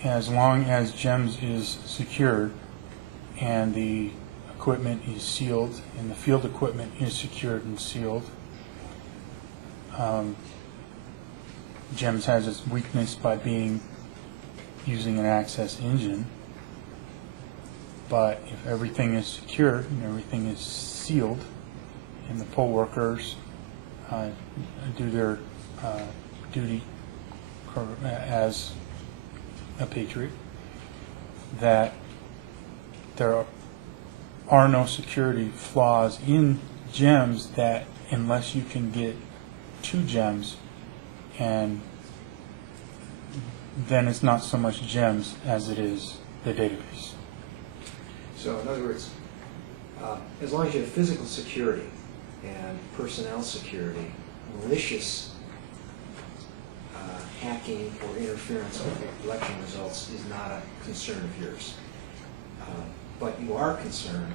As long as GEMS is secured and the equipment is sealed and the field equipment is secured and sealed, GEMS has its weakness by using an access engine. But if everything is secured and everything is sealed and the poll workers do their duty as a patriot, that there are no security flaws in GEMS, that unless you can get to GEMS, and then it's not so much GEMS as it is the database. So in other words, as long as you have physical security and personnel security, malicious hacking or interference with election results is not a concern of yours. But you are concerned,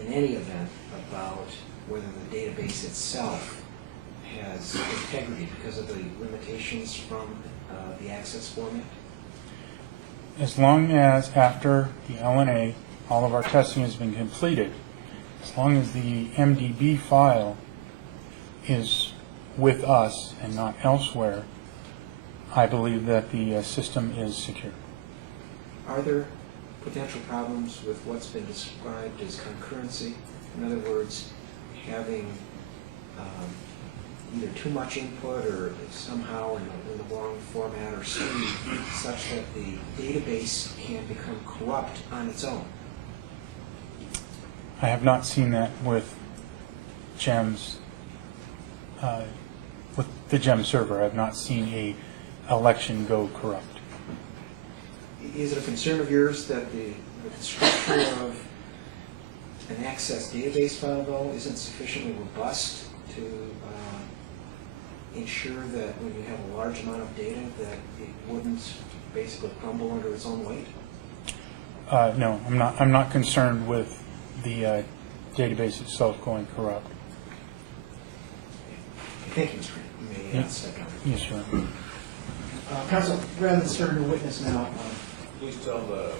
in any event, about whether the database itself has integrity because of the limitations from the access format? As long as after the LNA, all of our testing has been completed, as long as the MDB file is with us and not elsewhere, I believe that the system is secure. Are there potential problems with what's been described as concurrency? In other words, having either too much input or somehow in the wrong format or speed such that the database can become corrupt on its own? I have not seen that with GEMS, with the GEMS server. I have not seen a election go corrupt. Is it a concern of yours that the structure of an access database file, though, isn't sufficiently robust to ensure that when you have a large amount of data that it wouldn't basically crumble under its own weight? No, I'm not concerned with the database itself going corrupt. Thank you, Mr. Green. You may step down. Yes, sir. Counsel, rather than serving a witness now, Please tell the